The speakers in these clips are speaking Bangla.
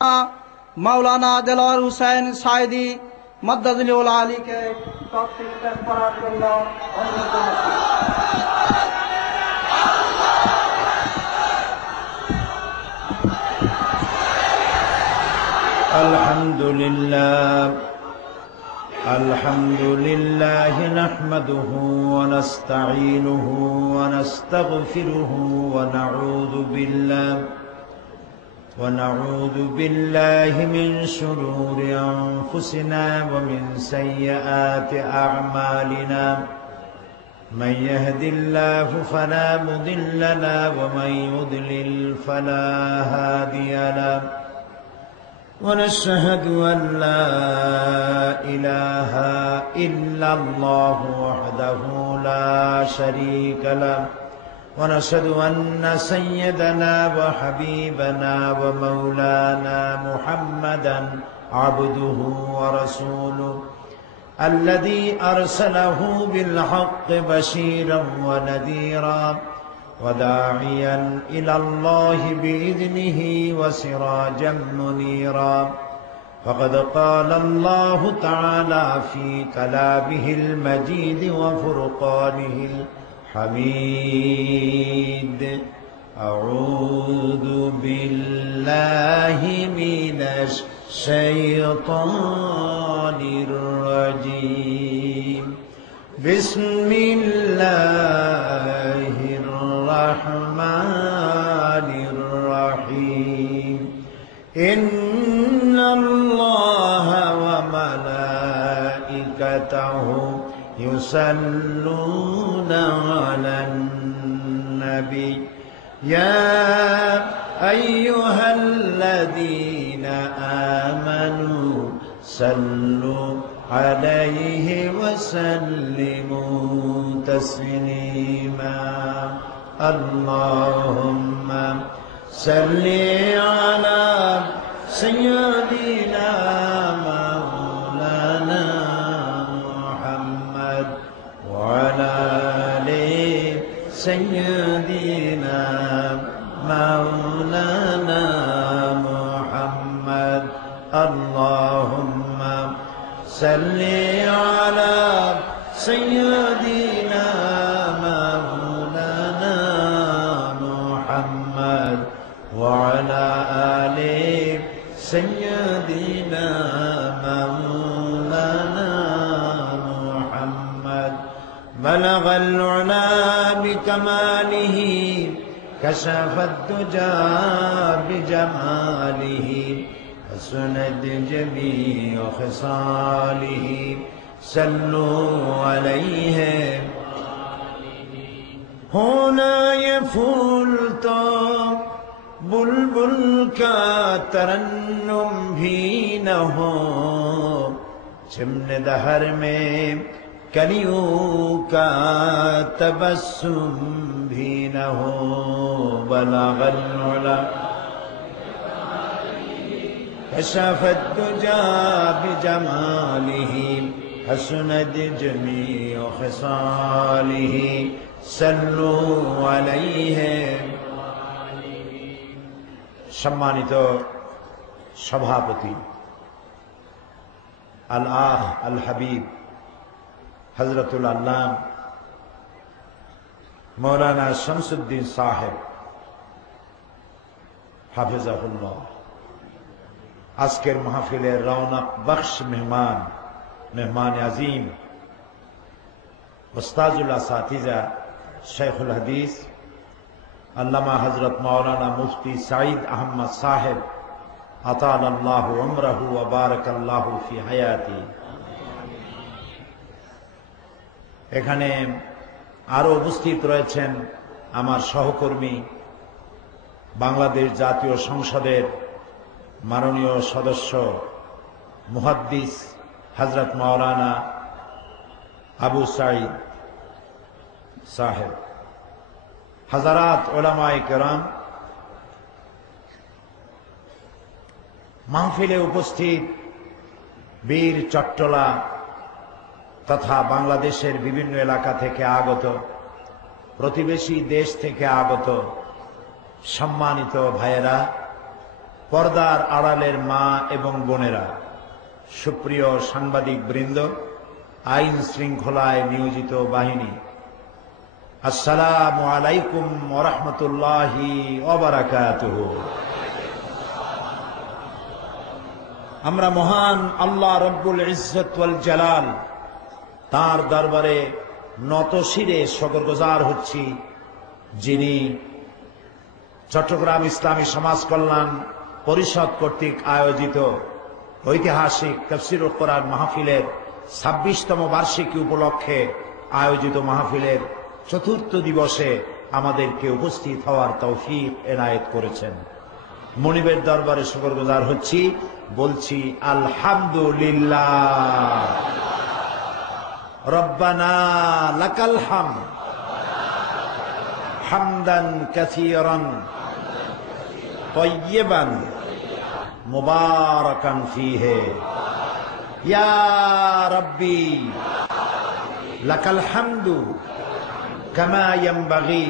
मौलाना दिलवर हुसैन साइदी मद्दजुल आली के तौफीक पेश करार जন্য অনুরোধ জানাচ্ছি। الحمد لله نحمده ونستعينه ونستغفره ونعوذ بالله من شرور أنفسنا ومن سيئات أعمالنا من يهد الله فلا مضل له ومن يضلل فلا هادي له ونشهد أن لا إله إلا الله وحده لا شريك له ونشهد أن سيدنا وحبيبنا ومولانا محمدا عبده ورسوله الذي أرسله بالحق بشيرا ونذيرا وداعيا إلى الله بإذنه وسراجا منيرا فقد قال الله تعالى في كلامه المجيد وفرقانه الحميد أعوذ بالله من الشيطان الرجيم بسم الله الرحمن الرحيم إن الله وملائكته يصلون على النبي يا أيها الذين آمنوا صلوا عليه وسلموا تسليما اللهم صل على سيدنا مولانا محمد وعلى آل سيدنا مولانا محمد اللهم صل على سيدنا مولانا محمد وعلى آل سيدنا مولانا محمد بلغ العلا بكماله كشف الدجى بجماله حسنت جميع خصاله صلوا عليه होना ये फूल तो बुलबुल का तरन्नुम भी न हो चिमने दहर में कलियों का तबस्सुम भी न हो बलगल उला कशफत दुजा बिजमालिही हसनत जमीअ खिसालिही सल्लु अलैहि सम्मानित सभापति अल आख अल हबीब हजरतुल अल्लाम मौलाना शमसुद्दीन साहेब हाफिज़हुल्लाह आजकेर महफिलेर रौनक बख्श मेहमान अजीम उस्ताजुल असातिज़ा शेखुल हदीस अल्लामा हजरत मौलाना मुफ्ती सईद अहमद साहेब अतालल्लाहु उम्रहु व बारकल्लाहु फी हयाती एखाने आरो उपस्थित रयेछेन आमार सहकर्मी बांग्लादेश जातीय संसदेर माननीय सदस्य मुहद्दिस हजरत मौलाना अबू सईद साहेब हजरात उलमाए किराम महफिले उपस्थित वीर चट्टला तथा बांग्लादेशेर विभिन्न एलाका थेके आगत प्रतिवेशी देश थेके आगत सम्मानित भाइरा পর্দার আড়ালের মা এবং বোনেরা, সুপ্রিয় সাংবাদিক বৃন্দ, আইন শৃঙ্খলায় নিয়োজিত বাহিনী, আসসালামু আলাইকুম ওয়া রাহমাতুল্লাহি ওয়া বারাকাতুহু। আমরা মহান আল্লাহ রব্বুল ইজ্জত ওয়াল জালাল তাঁর দরবারে নতশিরে শুকরগুজার হচ্ছি, যিনি চট্টগ্রাম ইসলামী সমাজ কল্যাণ পরিষদ কর্তৃক আয়োজিত ঐতিহাসিক তাফসীরুল কোরআন মাহফিলের 26তম বার্ষিকী উপলক্ষে আয়োজিত মাহফিলের চতুর্থ দিবসে আমাদেরকে উপস্থিত হওয়ার তৌফিক এনায়েত করেছেন। মনিবের দরবারে শুকরগুজার হচ্ছি, বলছি আলহামদুলিল্লাহ। রব্বানা লাকাল হামদ হামদান কাসীরান তাইয়্যিবান মুবারাকান ফীহি ইয়া রাব্বি লাকাল হামদু কামা ইয়ানবাগি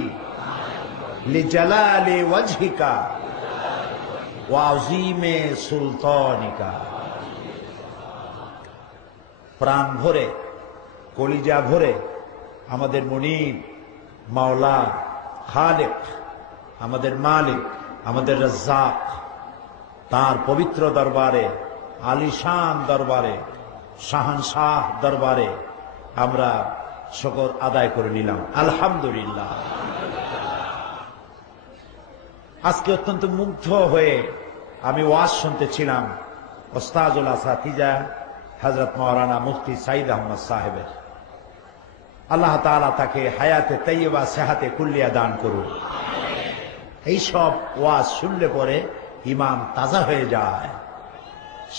লিজালালি ওয়াজহিকা ওয়া আযীমি সুলতানিকা। প্রাণ ভরে, কলিজা ভরে আমাদের মুনীব, মাওলা, খালেক, আমাদের মালিক, আমাদের রাজ্জাক, তার পবিত্র দরবারে, আলিশান দরবারে, শাহানশাহ দরবারে আমরা শুকর আদায় করে নিলাম, আলহামদুলিল্লাহ। আজকে অত্যন্ত মুগ্ধ হয়ে আমি ওয়াজ শুনতেছিলাম ওস্তাজুল আসাতিজা হযরত মাওলানা মুফতি সাঈদ আহমদ সাহেবের। আল্লাহ তাআলা তাকে হায়াতে তাইয়্যিবা সেহাতে কুল্লিয়া দান করুন। এই সব ওয়াজ শুনলে পরে ঈমান তাজা হয়ে যায়,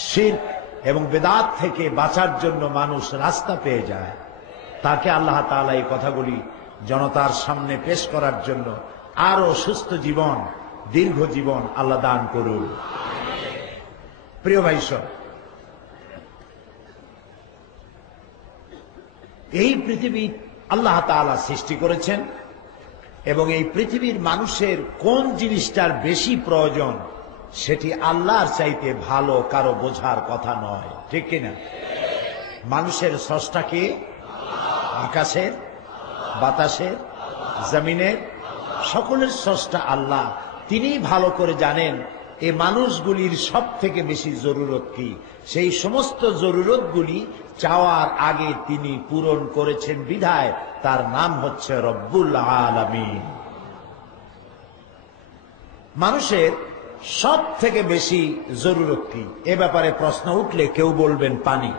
শিরক এবং বেদাত থেকে বাঁচার জন্য মানুষ রাস্তা পেয়ে যায়। তাকে আল্লাহ তাআলা এই কথাগুলি জনতার সামনে পেশ করার জন্য আরো সুস্থ জীবন, দীর্ঘ জীবন আল্লাহ দান করুন। প্রিয় ভাই সব, এই পৃথিবী আল্লাহ তাআলা সৃষ্টি করেছেন এবং এই পৃথিবীর মানুষের কোন জিনিসটার বেশি প্রয়োজন সেটি আল্লাহর চাইতে ভালো কারো বোঝার কথা নয়, ঠিক কিনা? মানুষের স্রষ্টাকে আকাশের, বাতাসের, জমিনের, সকলের স্রষ্টা আল্লাহ। তিনি ভালো করে জানেন এই মানুষগুলির সব থেকে বেশি জরুরত কি। সেই সমস্ত জরুরতগুলি চাওয়ার আগে তিনি পূরণ করেছেন বিধায় তার নাম হচ্ছে রব্বুল আলামিন। মানুষের সব থেকে বেশি জরুরত কি এ ব্যাপারে প্রশ্ন উঠলে কেউ বলবেন পানি,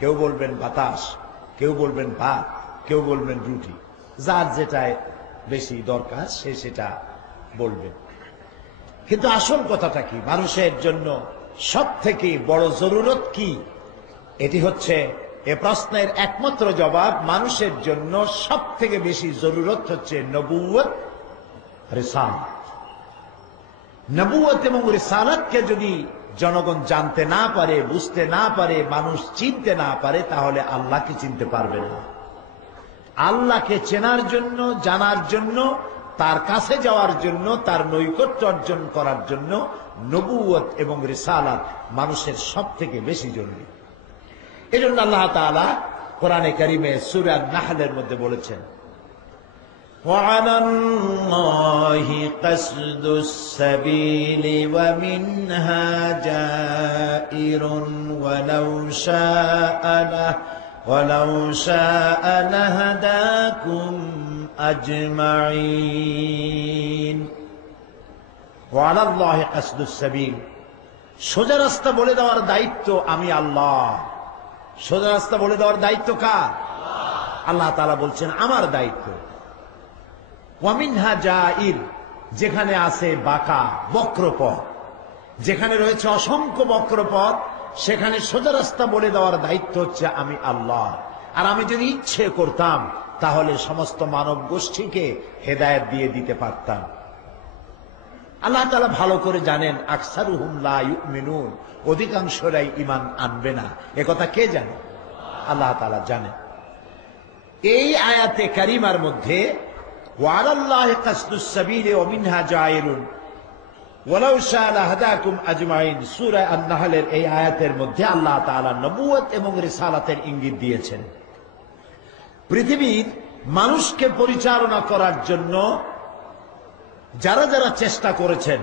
কেউ বলবেন বাতাস, কেউ বলবেন ভাত, কেউ বলবেন রুটি। যার যেটাই বেশি দরকার সে সেটা বলবেন। কিন্তু আসল কথাটা কি? মানুষের জন্য সব থেকে বড় জরুরত কি? এটি হচ্ছে এ প্রশ্নের একমাত্র জবাব। মানুষের জন্য সব থেকে বেশি জরুরত হচ্ছে নবুয়ত, রিসালাত। নবুয়ত এবং রিসালাতকে যদি জনগণ জানতে না পারে, বুঝতে না পারে, মানুষ চিনতে না পারে, তাহলে আল্লাহকে চিনতে পারবে না। আল্লাহকে চেনার জন্য, জানার জন্য, তার কাছে যাওয়ার জন্য, তার নৈকট্য অর্জন করার জন্য নবুয়ত এবং রিসালাত মানুষের সব থেকে বেশি জরুরি। এজন্য আল্লাহ তাআলা কোরআনে কারিমে সূরা নাহলের মধ্যে বলেছেন, وَعَلَى اللَّهِ قَصْدُ السَّبِيلِ وَمِنْهَا جَائِرٌ وَلَوْ شَاءَ لَهَدَاكُمْ أَجْمَعِينَ وَعَلَى اللَّهِ قَصْدُ السَّبِيلِ। সোজা রাস্তা বলে দেওয়ার দায়িত্ব আমি আল্লাহ। সোজা রাস্তা বলে দেওয়ার দায়িত্ব কার? আল্লাহ তাআলা বলছেন আমার দায়িত্ব। ওয়ামিনহা জাইর, যেখানে আছে বাঁকা বক্রপথ, যেখানে রয়েছে অসংখ্য বক্রপথ, সেখানে সোজা রাস্তা বলে দেওয়ার দায়িত্ব হচ্ছে আমি আল্লাহ। আর আমি যদি ইচ্ছে করতাম তাহলে সমস্ত মানব গোষ্ঠীকে হেদায়েত দিয়ে দিতে পারতাম। আল্লাহ তাআলা ভালো করে জানেন আকসারুহুম লা ইউমিনুন, অধিকাংশরাই ঈমান আনবে না। একথা কে জানে? আল্লাহ তাআলা জানেন। এই আয়াতে কারিমার মধ্যে ওয়ালাল্লাহি কাসদুস সাবিলি ওয়া মিনহা জায়রুন, ওয়ালাউ শাআ লাহাদাকুম আজমাইন, সূরা আন-নাহলের এই আয়াতের মধ্যে আল্লাহ তাআলা নবুয়ত এবং রিসালাতের ইঙ্গিত দিয়েছেন। পৃথিবীর মানুষকে পরিচালনা করার জন্য যারা যারা চেষ্টা করেছেন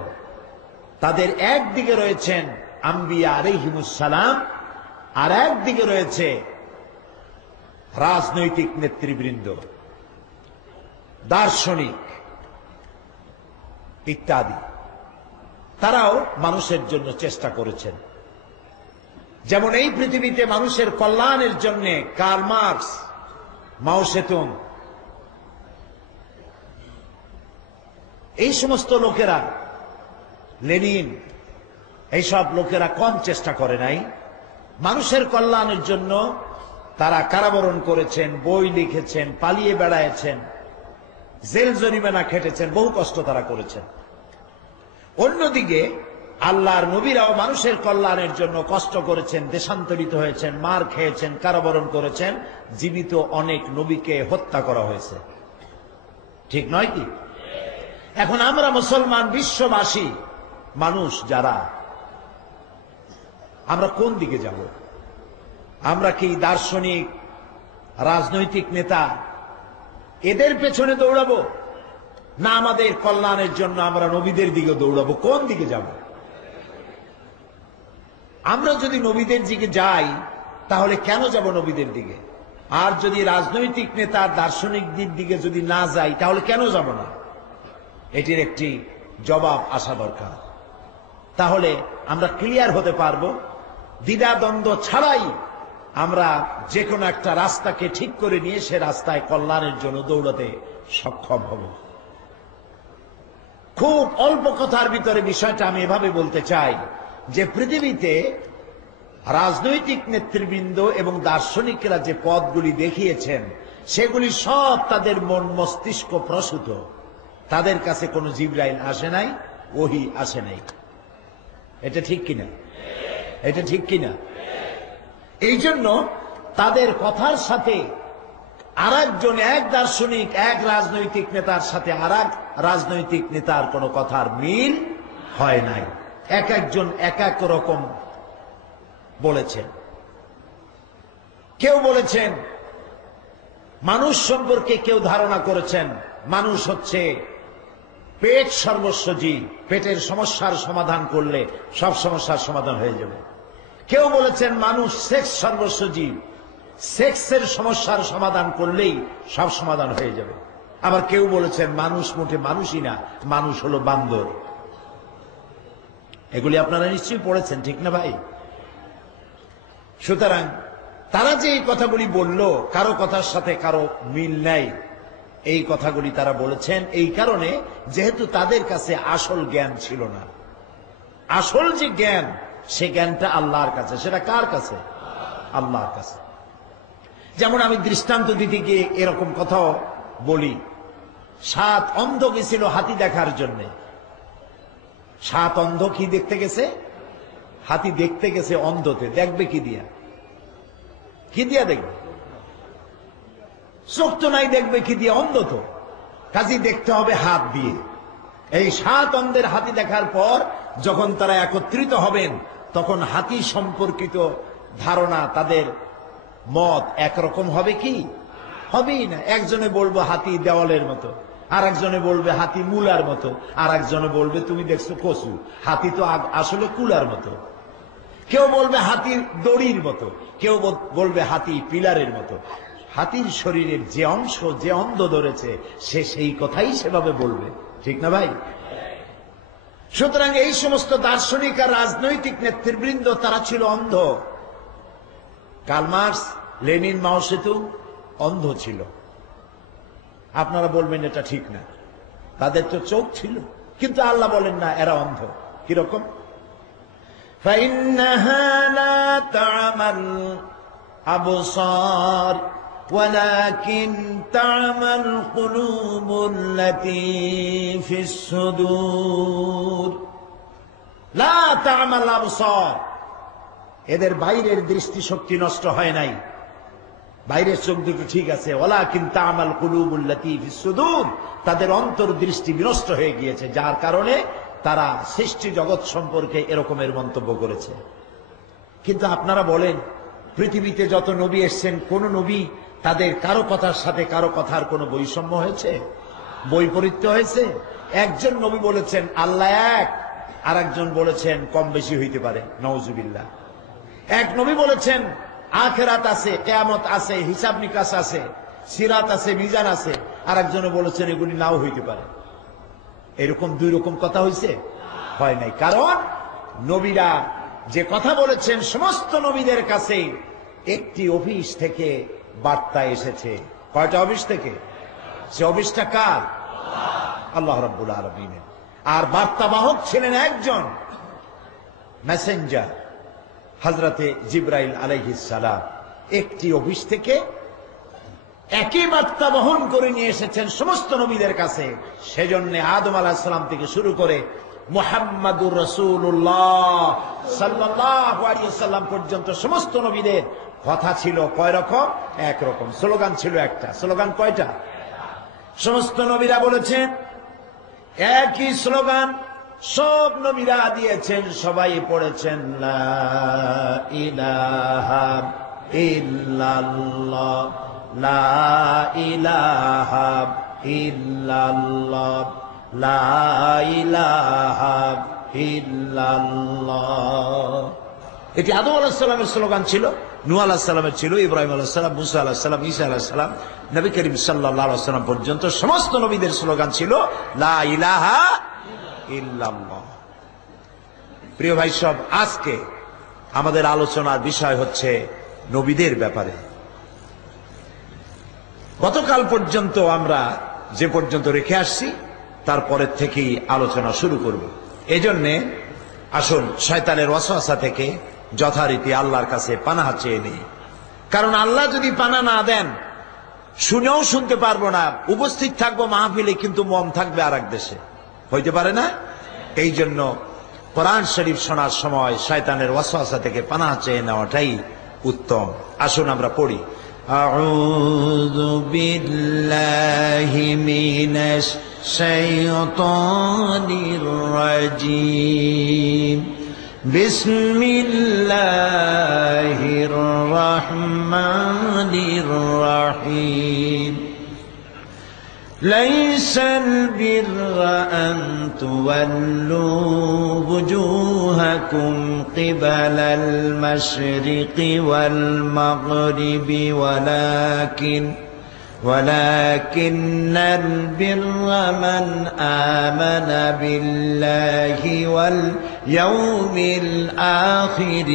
তাদের একদিকে রয়েছেন আম্বিয়া আলাইহিমুস সালাম, আর একদিকে রয়েছে রাজনৈতিক নেতৃবৃন্দ, দার্শনিক ইত্যাদি। তারাও মানুষের জন্য চেষ্টা করেছেন। যেমন এই পৃথিবীতে মানুষের কল্যাণের জন্য কার্ল মার্কস, মাও সেতুং, এই সমস্ত লোকেরা, লেনিন, এইসব লোকেরা কম চেষ্টা করে নাই। মানুষের কল্যাণের জন্য তারা কারাবরণ করেছেন, বই লিখেছেন, পালিয়ে বেড়ায়েছেন, জেল জরিমানা খেটেছেন, বহু কষ্ট তারা করেছেন। অন্যদিকে আল্লাহর নবীরাও মানুষের কল্যাণের জন্য কষ্ট করেছেন, দেশান্তরিত হয়েছেন, মার খেয়েছেন, কারাবরণ করেছেন, জীবিত অনেক নবীকে হত্যা করা হয়েছে। ঠিক নয় কি? এখন আমরা মুসলমান বিশ্ববাসী মানুষ যারা, আমরা কোন দিকে যাব? আমরা কি দার্শনিক, রাজনৈতিক নেতা এদের পেছনে দৌড়াবো, না আমাদের কল্যাণের জন্য আমরা নবীদের দিকে দৌড়াবো? কোন দিকে যাব? আমরা যদি নবীদের দিকে যাই তাহলে কেন যাব নবীদের দিকে? আর যদি রাজনৈতিক নেতা, দার্শনিকদের দিকে যদি না যাই তাহলে কেন যাব না? এটির একটি জবাব আসা দরকার। তাহলে আমরা ক্লিয়ার হতে পারবো, দ্বিধাদ্বন্দ্ব ছাড়াই আমরা যে কোনো একটা রাস্তাকে ঠিক করে নিয়ে সে রাস্তায় কল্যাণের জন্য দৌড়াতে সক্ষম হব। খুব অল্প কথার ভিতরে বিষয়টা আমি এভাবে বলতে চাই যে পৃথিবীতে রাজনৈতিক নেতৃবৃন্দ এবং দার্শনিকরা যে পথগুলি দেখিয়েছেন সেগুলি সব তাদের মন মস্তিষ্ক প্রসূত। তাদের কাছে কোনো জিবরাইল আসে নাই, ওহী আসে নাই। এটা ঠিক কিনা? এটা ঠিক কিনা? এই জন্য তাদের কথার সাথে আরেকজন, এক দার্শনিক, এক রাজনৈতিক নেতার সাথে আরেক রাজনৈতিক নেতার কোনো কথার মিল হয় নাই। এক একজন এক এক রকম বলেছেন। কেউ বলেছেন মানুষ সম্পর্কে, কেউ ধারণা করেছেন মানুষ হচ্ছে পেট সর্বস্ব জীব, পেটের সমস্যার সমাধান করলে সব সমস্যার সমাধান হয়ে যাবে। কেউ বলেছেন মানুষ সেক্স সর্বস্ব জীব, সেক্সের সমস্যার সমাধান করলেই সব সমাধান হয়ে যাবে। আবার কেউ বলেছেন মানুষ মোটে মানুষই না, মানুষ হলো বান্দর। এগুলি আপনারা নিশ্চয়ই পড়েছেন, ঠিক না ভাই? সুতরাং তারা যে এই কথাগুলি বলল, কারো কথার সাথে কারো মিল নাই। এই কথাগুলি তারা বলেছেন এই কারণে যেহেতু তাদের কাছে আসল জ্ঞান ছিল না। আসল যে জ্ঞান, সে জ্ঞানটা আল্লাহর কাছে। সেটা কার কাছে? আল্লাহর কাছে। যেমন আমি দৃষ্টান্ত দিতে গিয়ে এরকম কথাও বলি, 7 অন্ধ গেছিল হাতি দেখার জন্য। 7 অন্ধ কি দেখতে গেছে? হাতি দেখতে গেছে অন্ধতে। দেখবে কি দিয়া? কি দিয়া দেখবে? চোখ তো নাই, দেখবে কি দিয়ে? অন্ধ তো, কাজী দেখতে হবে হাত দিয়ে। এই 7 অন্ধের হাতি দেখার পর যখন তারা একত্রিত হবেন তখন হাতি সম্পর্কিত ধারণা, তাদের মত একরকম হবে কি? হবেই না। একজনে বলবে হাতি দেওয়ালের মতো, আর একজনে বলবে হাতি মূলার মতো, আর একজনে বলবে তুমি দেখছো কচু, হাতি তো আসলে কুলার মতো। কেউ বলবে হাতির দড়ির মতো, কেউ বলবে হাতি পিলারের মতো। হাতির শরীরের যে অংশ যে অন্ধ ধরেছে সে সেই কথাই সেভাবে বলবে, ঠিক না ভাই? সুতরাং এই সমস্ত দার্শনিক আর রাজনৈতিক নেতৃবৃন্দ তারা ছিল অন্ধ। কার্ল মার্কস, লেনিন, মাও সেতুং অন্ধ ছিল। আপনারা বলবেন এটা ঠিক না, তাদের তো চোখ ছিল, কিন্তু আল্লাহ বলেন না এরা অন্ধ। কিরকম? فإنها لا تعمى الأبصار ولكن تعمى القلوب التي في الصدور لا تعمى الأبصار। এদের বাইরের দৃষ্টিশক্তি নষ্ট হয় নাই, বাইরের চোখ দুটো ঠিক আছে। ওয়ালাকিন তা'মাল কুলুবুল লাতী ফিস সুদূর, তাদের অন্তর্দৃষ্টি বিনষ্ট হয়ে গিয়েছে, যার কারণে তারা সৃষ্টি জগৎ সম্পর্কে এরকমের মন্তব্য করেছে। কিন্তু আপনারা বলেন, পৃথিবীতে যত নবী এসছেন, কোন নবী তাদের কারো কথার সাথে কারো কথার কোনো বৈষম্য হয়েছে, বৈপরীত্য হয়েছে? একজন নবী বলেছেন আল্লাহ এক, আর একজন বলেছেন কম বেশি হইতে পারে, নাউজুবিল্লাহ। এক নবী বলেছেন আখিরাত আছে, কিয়ামত আছে, হিসাব নিকাশ আছে, সিরাত আছে, মিজান আছে, আর একজনে বলেছেন এগুলি নাও হইতে পারে। এরকম দুই রকম কথা হয়েছে? হয় নাই। কারণ নবীরা যে কথা বলেছেন, সমস্ত নবীদের কাছে একটি অফিস থেকে বার্তা এসেছে। কয়টা অফিস থেকে? সে অফিসটা কার? আল্লাহ রাব্বুল আলামিনের। আর বার্তাবাহক ছিলেন একজন, মেসেঞ্জার, হযরতে জিবরাইল আলাইহিস সালাম। একটি অফিস থেকে একই বার্তা বহন করে নিয়ে এসেছেন সমস্ত নবীদের কাছে। সেজন্য আদম আলাইহিস সালাম থেকে শুরু করে মুহাম্মাদুর রাসূলুল্লাহ সাল্লাল্লাহু আলাইহি ওয়াসাল্লাম পর্যন্ত সমস্ত নবীদের কথা ছিল কয় রকম? এক রকম। স্লোগান ছিল একটা। স্লোগান কয়টা? সমস্ত নবীরা বলেছেন একই স্লোগান, সব নবীরা দিয়েছেন, সবাই পড়েছেন লা ইলাহা ইল্লাল্লাহ, লা ইলাহা ইল্লাল্লাহ, লা ইলাহা ইল্লাল্লাহ। এটি আদম আলাইহিস সালামের স্লোগান ছিল, নূহ আলাইহিস সালামের ছিল, ইব্রাহিম আলাইহিস সালাম, মুসা আলাইহিস সালাম, ঈসা আলাইহিস সালাম, নবী করিম সাল্লাল্লাহু আলাইহি ওয়াসাল্লাম পর্যন্ত সমস্ত নবীদের স্লোগান ছিল লা ইলাহা ইল্লাল্লাহ। প্রিয় ভাই সব, আজকে আমাদের আলোচনার বিষয় হচ্ছে নবীদের ব্যাপারে। গতকাল পর্যন্ত আমরা যে পর্যন্ত রেখে আসছি তারপরের থেকেই আলোচনা শুরু করব। এজন্যে আসুন শয়তানের ওয়াসওয়াসা থেকে যথারীতি আল্লাহর কাছে পানাহ চেয়ে নেই। কারণ আল্লাহ যদি পানা না দেন, শুনেও শুনতে পারবো না, উপস্থিত থাকবো মাহফিলে কিন্তু মন থাকবে আর এক দেশে, হইতে পারে না? এই জন্য কোরআন শরীফ শোনার সময় শয়তানের ওয়াসওয়াসা থেকে পানাহ চেয়ে নেওয়াটাই উত্তম। আসুন আমরা পড়ি। আউযু বিল্লাহি মিনাশ শাইতানির রাজীম। বিসমিল্লাহির রহমানির রহিম। ليس البر أن تولوا وجوهكم قبل المشرق والمغرب ولكن البر من آمن بالله واليوم الآخر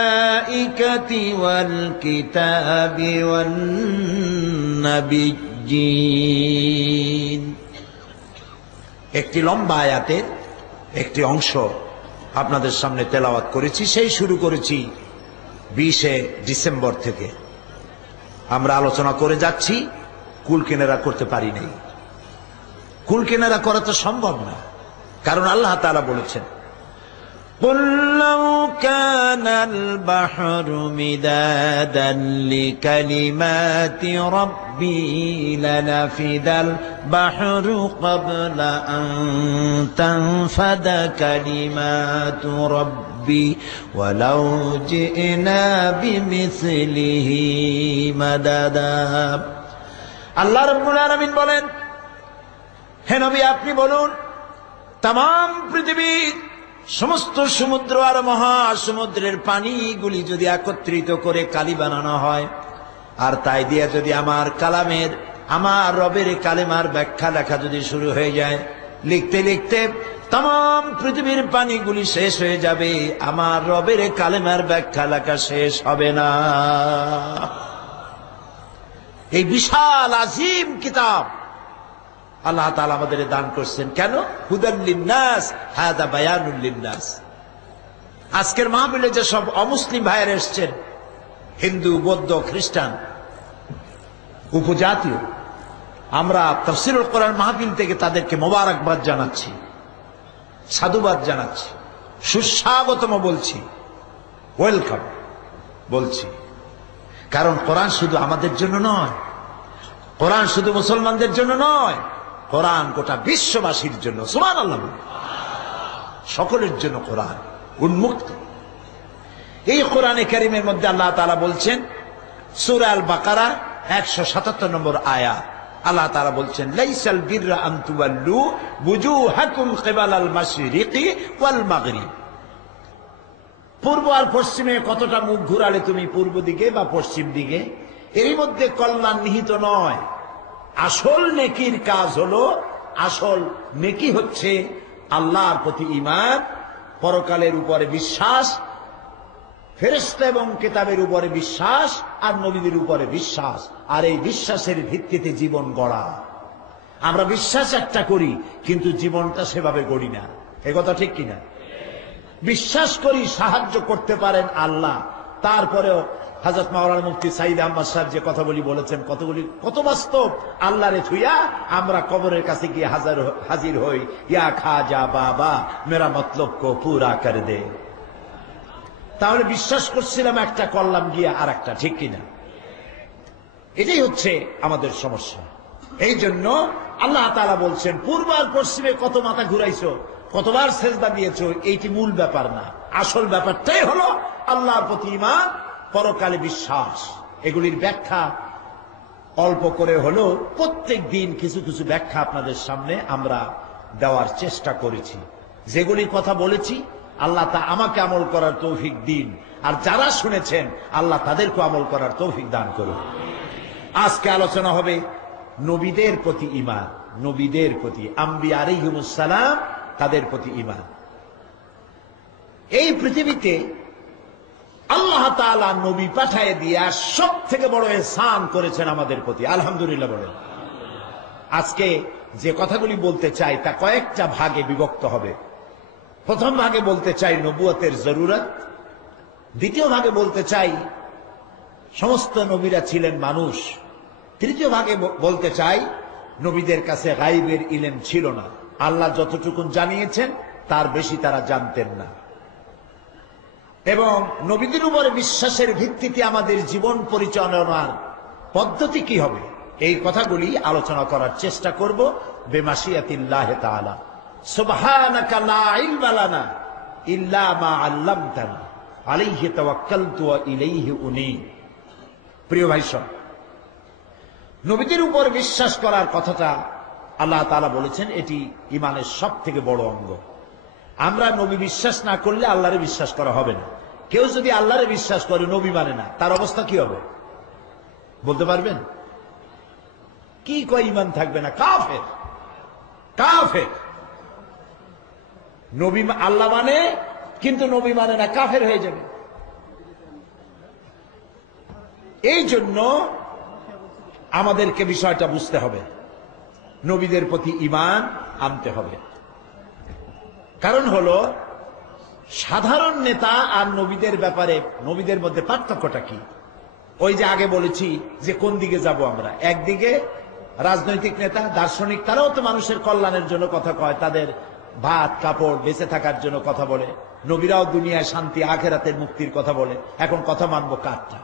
والملائكة والكتاب والنبيين। একটি লম্বা আয়াতের একটি অংশ আপনাদের সামনে তেলাওয়াত করেছি। সেই শুরু করেছি 20 ডিসেম্বর থেকে। আমরা আলোচনা করে যাচ্ছি, কুল কিনারা করতে পারি নাই। কুল কিনারা করা তো সম্ভব না, কারণ আল্লাহ তাআলা বলেছেন قل لو كان البحر مدادا لكلمات ربي لنفد البحر قبل أن تنفد كلمات ربي ولو جئنا بمثله مددا। আল্লাহ রাব্বুল আলামিন বলেন, হে নবী আপনি বলুন, तमाम পৃথিবীর সমস্ত সমুদ্র আর মহাসমুদ্রের পানিগুলি যদি একত্রিত করে কালি বানানো হয়, আর তাই দিয়ে যদি আমার কালামের, আমার রবের কালেমার ব্যাখ্যা লেখা যদি শুরু হয়ে যায়, লিখতে লিখতে तमाम পৃথিবীর পানিগুলি শেষ হয়ে যাবে, আমার রবের কালেমার ব্যাখ্যা লেখা শেষ হবে না। এই বিশাল আজিম কিতাব আল্লাহ তাআলা আমাদের দান করছেন। কেন? হুদাল লিন্নাস, হাদা বায়ানুল লিন্নাস। আজকের মাহফিলে যে সব অমুসলিম ভাইয়েরা এসেছেন, হিন্দু, বৌদ্ধ, খ্রিস্টান, উপজাতীয়, আমরা তাফসীরুল কোরআন মাহফিল থেকে তাদেরকে মোবারকবাদ জানাচ্ছি, সাধুবাদ জানাচ্ছি, সুস্বাগতম বলছি, ওয়েলকাম বলছি। কারণ কোরআন শুধু আমাদের জন্য নয়, কোরআন শুধু মুসলমানদের জন্য নয়, কোরআন গোটা বিশ্ববাসীর জন্য। সুবহানাল্লাহ, সকলের জন্য কোরআন উন্মুক্ত। এই কোরআনে কারীমের মধ্যে আল্লাহ তাআলা বলছেন, সূরা আল বাকারা 177 নম্বর আয়াত, আল্লাহ তাআলা বলছেন, লাইসাল বিররা আন তুওয়াল্লু বুজুহাকুম কিবালাল মাশরিকি ওয়াল মাগরিব। পূর্ব আর পশ্চিমে কতটা মুখ ঘুরালে তুমি পূর্ব দিকে বা পশ্চিম দিকে, এরই মধ্যে কল্যাণ নিহিত নয়। আসল নেকির কাজ হলো, আসল নেকি হচ্ছে আল্লাহর প্রতি ঈমান, পরকালের উপরে বিশ্বাস, ফেরেশতা এবং কিতাবের উপরে বিশ্বাস, আর নবীদের উপরে বিশ্বাস, আর এই বিশ্বাসের ভিত্তিতে জীবন গড়া। আমরা বিশ্বাস একটা করি কিন্তু জীবনটা সেভাবে গড়ি না। এ কথা ঠিক কিনা? বিশ্বাস করি সাহায্য করতে পারেন আল্লাহ, তারপরেও হযরত মাওলানা মুফতি সাঈদ আহমদ সাহেব যে কথাগুলি বলেছেন, কত বাস্তব। আল্লাহরে থুইয়া আমরা কবরের কাছে গিয়ে হাজির হই, ইয়া খাজা বাবা মেরা মতলব কো পুরা কর দে। তাহলে বিশ্বাস করছিলাম একটা, করলাম গিয়ে আর একটা, ঠিক কিনা? এটাই হচ্ছে আমাদের সমস্যা। এই জন্য আল্লাহ তাআলা বলছেন, পূর্ব আর পশ্চিমে কত মাথা ঘুরাইছো, কতবার সেজদা দিয়েছো, এইটি মূল ব্যাপার না। আসল ব্যাপারটাই হলো আল্লাহর প্রতি ঈমান, পরকালে বিশ্বাস। এগুলির ব্যাখ্যা অল্প করে হলো প্রত্যেক দিন কিছু কিছু ব্যাখ্যা আপনাদের সামনে আমরা দেওয়ার চেষ্টা করেছি। যেগুলির কথা বলেছি আল্লাহ তা আমাকে আমল করার তৌফিক দিন, আর যারা শুনেছেন আল্লাহ তাদেরকে আমল করার তৌফিক দান করুন। আজকে আলোচনা হবে নবীদের প্রতি ঈমান, নবীদের প্রতি, আম্বিয়া আলাইহিমুস সালাম, তাদের প্রতি ঈমান। এই পৃথিবীতে আল্লাহ তাআলা নবী পাঠায় দিয়ে সব থেকে বড় ইহসান করেছেন আমাদের প্রতি, আলহামদুলিল্লাহ বলেন। আজকে যে কথাগুলি বলতে চাই তা কয়েকটা ভাগে বিভক্ত হবে। প্রথম ভাগে বলতে চাই নবুয়তের জরুরত, দ্বিতীয় ভাগে বলতে চাই সমস্ত নবীরা ছিলেন মানুষ, তৃতীয় ভাগে বলতে চাই নবীদের কাছে গায়বের ইলম ছিল না, আল্লাহ যতটুকু জানিয়েছেন তার বেশি তারা জানতেন না, এবং নবীদের উপরে বিশ্বাসের ভিত্তিতে আমাদের জীবন পরিচালনার পদ্ধতি কি হবে, এই কথাগুলি আলোচনা করার চেষ্টা করব বেমাশিয়াতিল্লাহ তাআলা। সুবহানাকা লা ইলমা লানা ইল্লা মা আল্লামতানা আলাইহি তাওয়াক্কালতু ওয়া ইলাইহি উনীব। প্রিয় ভাই সব, নবীদের উপর বিশ্বাস করার কথাটা আল্লাহ তাআলা বলেছেন, এটি ঈমানের সব থেকে বড় অঙ্গ। আমরা নবী বিশ্বাস না করলে আল্লাহরে বিশ্বাস করা হবে না। কেউ যদি আল্লাহরে বিশ্বাস করে নবী মানে না, তার অবস্থা কি হবে বলতে পারবেন? কি কয় ঈমান থাকবে না? কাফের, কাফের। নবী আল্লাহ মানে কিন্তু নবী মানে না, কাফের হয়ে যাবে। এই জন্য আমাদেরকে বিষয়টা বুঝতে হবে, নবীদের প্রতি ঈমান আনতে হবে। কারণ হলো সাধারণ নেতা আর নবীদের ব্যাপারে নবীদের মধ্যে পার্থক্যটা কি? ওই যে আগে বলেছি যে কোন দিকে যাব আমরা। একদিকে রাজনৈতিক নেতা, দার্শনিক, তারাও তো মানুষের কল্যাণের জন্য কথা কয়, তাদের ভাত কাপড় বেঁচে থাকার জন্য কথা বলে। নবীরাও দুনিয়ায় শান্তি আখিরাতের মুক্তির কথা বলে। এখন কথা মানবো কারটা?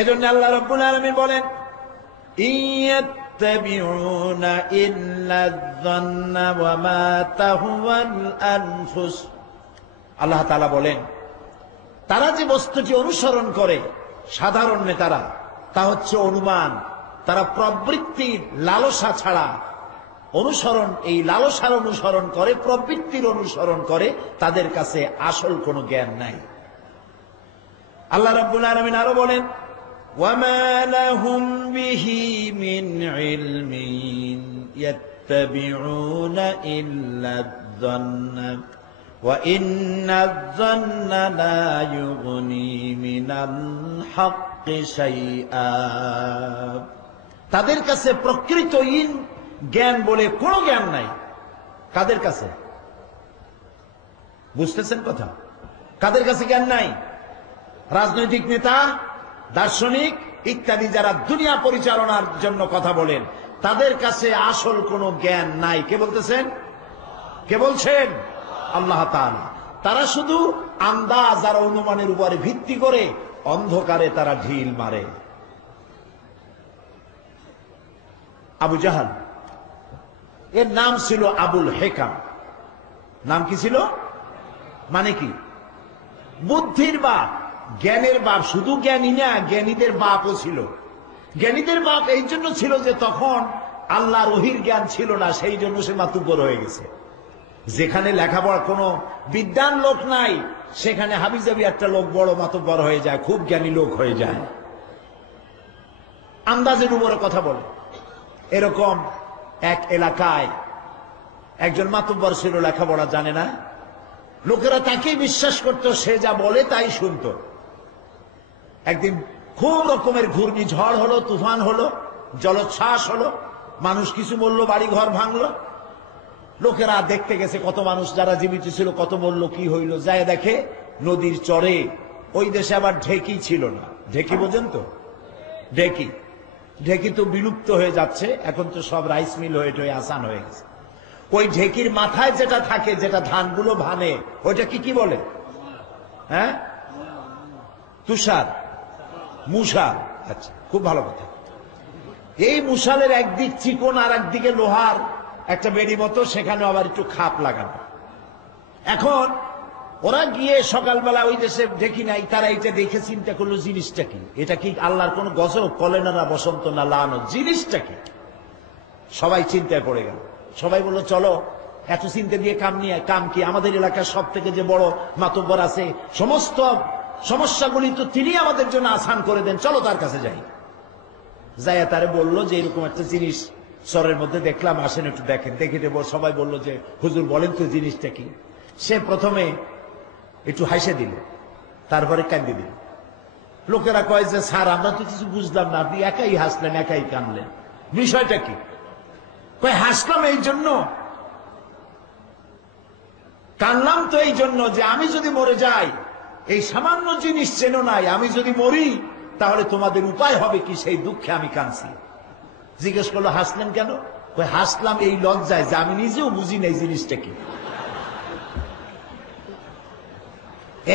এজন্য আল্লাহ রাব্বুল আলামিন বলেন, ইত্তাবিউনা ইল্লা যান্না ওয়া মা তাহওয়াল আনফুস। আল্লাহ তাআলা বলেন, তারা যে বস্তুটি অনুসরণ করে সাধারণ নেতারা, তা হচ্ছে অনুমান। তারা প্রবৃত্তির লালসা ছাড়া অনুসরণ, এই লালসার অনুসরণ করে, প্রবৃত্তির অনুসরণ করে, তাদের কাছে আসল কোনো জ্ঞান নাই। আল্লাহ রাব্বুল আলামিন আরো বলেন, ওয়ামা লাহুম বিহি মিন ইলমিন ইয়াত্তাবিউনা ইল্লা যান্না ওয়া ইন্না যান্না লা ইউগনি মিনাল হাক্কি শাইআ। তাদের কাছে প্রকৃত জ্ঞান বলে কোনো জ্ঞান নাই। কাদের কাছে? বুঝতেছেন কথা? কাদের কাছে জ্ঞান নাই? রাজনৈতিক নেতা, দার্শনিক ইত্যাদি যারা দুনিয়া পরিচালনার জন্য কথা বলেন, তাদের কাছে আসল কোনো জ্ঞান নাই। কে বলতেছেন? কে বলছেন? আল্লাহ তাআলা। তারা শুধু আন্দাজ আর অনুমানের উপরে ভিত্তি করে অন্ধকারে তারা ঢিল মারে। আবু জাহাল, এর নাম ছিল আবুল হেকাম। নাম কি ছিল? মানে কি? বুদ্ধির বাপ, জ্ঞানের বাপ। শুধু জ্ঞানী না, জ্ঞানীদের বাপও ছিল। জ্ঞানীদের বাপ এই জন্য ছিল যে তখন আল্লাহর ওহীর জ্ঞান ছিল না, সেই জন্য সে মাতুব্বর হয়ে গেছে। যেখানে লেখাপড়া কোনো বিদ্বান লোক নাই, সেখানে হাবিজাবি একটা লোক বড় মাতুব্বর হয়ে যায়, খুব জ্ঞানী লোক হয়ে যায়, আন্দাজের উপরে কথা বলে। এরকম এক এলাকায় একজন মাতুব্বর ছিল, লেখাপড়া জানে না, লোকেরা তাকেই বিশ্বাস করত, সে যা বলে তাই শুনত। একদিন খুব রকমের ঘূর্ণিঝড় হলো, তুফান হলো, জলোচ্ছ্বাস হলো, মানুষ কিছু মরল, বাড়ি ঘর ভাঙলো। লোকেরা দেখতে গেছে, কত মানুষ যারা জীবিত ছিল কত মরল, কি হইল। যায় দেখে নদীর চরে, ওই দেশে আবার ঢেকি ছিল না। ঢেকি বোঝেন তো? ঢেকি, ঢেকি তো বিলুপ্ত হয়ে যাচ্ছে, এখন তো সব রাইস মিল হয়ে আসান হয়ে গেছে। ওই ঢেকির মাথায় যেটা থাকে, যেটা ধানগুলো ভানে, ওইটা কি বলে? হ্যাঁ, তুষার, মুষাল। আচ্ছা, খুব ভালো কথা। এই মুষালের একদিক চিকন আর একদিকে লোহার একটা বেড়ি মতো, সেখানে আবার একটু খাপ লাগানো। এখন ওরা গিয়ে সকালবেলা, ওই দেশে ঢেকি নাই, তারা এটা দেখে চিন্তা করলো জিনিসটা কি, এটা কি আল্লাহর কোন গজব, কলেনা না বসন্ত না লানত, জিনিসটা কি? সবাই চিন্তায় পড়ে গেল। সবাই বললো চলো, এত চিন্তা দিয়ে কাম কি? আমাদের এলাকার সব থেকে যে বড় মাতব্বর আছে, সমস্ত সমস্যাগুলি তো তিনি আমাদের জন্য আসান করে দেন, চলো তার কাছে যাই। যাইয়া তারে বললো যে এরকম একটা জিনিস চরের মধ্যে দেখলাম, আসেন একটু দেখেন। দেখে সবাই বললো যে হুজুর বলেন তো জিনিসটা কি। সে প্রথমে একটু হাসে দিল, তারপরে কান্দে দিল। লোকেরা কয় যে স্যার, আমরা তো কিছু বুঝলাম না, আপনি একাই হাসলেন, একাই কানলেন, বিষয়টা কি? কয় হাসলাম এই জন্য, কানলাম তো এই জন্য যে আমি যদি মরে যাই, এই সামান্য জিনিস চেনো নাই, আমি যদি মরি তাহলে তোমাদের উপায় হবে কি, সেই দুঃখে আমি কাঁদছি। জিজ্ঞেস করলো হাসলেন কেন? কয় হাসলাম এই লজ্জায় যে আমি নিজেও বুঝি না এই জিনিসটা কি।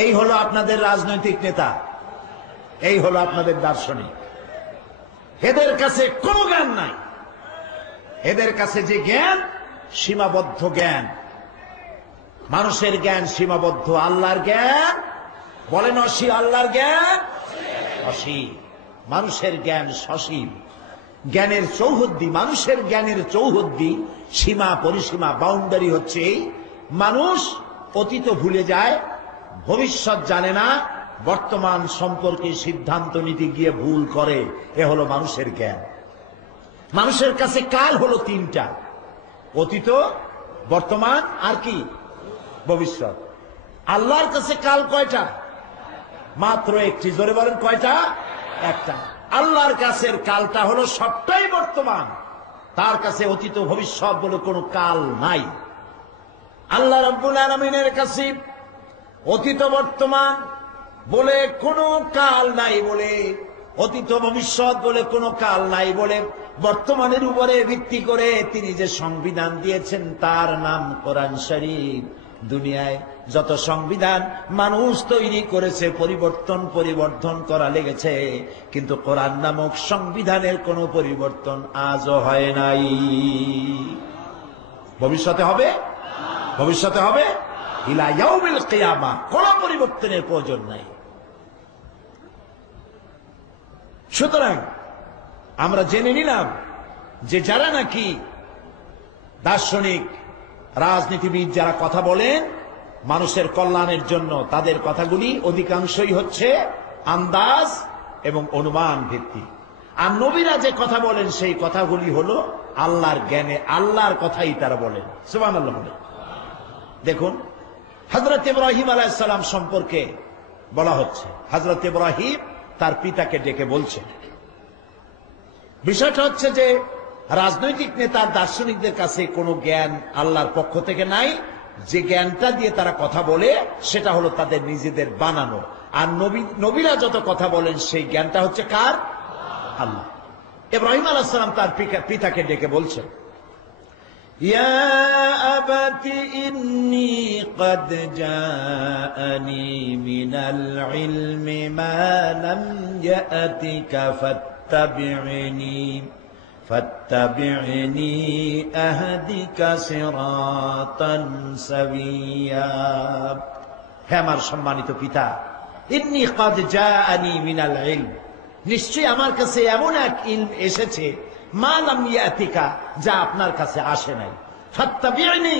এই হলো আপনাদের রাজনৈতিক নেতা, এই হলো আপনাদের দার্শনিক। এদের কাছে কোনো জ্ঞান নাই। এদের কাছে যে জ্ঞান, সীমাবদ্ধ জ্ঞান। মানুষের জ্ঞান সীমাবদ্ধ, আল্লাহর জ্ঞান বলেন অসীম। আল্লাহর জ্ঞান অসীম, মানুষের জ্ঞান সসীম। জ্ঞানের চৌহদ্দি, মানুষের জ্ঞানের চৌহদ্দি, সীমা পরিসীমা, বাউন্ডারি হচ্ছে এই, মানুষ অতীত ভুলে যায়, ভবিষ্যৎ জানে না, বর্তমান সম্পর্কে সিদ্ধান্ত নিতে গিয়ে ভুল করে। এ হলো মানুষের জ্ঞান। মানুষের কাছে কাল হলো তিনটা, অতীত, বর্তমান আর কি ভবিষ্যৎ। আল্লাহর কাছে কাল কয়টা? মাত্র একটি। জোরে বলেন কয়টা? একটা। আল্লাহর কাছের কালটা হলো সবটাই বর্তমান, তার কাছে অতীত ভবিষ্যৎ বলে কোনো কাল নাই। আল্লাহ রাব্বুল আলামিনের কাছে অতীত বর্তমান বলে কোনো কাল নাই, বলে অতীত ভবিষ্যৎ বলে কোনো কাল নাই, বলে বর্তমানের উপরে ভিত্তি করে তিনি যে সংবিধান দিয়েছেন তার নাম কোরআন শরীফ। দুনিয়ায় যত সংবিধান মানুষ তৈরি করেছে, পরিবর্তন করা লেগেছে, কিন্তু কোরআন নামক সংবিধানের কোনো পরিবর্তন আজও হয় নাই। ভবিষ্যতে হবে, ভবিষ্যতে হবে, ইলা ইয়াউমিল কিয়ামা, কোনো পরিবর্তনের প্রয়োজন নাই। সুতরাং আমরা জেনে নিলাম যে যারা নাকি দার্শনিক, রাজনীতিবিদ যারা কথা বলেন মানুষের কল্যাণের জন্য, তাদের কথাগুলি অধিকাংশই হচ্ছে আন্দাজ এবং অনুমান ভিত্তিক। আর নবীরা যে কথা বলেন সেই কথাগুলি হলো আল্লাহর জ্ঞানে, আল্লাহর কথাই তারা বলেন। সুবহানাল্লাহ বলেন। দেখুন, হযরত ইব্রাহিম আলাইহিস সালাম সম্পর্কে বলা হচ্ছে, হযরত ইব্রাহিম তার পিতাকে ডেকে বলছেন। বিষয়টা হচ্ছে যে রাজনৈতিক নেতা, দার্শনিকদের কাছে কোনো জ্ঞান আল্লাহর পক্ষ থেকে নাই। যে জ্ঞানটা দিয়ে তারা কথা বলে সেটা হলো তাদের নিজেদের বানানো। আর নবীরা যত কথা বলেন সেই জ্ঞানটা হচ্ছে কার? আল্লাহ। ইব্রাহিম আলাইহিস সালাম তার পিতাকে ডেকে বলছেন, ইয়া আবাতি ইন্নী ক্বাদ জাআনি মিনাল ইলমি মা লাম ইয়াতিকা ফাত্তাবি'নি ফাত্তাবি'নি আহদিকা সিরাতান সাবিয়্যা। হে আমার সম্মানিত পিতা, ইন্নী ক্বাদ জাআনি মিনাল ইলম, নিশ্চয়ই আমার কাছে এমন এক ইলম এসেছে, মা লাম ইয়াতিকা, যা আপনার কাছে আসে নাই। ফাত্তাবি'নি,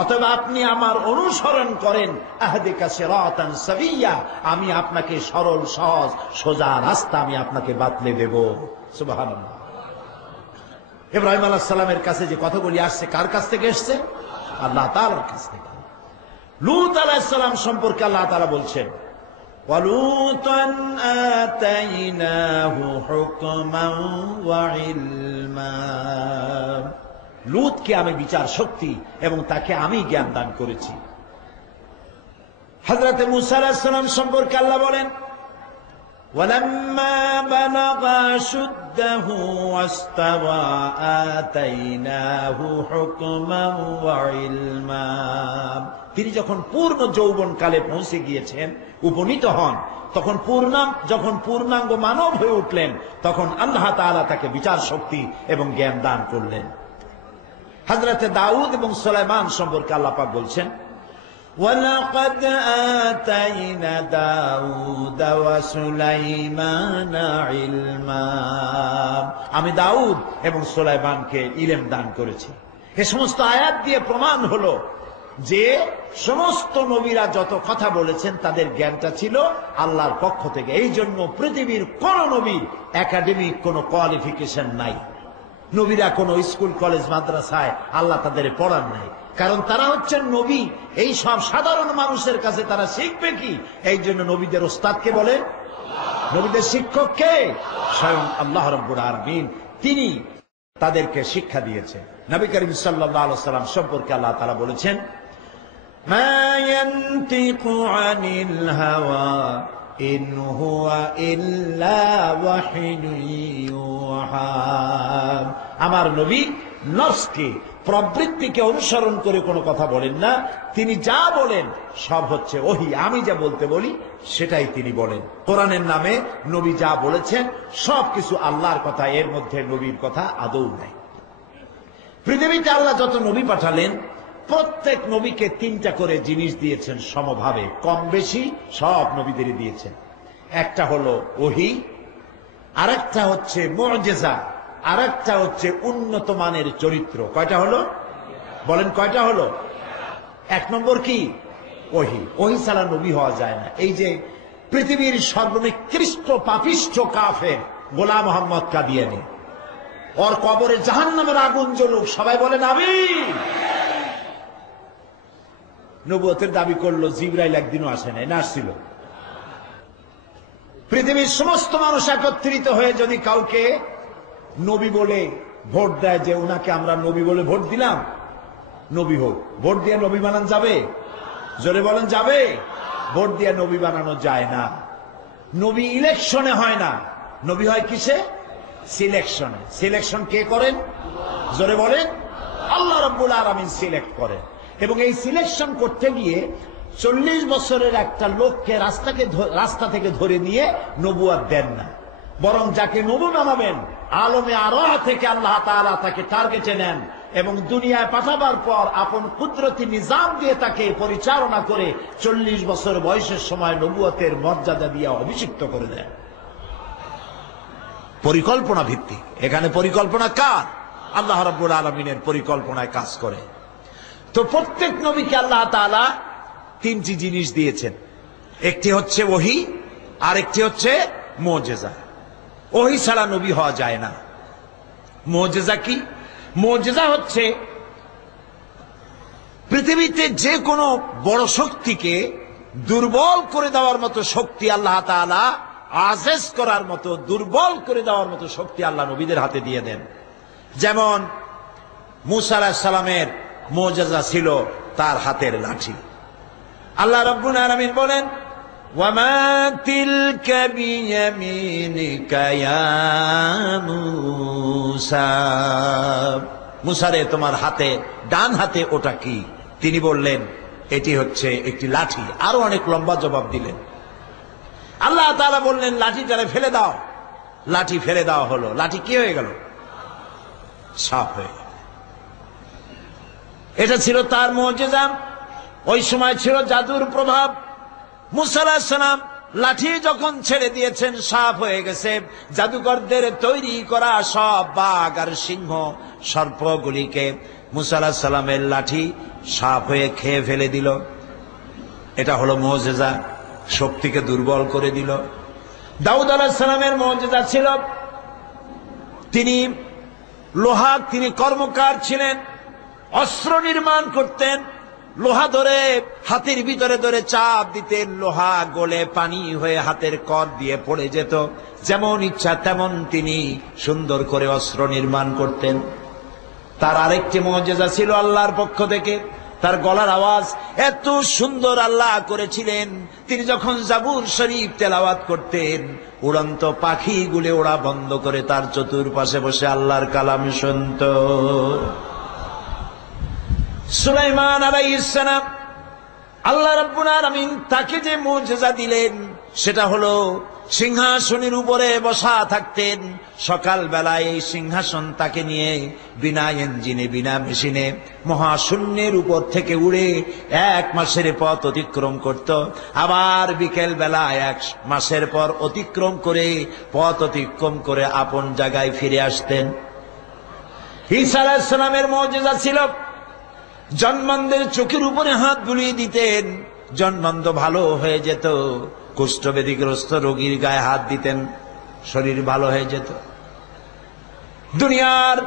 অতএব আপনি আমার অনুসরণ করেন, আহদিকা সিরাতান সাবিয়্যা, আমি আপনাকে সরল সহজ সোজা রাস্তা আমি আপনাকে বাতলে দেব। সুবহানাল্লাহ। ইব্রাহিম আলাইহিস সালামের কাছে যে কথাগুলি আসছে, কার কাছ থেকে এসছে? আল্লাহ তাআলার কাছ থেকে। লূত আলাইহিস সালাম সম্পর্কে আল্লাহ তাআলা বলছেন, ওয়ালুতান আতাইনাহু হুকমান ওয়া ইলমা, লূতকে আমি বিচার শক্তি এবং তাকে আমি জ্ঞান দান করেছি। হযরত মূসা আলাইহিস সালাম সম্পর্কে আল্লাহ বলেন, ওয়ালাম্মা বালাগা শুদ্দাহু ওয়াস্তাওয়া আতাইনাহু হুকমান ওয়া ইলমা, তিনি যখন পূর্ণ যৌবনকালে পৌঁছে গিয়েছেন, উপনীত হন, তখন যখন পূর্ণাঙ্গ মানব হয়ে উঠলেন, তখন আল্লাহ তাআলা তাকে বিচার শক্তি এবং জ্ঞান দান করলেন। হযরতে দাউদ এবং সুলাইমান সম্পর্কে আল্লাহ পাক বলছেন, ওয়ালাকাদ আতাইনা দাউদ ওয়া সুলাইমানা ইলমা, আমি দাউদ এবং সুলাইমানকে ইলম দান করেছি। এই সমস্ত আয়াত দিয়ে প্রমাণ হলো যে সমস্ত নবীরা যত কথা বলেছেন তাদের জ্ঞানটা ছিল আল্লাহর পক্ষ থেকে। এই জন্য পৃথিবীর কোন নবীর একাডেমিক কোন কোয়ালিফিকেশন নাই। নবীরা কোন স্কুল কলেজ মাদ্রাসায় আল্লাহ তাদের পড়ান নাই, কারণ তারা হচ্ছেন নবী। এই সব সাধারণ মানুষের কাছে তারা শিখবে কি? এই জন্য নবীদের ওস্তাদকে বলে, নবীদের শিক্ষককে স্বয়ং আল্লাহ রাব্বুল আলামিন, তিনি তাদেরকে শিক্ষা দিয়েছেন। নবী করিম সাল্লাল্লাহু আলাইহি ওয়াসাল্লাম সম্পর্কে আল্লাহ তাআলা বলেছেন, মা ইয়ানতিকু আনিল হাওয়া ইন হুয়া ইল্লা ওয়াহয়ুন ইউহা, আমার নবী নফসকে, প্রবৃত্তিকে অনুসরণ করে কোনো কথা বলেন না, তিনি যা বলেন সব হচ্ছে ওহী। আমি যা বলতে বলি সেটাই তিনি বলেন। কোরআনের নামে নবী যা বলেছেন সবকিছু আল্লাহর কথা, এর মধ্যে নবীর কথা আদৌ নাই। পৃথিবীতে আল্লাহ যত নবী পাঠালেন, প্রত্যেক নবীকে তিনটা করে জিনিস দিয়েছেন সমভাবে, কম বেশি সব নবীদেরই দিয়েছেন। একটা হলো ওহী, আরেকটা হচ্ছে মুআজিজা, আরেকটা হচ্ছে উন্নত মানের চরিত্র। কয়টা হলো? বলেন কয়টা হলো? এক নম্বর কি? ওহী। ওহী ছাড়া নবী হওয়া যায় না। এই যে পৃথিবীর সর্বনিকৃষ্ট পাপিষ্ঠ কাফের গোলাম মোহাম্মদ কাদিয়ানী, ওর কবরে জাহান্নামের আগুন জ্বলুক, সবাই বলেন আমিন। নবুয়তের দাবি করলো, জিবরাইল একদিনও আসে নাই, না আসছিল? পৃথিবীর সমস্ত মানুষ একত্রিত হয়ে যদি কাউকে নবী বলে ভোট দেয়, যে উনাকে আমরা নবী বলে ভোট দিলাম, নবী হোক, ভোট দিয়ে নবী বানানো যাবে? জোরে বলেন যাবে? ভোট দিয়ে নবী বানানো যায় না। নবী ইলেকশনে হয় না, নবী হয় কিসে? সিলেকশনে। সিলেকশন কে করেন? জোরে বলেন আল্লাহ রাব্বুল আলামিন সিলেক্ট করেন। এবং এই সিলেকশন করতে গিয়ে 40 বছরের একটা লোককে রাস্তা থেকে ধরে নিয়ে নবুয়ত দেন না, বরং যাকে নবী বানাবেন আলমে আরওয়াহ থেকে আল্লাহ তাআলা তাকে টার্গেটে নেন এবং দুনিয়ায় পাঠাবার পর আপন কুদরতি নিজাম দিয়ে তাকে পরিচালনা করে 40 বছর বয়সের সময় নবুয়তের মর্যাদা দিয়ে অভিষিক্ত করে দেন। পরিকল্পনা ভিত্তিক। এখানে পরিকল্পনা কার? আল্লাহ রাব্বুল আলামিনের পরিকল্পনায় কাজ করে। তো প্রত্যেক নবীকে আল্লাহ তাআলা তিনটি জিনিস দিয়েছেন। একটি হচ্ছে ওহী, আরেকটি হচ্ছে মুআজিজা। ওহী ছাড়া নবী হওয়া যায় না। মুআজিজা কি? মুআজিজা হচ্ছে পৃথিবীতে যে কোনো বড় শক্তিকে দুর্বল করে দেওয়ার মতো শক্তি আল্লাহ তাআলা, আজেজ করার মতো, দুর্বল করে দেওয়ার মতো শক্তি আল্লাহ নবীদের হাতে দিয়ে দেন। যেমন মূসা আলাইহিস সালামের মুআজিজা ছিল তার হাতের লাঠি। আল্লাহ রাব্বুল আলামিন বলেন, ওয়ামা তিলকা বিয়ামিনিকা ইয়া মূসা, মূসা রে তোমার হাতে, ডান হাতে ওটা কি? তিনি বললেন এটি হচ্ছে একটি লাঠি। আরো অনেক লম্বা জবাব দিলেন। আল্লাহ তাআলা বললেন লাঠিটারে ফেলে দাও। লাঠি ফেলে দেওয়া হলো। লাঠি কি হয়ে গেল? সাফ হয়ে গেল। এটা ছিল তার মুজিজা। ওই সময় ছিল জাদুর প্রভাব। মুসা আলাইহিস সালাম লাঠি যখন ছেড়ে দিয়েছেন, সাফ হয়ে গেছে। জাদুকরদের তৈরি করা সব বাঘ আর সিংহ সর্পগুলিকে মুসা আলাইহিস সালামের লাঠি সাফ হয়ে খেয়ে ফেলে দিল। এটা হলো মুজিজা, শক্তিকে দুর্বল করে দিল। দাউদ আলাইহিস সালামের মুজিজা ছিল তিনি তিনি কর্মকার ছিলেন, অস্ত্র নির্মাণ করতেন। লোহা ধরে হাতের ভিতরে ধরে চাপ দিতেন, লোহা গলে পানি হয়ে হাতের কর দিয়ে পড়ে যেত। যেমন ইচ্ছা তেমন তিনি সুন্দর করে অস্ত্র নির্মাণ করতেন। তার আরেকটি মুজিজা ছিল আল্লাহর পক্ষ থেকে, তার গলার আওয়াজ এত সুন্দর আল্লাহ করেছিলেন। তিনি যখন জাবুর শরীফ তেলাওয়াত করতেন, উড়ন্ত পাখিগুলো ওড়া বন্ধ করে তার চতুর্পাশে বসে আল্লাহর কালাম শুনত। সুলাইমান আলাইহিস সালাম, আল্লাহ রাব্বুল আলামিন তাকে যে মুজিজা দিলেন সেটা হলো সিংহাসনের উপরে বসা থাকতেন। সকাল বেলায় এই সিংহাসন তাকে নিয়ে বিনা ইঞ্জিনে বিনা মেশিনে মহাশূন্যের উপর থেকে উড়ে 1 মাসের পথ অতিক্রম করত। আবার বিকেল বেলায় 1 মাসের পর পথ অতিক্রম করে আপন জায়গায় ফিরে আসতেন। ঈসা আলাইহিস সালামের মুজিজা ছিল জন্মান্ধের চোখের উপরে হাত বুলিয়ে দিতেন, জন্মান্ধ ভালো হয়ে যেত। কুষ্ঠব্যাধিগ্রস্ত রোগীর গায়ে হাত দিতেন, শরীর ভালো হয়ে যেত। দুনিয়ার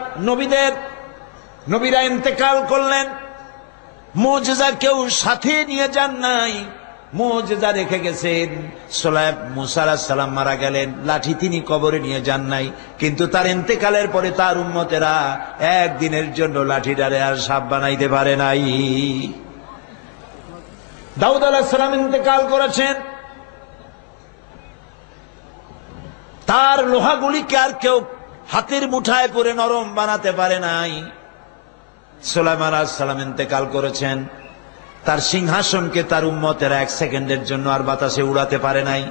নবীরা ইন্তেকাল করলেন, মুজিজা কেউ সাথে নিয়ে যান নাই, মুজিজা রেখে গেছেন। মুসা আলাইহিস সালাম মারা গেলেন, লাঠি তিনি কবরে নিয়ে যান নাই, কিন্তু তার ইন্তেকালের পরে তার উম্মতেরা একদিনের জন্য লাঠিটারে আর সাপ বানাইতে পারে নাই। দাউদ আলাইহিস সালাম ইন্তেকাল করেছেন, তার লোহাগুলিকে আর কেউ হাতের মুঠায় পরে নরম বানাতে পারে নাই। সুলাইমান আলাইহিস সালাম ইন্তেকাল করেছেন, তার সিংহাসনকে তার উম্মতেরা 1 সেকেন্ডের জন্য আর বাতাসে উড়াতে পারে নাই।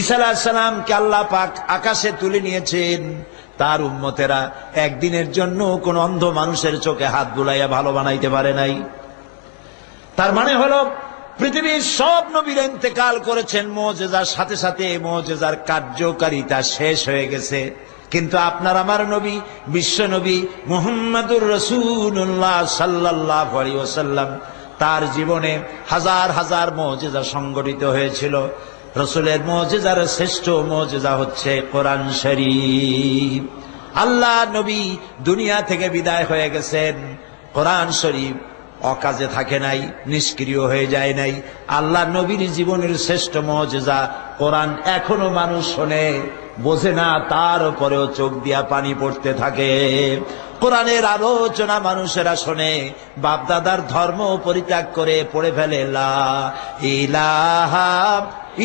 ঈসা আলাইহিস সালামকে আল্লাহ পাক আকাশে তুলে নিয়েছেন, তার উম্মতেরা একদিনের জন্য কোন অন্ধ মানুষের চোখে হাত বুলাইয়া ভালো বানাইতে পারে নাই। তার মানে হলো পৃথিবীর সব নবীরা ইন্তেকাল করেছেন, মুজিজার সাথে সাথে মুজিজার কার্যকারিতা শেষ হয়ে গেছে। কিন্তু আপনার আমার নবী, বিশ্ব নবী মুহাম্মদুর রাসূলুল্লাহ সাল্লাল্লাহু আলাইহি ওয়াসাল্লাম, তার জীবনে হাজার হাজার মুজিজা সংগঠিত হয়েছিল। রাসূলের মুজিজার শ্রেষ্ঠ মুজিজা হচ্ছে কোরআন শরীফ। আল্লাহ নবী দুনিয়া থেকে বিদায় হয়ে গেছেন, কোরআন শরীফ অকাজে থাকে নাই, নিষ্ক্রিয় হয়ে যায় নাই। আল্লাহ নবীর জীবনের শ্রেষ্ঠ মুজিজা কোরআন এখনো মানুষ শোনে, বোঝে না, তার উপরেও চোখ দিয়া পানি পড়তে থাকে। কোরআনের আলোচনা মানুষেরা শোনে, বাপদাদার ধর্ম পরিত্যাগ করে পড়ে ফেলে লা ইলাহা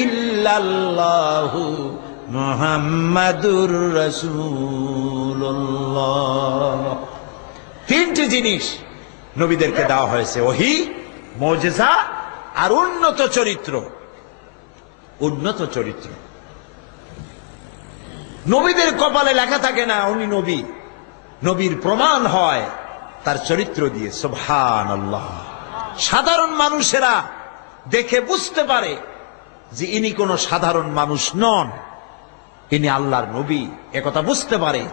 ইল্লাল্লাহু মুহাম্মাদুর রাসূলুল্লাহ। 3টি জিনিস নবীদেরকে দেওয়া হয়েছে, ওহী, মুজিজা আর উন্নত চরিত্র। উন্নত চরিত্র নবীদের কপালে লেখা থাকে না উনি নবী, নবীর প্রমাণ হয় তার চরিত্র দিয়ে। সুবহানাল্লাহ। সাধারণ মানুষেরা দেখে বুঝতে পারে যে ইনি কোন সাধারণ মানুষ নন, ইনি আল্লাহর নবী, একথা বুঝতে পারে।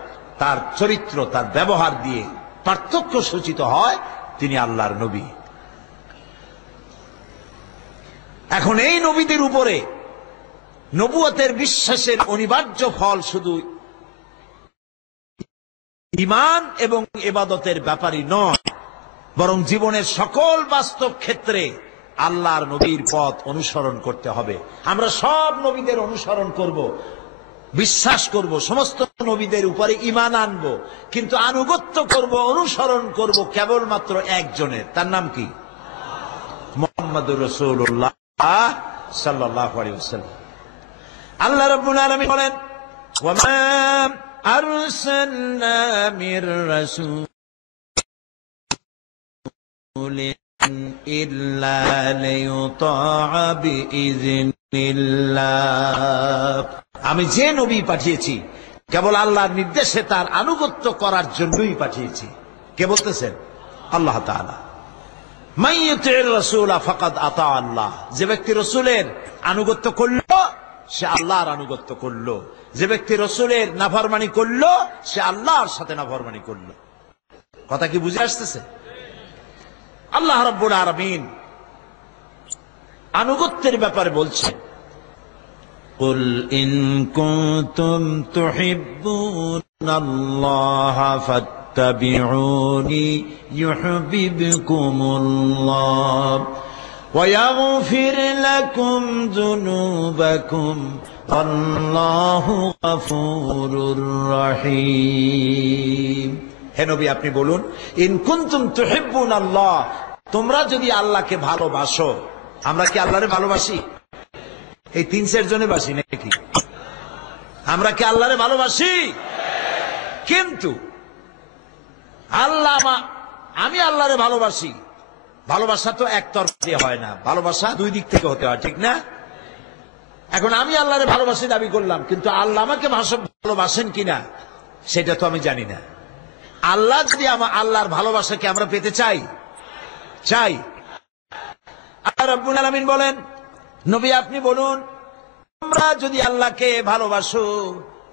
তার চরিত্র, তার ব্যবহার দিয়ে পার্থক্য সূচিত হয় তিনি আল্লাহর নবী। এখন এই নবীদের উপরে নবুয়তের বিশ্বাসের অনিবার্য ফল শুধু ঈমান এবং ইবাদতের ব্যাপারই নয়, বরং জীবনের সকল বাস্তব ক্ষেত্রে আল্লাহর নবীর পথ অনুসরণ করতে হবে। আমরা সব নবীদের অনুসরণ করব, বিশ্বাস করব, সমস্ত নবীদের উপরে ঈমান আনব, কিন্তু আনুগত্য করব, অনুসরণ করব কেবলমাত্র একজনের। তার নাম কি? মুহাম্মদুর রাসূলুল্লাহ সাল্লাল্লাহু আলাইহি ওয়াসাল্লাম। আল্লাহ রাব্বুল আলামিন বলেন, ওয়া মা আরসালনা মির রাসূলিন ইল্লা লিয়ুতাআ বিইযনিল্লাহ। আমি যে নবী পাঠিয়েছি কেবল আল্লাহর নির্দেশে তার আনুগত্য করার জন্যই পাঠিয়েছি। কে বলতেছেন? আল্লাহ তাআলা। মান ইউতি'র রাসূলা ফাকাদ আতা আল্লাহ, যে ব্যক্তি রাসূলের আনুগত্য করলো সে আল্লাহর আনুগত্য করলো, যে ব্যক্তি রাসূলের নাফরমানি করলো সে আল্লাহর সাথে নাফরমানি করলো। কথা কি বুঝে আসতেছে? আল্লাহ রাব্বুল আলামিন আনুগত্যের ব্যাপারে বলছেন, কুল ইন কুনতুম তুহিব্বুনাল্লাহা ফাত্তাবিউনি ইউহিব্বুকুমুল্লাহ ওয়া ইয়াগফির লাকুম যুনুবাকুম আল্লাহু গফুরুর রহিম। হে নবী, আপনি বলুন, ইন কুনতুম তুহিব্বুনাল্লাহ, তোমরা যদি আল্লাহকে ভালোবাসো। আমরা কি আল্লাহরে ভালোবাসি? এই 3-4 জনে বাসি নাকি? আমরা কি আল্লাহরে ভালোবাসি? কিন্তু আমি আল্লাহরে ভালোবাসি, ভালোবাসা তো একতরফা দিয়ে হয় না, ভালোবাসা 2 দিক থেকে হতে হয়, ঠিক না? এখন আমি আল্লাহরে ভালোবাসি দাবি করলাম, কিন্তু আল্লাহ আমাকে ভালোবাসেন কিনা সেটা তো আমি জানি না। আল্লাহ যদি আল্লাহর ভালোবাসাকে আমরা পেতে চাই। আল্লাহ রাব্বুল আলামিন বলেন, নবী আপনি বলুন, তোমরা যদি আল্লাহকে ভালোবাসো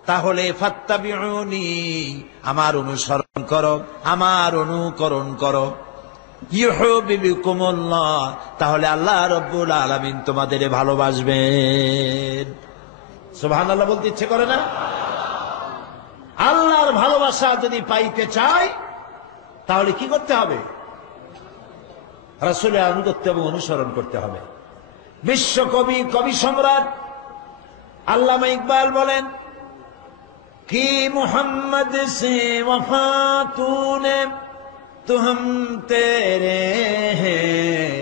তাহলে ফাত্তাবিউনি, আমার অনুসরণ করো, আমার অনুকরণ করো, ইউহিব্বুকুমুল্লাহ, তাহলে আল্লাহ রাব্বুল আলামিন তোমাদের ভালোবাসবেন। সুবহানাল্লাহ বলতে ইচ্ছে করে না? আল্লাহর ভালোবাসা যদি পাইতে চাই তাহলে কি করতে হবে? রাসূলের আনুগত্য এবং অনুসরণ করতে হবে। বিশ্বকবি, কবি সম্রাট আল্লামা ইকবাল বলেন, কি মুহাম্মদ সে ওয়াফা তূনে তো হাম তেরে হ্যাঁ,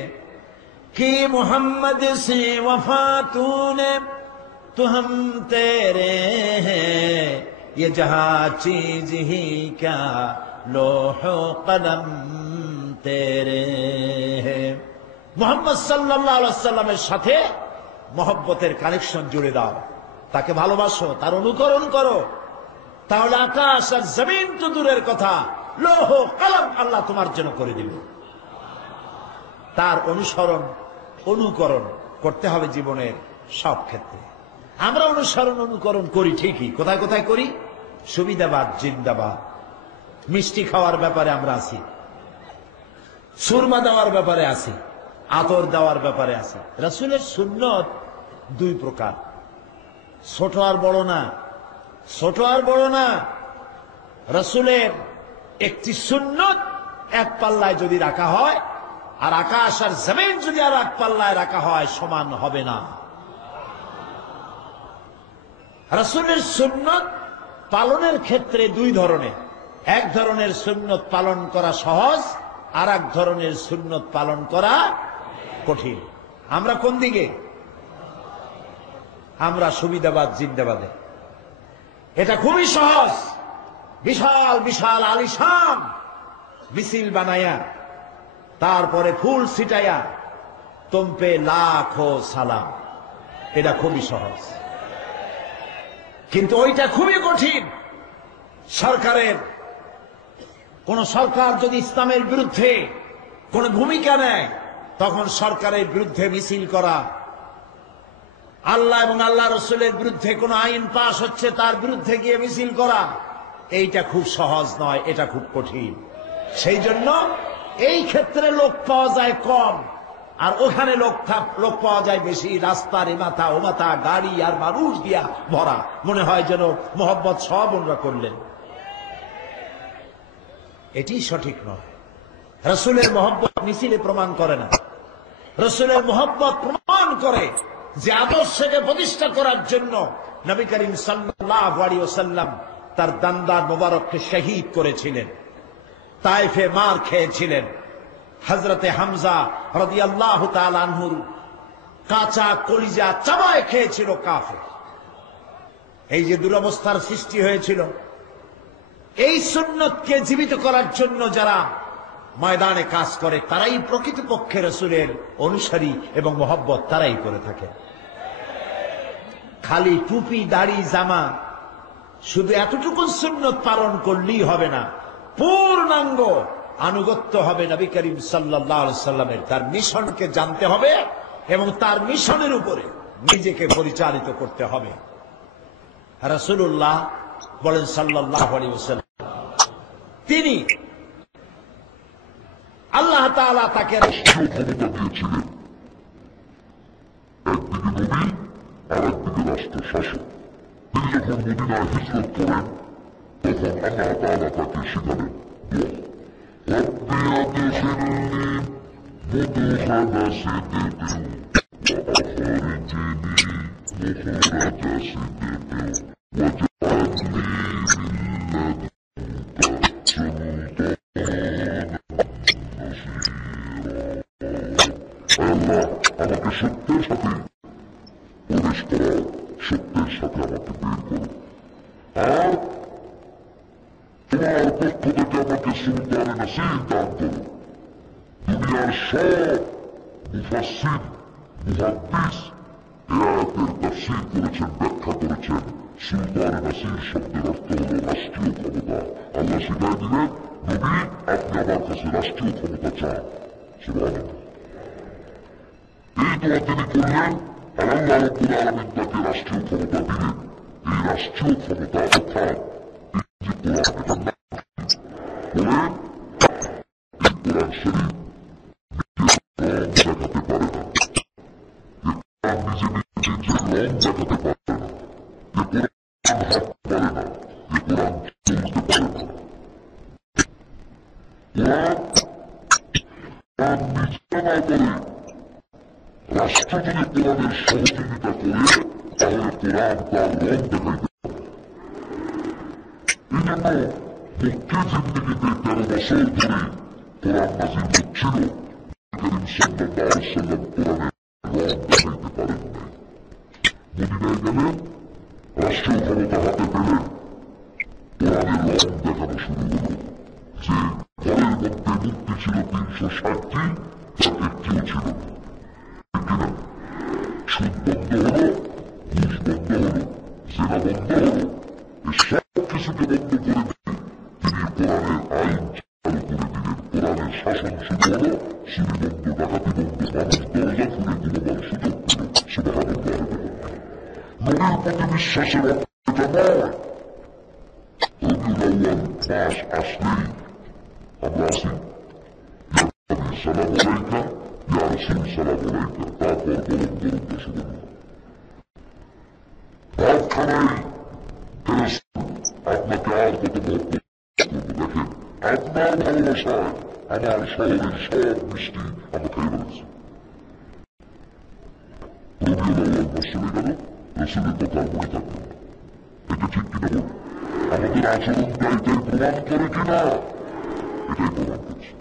কি মুহাম্মদ সে ওয়াফা তূনে তো হাম তেরে হ্যাঁ, ये जहां चीज ही क्या लोहो कलम तेरे हैं। মুহাম্মদ সাল্লাল্লাহু আলাইহি ওয়াসাল্লামের সাথে মহব্বতের কানেকশন জুড়ে দাও, তাকে ভালোবাসো, তার অনুকরণ করো, তাহলে আকাশ আর জমিন তো দূরের কথা, লৌহ কলম আল্লাহ তোমার জন্য করে দিবে। তার অনুসরণ অনুকরণ করতে হবে জীবনের সব ক্ষেত্রে। আমরা অনুসরণ অনুকরণ করি ঠিকই, কোথায় কোথায় করি? সুবিধাবাদ জিন্দাবাদ, মিষ্টি খাওয়ার ব্যাপারে আমরা আছি, সুরমা দেওয়ার ব্যাপারে আছি, আতর দেওয়ার ব্যাপারে আছি। রাসূলের সুন্নত 2 প্রকার, ছোট আর বড় না, ছোট আর বড় না। রাসূলের একটি সুন্নত এক পাল্লায় যদি রাখা হয়, আর আকাশ আর জমিন যদি আর এক পাল্লায় রাখা হয়, সমান হবে না। রাসূলের সুন্নত পালনের ক্ষেত্রে 2 ধরনের। এক ধরনের সুন্নত পালন করা সহজ, আর এক ধরনের সুন্নত পালন করা কঠিন। আমরা কোন দিকে? আমরা সুবিধাবাদ জিন্দাবাদে। এটা খুবই সহজ, বিশাল বিশাল আলিশান মিছিল বানায়া, তারপরে ফুল ছিটাইয়া, তোমপে লাখো সালাম, এটা খুবই সহজ। কিন্তু ওইটা খুবই কঠিন। কোন সরকার যদি ইসলামের বিরুদ্ধে কোন ভূমিকা নেয়, তখন সরকারের বিরুদ্ধে মিছিল করা, আল্লাহ এবং আল্লাহ রাসূলের বিরুদ্ধে কোন আইন পাশ হচ্ছে তার বিরুদ্ধে গিয়ে মিছিল করা, এইটা খুব সহজ নয়, এটা খুব কঠিন। সেই জন্য এই ক্ষেত্রে লোক পাওয়া যায় কম, আর ওখানে লোক পাওয়া যায় বেশি। রাস্তার এমাথা ওমাথা গাড়ি আর মানুষ দিয়া ভরা, মনে হয় যেন মোহাম্মদ সব ওনরা করলেন। এটি সঠিক নয়। রাসূলের মহব্বত মিছিলে প্রমাণ করে না। রাসূলের মহব্বত প্রমাণ করে যে আদর্শকে প্রতিষ্ঠা করার জন্য নবী করিম সাল্লাল্লাহু আলাইহি ওয়াসাল্লাম তার দান্দার মোবারককে শহীদ করেছিলেন, তায়েফে মার খেয়েছিলেন। হযরতে হামজা রাদিয়াল্লাহু তাআলা আনহুর কাঁচা কলিজা চাবায় খেয়েছিল কাফের। এই যে দুরবস্থার সৃষ্টি হয়েছিল, এই সুন্নতকে জীবিত করার জন্য যারা ময়দানে কাজ করে, তারাই প্রকৃতপক্ষে রাসূলের অনুসারী এবং মহব্বত তারাই করে থাকে। খালি টুপি দাড়ি জামা শুধু এতটুকু সুন্নত পালন করলেই হবে না, পূর্ণাঙ্গ আনুগত্য হবে নবী করিম সাল্লাল্লাহু আলাইহি সাল্লামের। তার মিশনকে জানতে হবে এবং তার মিশনের উপরে নিজেকে পরিচালিত করতে হবে। রাসূলুল্লাহ বলেন সাল্লাল্লাহু আলাইহি ওয়াসাল্লাম, তিনি আল্লাহ তাআলা তাকে ক্ষমতা দিয়েছিলেন, একদিকে নবী আর একদিকে রাষ্ট্র শাসক। তিনি যখন মদিনায় হিজরত করেন তখন আল্লাহ তাআলা তাকে শিখালেন ربي أدخلني مدخل صدق وأخرجني مخرج صدق واجعلني من لدنك سلطانا نصيرا। আমাকে সত্যের সাথে প্রবেশ করাও, সত্যের সাথে আমাকে বের করো, আর তোমার পক্ষ থেকে আমাকে সুলতানে নাসির দান করো। দুনিয়ার সব মুফাসসির মুহাদ্দিস আয়াতের তাফসীর করেছেন, ব্যাখ্যা করেছেন। সুলতানে নাসির শব্দের অর্থ হল রাষ্ট্রীয় ক্ষমতা। আল্লাহ শিখাই দিলেন, নবী আপনি আমার কাছে রাষ্ট্রীয় ক্ষমতা চান। সুবহানাল্লাহ। এই দোয়া তিনি করলেন, আর আল্লাহ রাব্বুল আলামিন তাকে রাষ্ট্রীয় ক্ষমতা দিলেন। এই রাষ্ট্রীয় ক্ষমতা অর্থাৎ কোরআন শরীফ দেখাতে পারে না, নিজে নিজে রং দেখাতে পারে না, কোরআন হাত পারে না, কোরআন চলতে পারে না। কোরআন নিজে না করে রাষ্ট্র যদি কোরআনের সহযোগিতা করে তাহলে কোরআন তার রং দেখাইতে পারে। এই জন্য মক্কা জিন্দেগিতে 13 বছর ধরে কোরআন নাযিল হচ্ছিল, করিম সাল্লাল্লাহু আলাইহি ওয়াসাল্লাম কোরআনের রং দেখাইতে পারেন নাই। মদিনায় গেলেন, রাষ্ট্রীয় ক্ষমতা হাতে পেলেন, কোরআনের রং দেখানো শুরু হলো। যে ঘরের মধ্যে মূর্তি ছিল 360টি, তার একটিও ছিল না। সুদ বন্ধ হলো, ঘুষ বন্ধ হলো, জেনা বন্ধ হলো, সব কিছুকে বন্ধ করে দিয়ে তিনি কোরআনের আইন চালু করে দিলেন। কোরআনের শাসন শুরু হলো, চুরি বন্ধ, ডাকাতি বন্ধ, মানুষ দরজা খুলে ঘুমাবার সুযোগ পেল। সুবহানাল্লাহ। নবীর প্রতি বিশ্বাসের এটা নয়। রবিউল আউয়াল মাস আসলেই আমরা আসি, ইয়া নবী সালাম আলাইকা, ইয়া রাসূল সালাম আলাইকা, তারপর গরম গরম রসগোল্লা ভাতখানায় আপনাকে আর কত মহব্বত করবো। দেখেন, আপনার ভালোবাসায় আমার শহরের সব মিষ্টি আমরা খেয়ে ফেলেছি। রবিউল আউয়াল মাস চলে গেল, রসুলের কথা মনে থাকবে না। এটা ঠিক কিনা বলুন? আমাদের আচরণটা এটাই প্রমাণ করে কিনা? এটাই প্রমাণ করছে।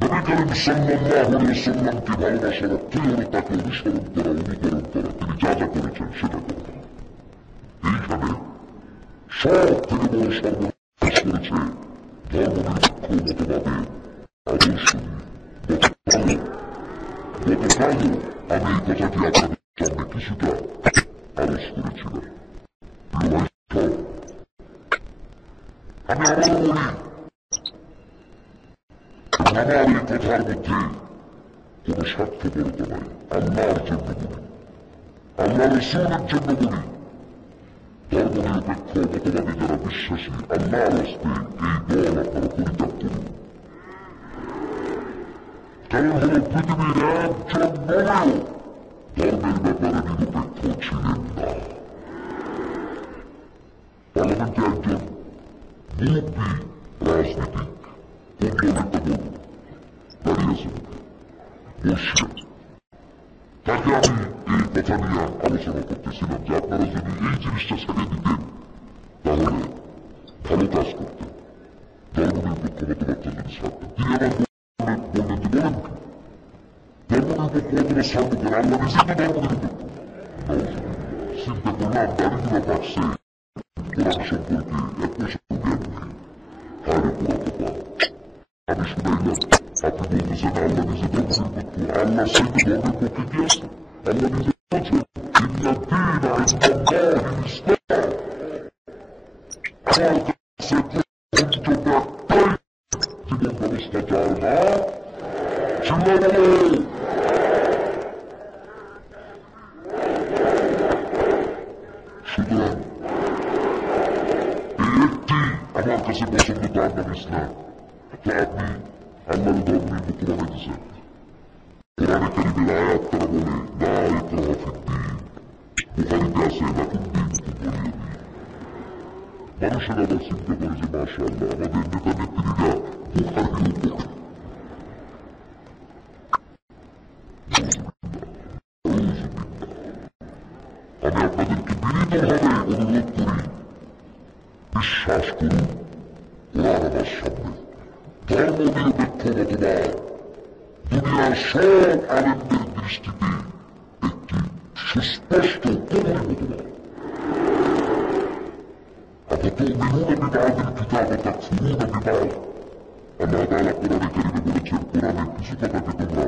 নবী করিম সাল্লাল্লাহু আলাইহি ওয়াসাল্লামকে ভালোবাসার অর্থই হল তাকে অনুসরণ করা, অনুকরণ করা, তিনি যা যা করেছেন সেটা করা। এইখানে সব থেকে বড় সর্বনাশ করেছে ধর্মনিরপেক্ষ মতবাদে আদর্শ নিয়ে। গতকালও আমি এই কথাটি আপনাদের সামনে কিছুটা আলোচ করেছিলাম। আমি আবারও বলি, আমার এই কথার মধ্যে কোন স্বার্থপরতা নাই। আল্লাহর জন্য বলি, আল্লাহ রাসূলের জন্য বলি। ধর্মনিরপেক্ষ মতবাদে যারা বিশ্বাসী, আল্লাহর হস্তে এই দল আপনারা পরিত্যাগ করুন। কারণ হল পৃথিবীর একজন নবীও ধর্মের ব্যাপারে নিরপেক্ষ ছিলেন না। পার্লামেন্টে একজন মুরব্বী রাজনীতিক, কোন দলের তা বলুন, দাঁড়িয়ে আছেন, বসছেন, তাকে আমি এই কথা নিয়ে আলোচনা করতেছিলাম যে আপনারা যদি এই জিনিসটা ছেড়ে দিতেন তাহলে ভালো কাজ করতেন, ধর্মনিরপেক্ষ মতবাদটা যদি ছাড়তেন। তিনি আবার বললেন যে বলেন কি ধর্মনিরপেক্ষ মতবাদ ছাড়বো কেন? আল্লাহ নিজে তো ধর্মনিরপেক্ষ। চিন্তা করলাম দাড়িগুলো পাকছে, কোরআন সম্পর্কে এক পয়সাও জ্ঞান নেই। হায়রে পোড়া কপাল, আমি শুনাইলাম আপনি বলতেছেন আল্লাহ নিজে ধর্মনিরপেক্ষ। আল্লাহ সেই ধর্মের পক্ষে কি আছে? আল্লাহ নিজে বলছেন ইন্নাদ দীনা ইনদাল্লাহিল ইসলাম, সুতরাং এই একটি আমার কাছে পছন্দ তার নাম ইসলাম। তো আপনি আল্লাহর ধর্ম নিয়ে কোরআনে দিচ্ছেন, কোরআনে কারিমের আয়াত তারা বলে লা ইকরাহা ফিদ্দীন, বুখারীতে আছে লাকুম দীনুকুম ওয়ালিয়া দীন। মানুষের আবার চিন্তা করে যে মাশাআল্লাহ আমাদের নেতা নেত্রীরা বুখারীর উপর। আমি আপনাদেরকে বিনীতভাবে অনুরোধ করি, বিশ্বাস করুন কোরআন আমার সামনে ধর্ম নিরপেক্ষ মতবাদ দুনিয়ার সব আলেমদের দৃষ্টিতে একটি সুস্পষ্ট কমরি মতবাদ। أفتؤمنون ببعض الكتاب وتكفرون ببعض। আল্লাহ তাআলা কোরআনে কারিমে বলেছেন কোরআনের কিছু কথাকে তোমরা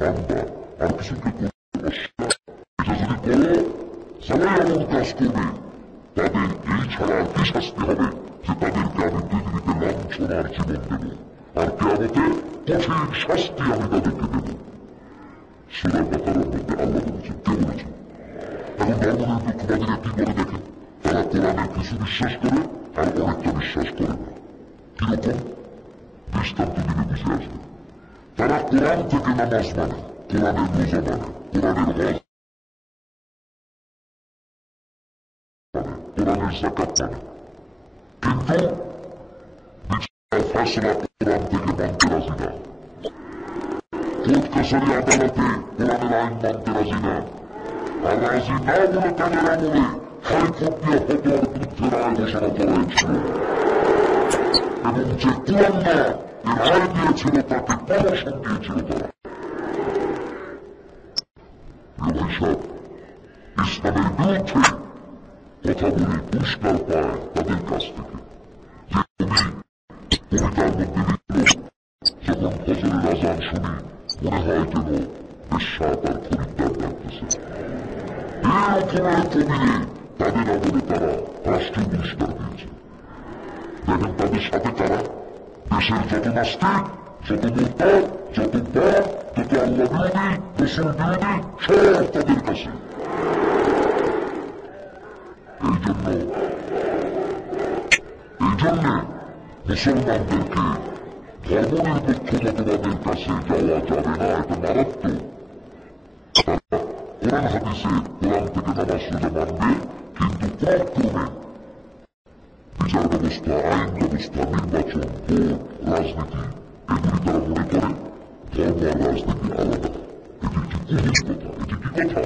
মানবা আর কিছুকে করবে অস্বীকার। এটা যদি করো সবাই এমন কাজ করবে তাদের এই ছাড়া আর কি শাস্তি হবে যে তাদেরকে আমি পৃথিবীতে লাঞ্ছনার জীবন দেব আর কিয়ামতে কঠিন শাস্তি আমি তাদেরকে দেব। সূরা বাকারার মধ্যে আল্লাহ বলেছেন, কে বলেছেন? এখন ধর্মনিরপেক্ষবাদীরা কি করে দেখেন, তারা কোরআনের কিছু বিশ্বাস করে আর অনেকটা বিশ্বাস করে না। কিরকম? দৃষ্টান্ত দিলে বুঝে আসবে। তারা কোরআন থেকে নামাজ মানে, কোরআনের রোজা মানে, কোরআনের হজ মানে, কোরআনের যাকাত মানে, কিন্তু বিচার ফয়সালা কোরআন থেকে মানতে রাজি না। কোর্ট কাছারি আদালতে কোরআনের আইন মানতে রাজি না। আর রাজি না বলে তাদের আমলে হাইকোর্ট দিয়ে ফতোয়ার বিরুদ্ধে রায় ঘোষণা করা হয়েছিল এবং যে কোরআন না এর রায় দিয়েছিল তাকে প্রমোশন দিয়েছিল তারা। ভাইসাব ইসলামের বিরুদ্ধে কথা বলে পুরস্কার পায় তাদের কাছ থেকে। যে কবিতার মধ্যে লিখল, যখন ফজরের আজান শুনি মনে হয় যেন বেশ্যা তার খরিদ্দার ডাকতেছে। এরকম কবিরে তাদের আমলে তারা রাষ্ট্রীয় পুরস্কার দিয়েছে। দেখেন তাদের সাথে তারা দেশের যত নাস্তিক, যত মুরতাদ, যত বাদ, যত আল্লাহ বিরোধী, রসুল বিরোধী সব তাদের কাছে। এই জন্য মুসলমানদেরকে ধর্মনিরপেক্ষ মতবাদের কাছে যাওয়া যাবে না, এটা মারাত্মক। কোরআন হাদিসে কোরআন থেকে নামাজ রোজা মানবে, কিন্তু ক্রমে বিচার ব্যবস্থা, আইন ব্যবস্থা, নির্বাচন, ভোট, রাজনীতি এগুলি তারা মনে করে ধর্ম আর রাজনীতি আলাদা। এটি একটি কুহুরি কথা। এটি কি কথা?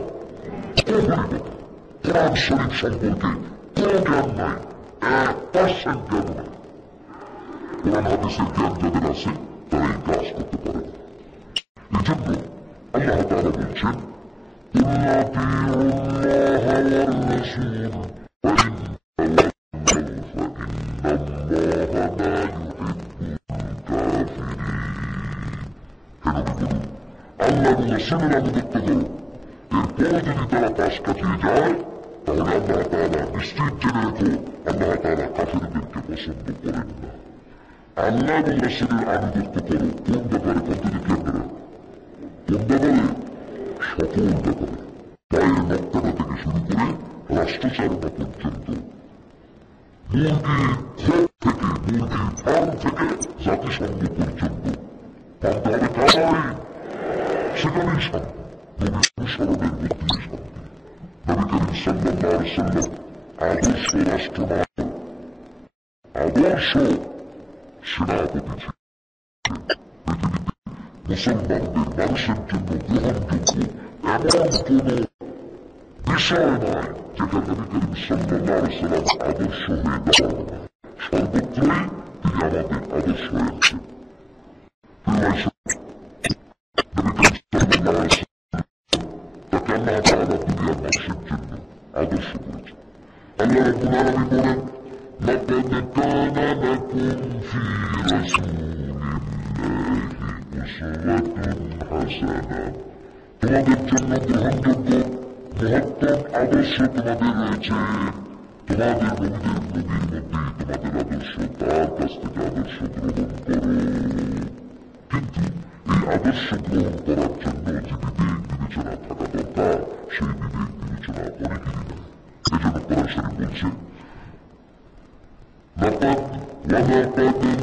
কুহুরি কথা। কোরআন শরীফ সম্পর্কে কোনো জ্ঞান নাই, 1% জ্ঞান নাই। কোরআন হাদিসের জ্ঞান যাদের আছে তারা এই কাজ করতে পারে না। এই জন্য আল্লাহ তাআলা বলছেন, قل أطيعوا الله والرسول وإن تولوا فإن الله لا يحب الكافرين। কেন বলুন আল্লাহ রসুলের আনুগত্য করো, এরপরে যদি তারা পাশ কাটিয়ে যায় তাহলে আল্লাহ তাআলা নিশ্চিত জেনে রেখো আল্লাহ তাআলা কাফিরদেরকে পছন্দ করেন না। আল্লাহ এবং রসুলের আনুগত্য করো কোন ব্যাপারে? বলতে দেখি আপনারা কোন ব্যাপারে? সকল ব্যাপারে, পায়ের নক্তাটা থেকে শুরু করে রাষ্ট্রচারণা পর্যন্ত, মুরগির খোপ থেকে, মুরগির ফার্ম থেকে জাতিসংঘ পর্যন্ত মানতে হবে কার আইন? সেখানেই শান্তি, নবীর অনুসরণের মধ্যেই শান্তি। নবী করিম সাল্লাল্লাহু আলাইহি ওয়াসাল্লাম আদর্শ রাষ্ট্রনায়ক, আদর্শ সেনাপতি ছিলেন। মুসলমানদের মানুষের জন্য গ্রহণযোগ্য এমন কোন বিষয় নয় যেটা নবী করিম সাল্লাল্লাহু আলাইহি ওয়াসাল্লাম আদর্শ হয়ে দাঁড়াবে না। সর্বত্রই তিনি আমাদের আদর্শ হয়ে আছেন। নবী করিম সাল্লাল্লাহু আলাইহি ওয়াসাল্লাম তাকে আল্লাহ তাআলা দুনিয়ার মানুষের জন্য আদর্শ করেছেন। আল্লাহ রাব্বুল আলামিন বলেন, لقد كان لكم في رسول তোমাদের জন্য গ্রহণযোগ্য মহত্তম আদর্শ তোমাদের রয়েছে। তোমাদের নবীদের মধ্যেই তোমাদের আদর্শ, তার কাছ থেকে আদর্শ গ্রহণ করো। কিন্তু এই আদর্শ গ্রহণ করার জন্য যে বিবেক বিবেচনা থাকা দরকার সেই বিবেক বিবেচনা অনেকেরই নাই। এজন্য কোরআন শরীফ বলছে ولقد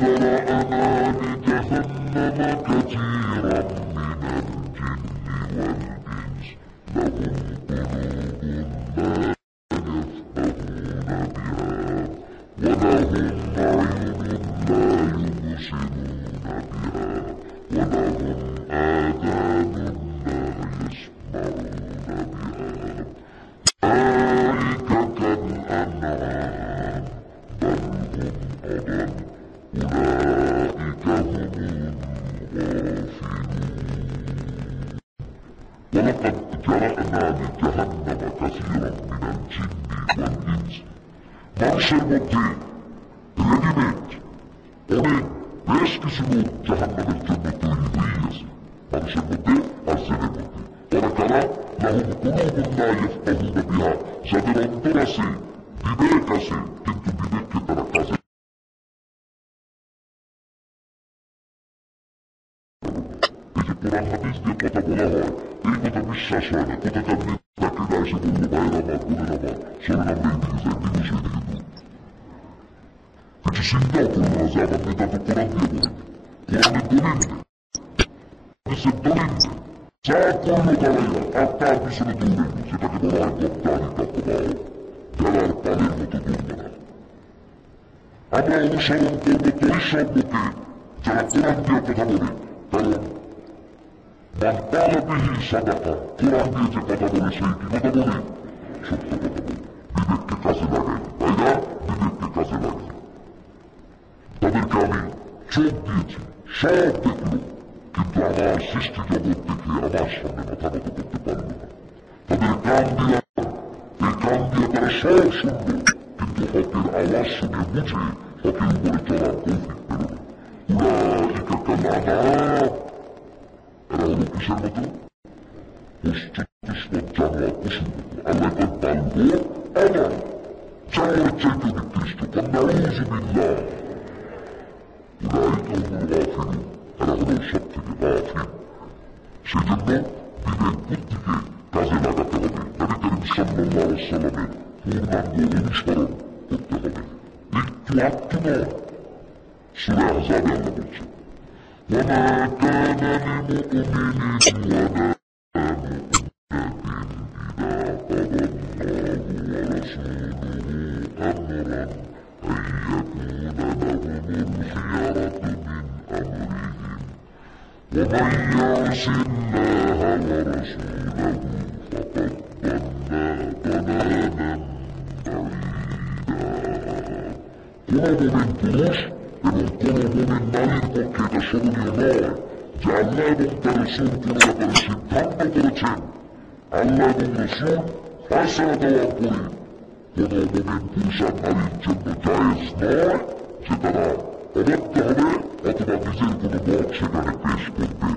ذرأنا لجهنم كثيرا من الجن والإنس لهم قلوب لا يفقهون بها ولهم أعين لا يبصرون بها ولهم آذان لا يسمعون بها أولئك كالأنعام بل هم أضل أولئك هم الغافلون ولقد جرأنا لجهنم كثيرا من الجن والإنس মানুষের মধ্যে রেডিমেড অনেক বেশ কিছু লোক জাহান্নামের জন্য তৈরি হয়ে গেছে মানুষের মধ্যে আর জেনের মধ্যে। ওরা কারা লাহুম কুলুবুন লা ইয়াফকাহুনা বিহা, যাদের অন্তর আছে বিবেক আছে কিন্তু বিবেককে তারা কাজে এই যে কোরআন হাদিস দিয়ে কথা বলা হয় এই কথা বিশ্বাস হয় না। কোথাকার নেতাকে এসে বললো ভাইয়ের আমার বোনের আমার চলেন আমরা এইদিকে যাই দিবস এইদিকে দূর কিছু চিন্তাও করলো না যে আমার নেতা তো কোরআন দিয়ে বলেন কোরআনের দলিল নেই হাদিসের দলিল নেই যা করলো দাঁড়াইয়া আর তার পিছনে দৌড়াইল যেটাকে বলা হয় বক্তানি তকবাও ভেড়ার পালের মতো দৌড়বে না। আমরা অনুসরণ করবো তোই সব লোকে যারা কোরআন দিয়ে কথা বলে, কারণ মান ক্বালা বিহি সাদাকা, কোরআন দিয়ে যে কথা বলে সেই কি কথা বলে সত্য কথা বলে, বিবেককে কাজে লাগায় তাই না, বিবেককে কাজে লাগায়। তাদেরকে আমি চোখ দিয়েছি সব দেখলো কিন্তু আমার সৃষ্টি জগৎ দেখে আমার সামনে মাথা নত করতে পারল না। তাদের কান দিলাম এই কান দিয়ে তারা সব শুনলো কিন্তু হকের আওয়াজ শুনে বুঝে হকের উপরে চলার কৌফিক পেল না। উলাইকা কাল-আনআম, এরা হলো কিসের মতো চতুষ্পদ জানোয়ার পশুর মতো। আল্লাহ পালবো আমার জানোয়ার চাইতে নিকৃষ্ট নাউযু বিল্লাহ। উলাইকা হুমুল গাফিলুন, এরা হলো সব থেকে গাফিল। সেই জন্য বিবেক বুদ্ধিকে কাজে লাগাতে হবে। নবী করিম সাল্লাল্লাহু আলাইহি ওয়াসাল্লামের পূর্ণাঙ্গ অনুসরণ করতে হবে। একটু আধটু নয়। সূরা আহজাবে আল্লাহ বলছেন ওয়ামা কানা লিমুমিনিন ওয়ালা ومن يعص الله ورسوله فقد ضل ضلالا بعيدا। কোন মুমিন পুরুষ এবং কোন মুমিন নারীর পক্ষে এটা স্মরণীয় নয় যে আল্লাহ এবং তার রাসূল কোন ব্যাপারে সিদ্ধান্ত করেছেন, আল্লাহ এবং রাসূল ফয়সালা দেওয়ার পরে কোন মুমিন পুরুষ আর নারীর জন্য জায়েজ নয় যে তারা অবাধ্য হবে অথবা নিজের কোনো মত সেখানে পেশ করবে।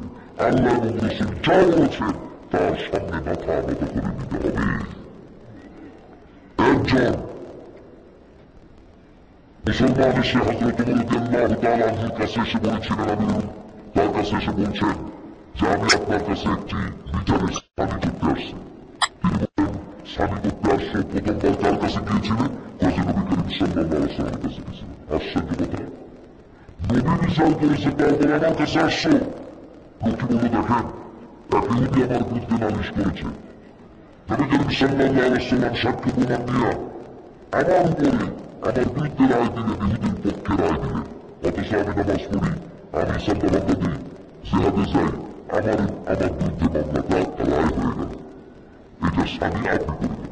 আল্লাহ এবং রাসূল যা বলেছেন তার সামনে মাথা নত করে দিতে হবে। একজন মুসলমান এসে হযরত ওমর রাদিয়াল্লাহু তাআলা আনহুর কাছে এসে বলেছিলেন, আমির তার কাছে এসে বলছেন যে আমি আপনার কাছে একটি লিটারের পানি করতে আসছি। তিনি বলেন সানি করতে আসছো, প্রথমবার কার কাছে গিয়েছিলেন? কাজী নবী করিম সাল্লাল্লাহু আলাইহি ওয়াসাল্লামের কাছে গিয়েছিলেন। আশ্চর্য কথা, নবী বিচার করেছে তারপর আমার কাছে আসছো। লোকটি বলল দেখেন এক ইহুদি আমার বিরুদ্ধে নালিশ করেছে, নবী করিম সাল্লাল্লাহু আলাইহি ওয়াসাল্লাম সাক্ষ্য প্রমাণ দিয়া আমার উপরে আমার বিরুদ্ধে রায় দিলেন, ইহুদির পক্ষে রায় দিলেন। অথচ আমি নামাজ পড়ি, আমি সাল্লাল্লাহু দিই, জিহাদে যাই, আমার বিরুদ্ধে মামলাটা রায় হয়ে গেল। এটা স্বামী আপনি করবেন,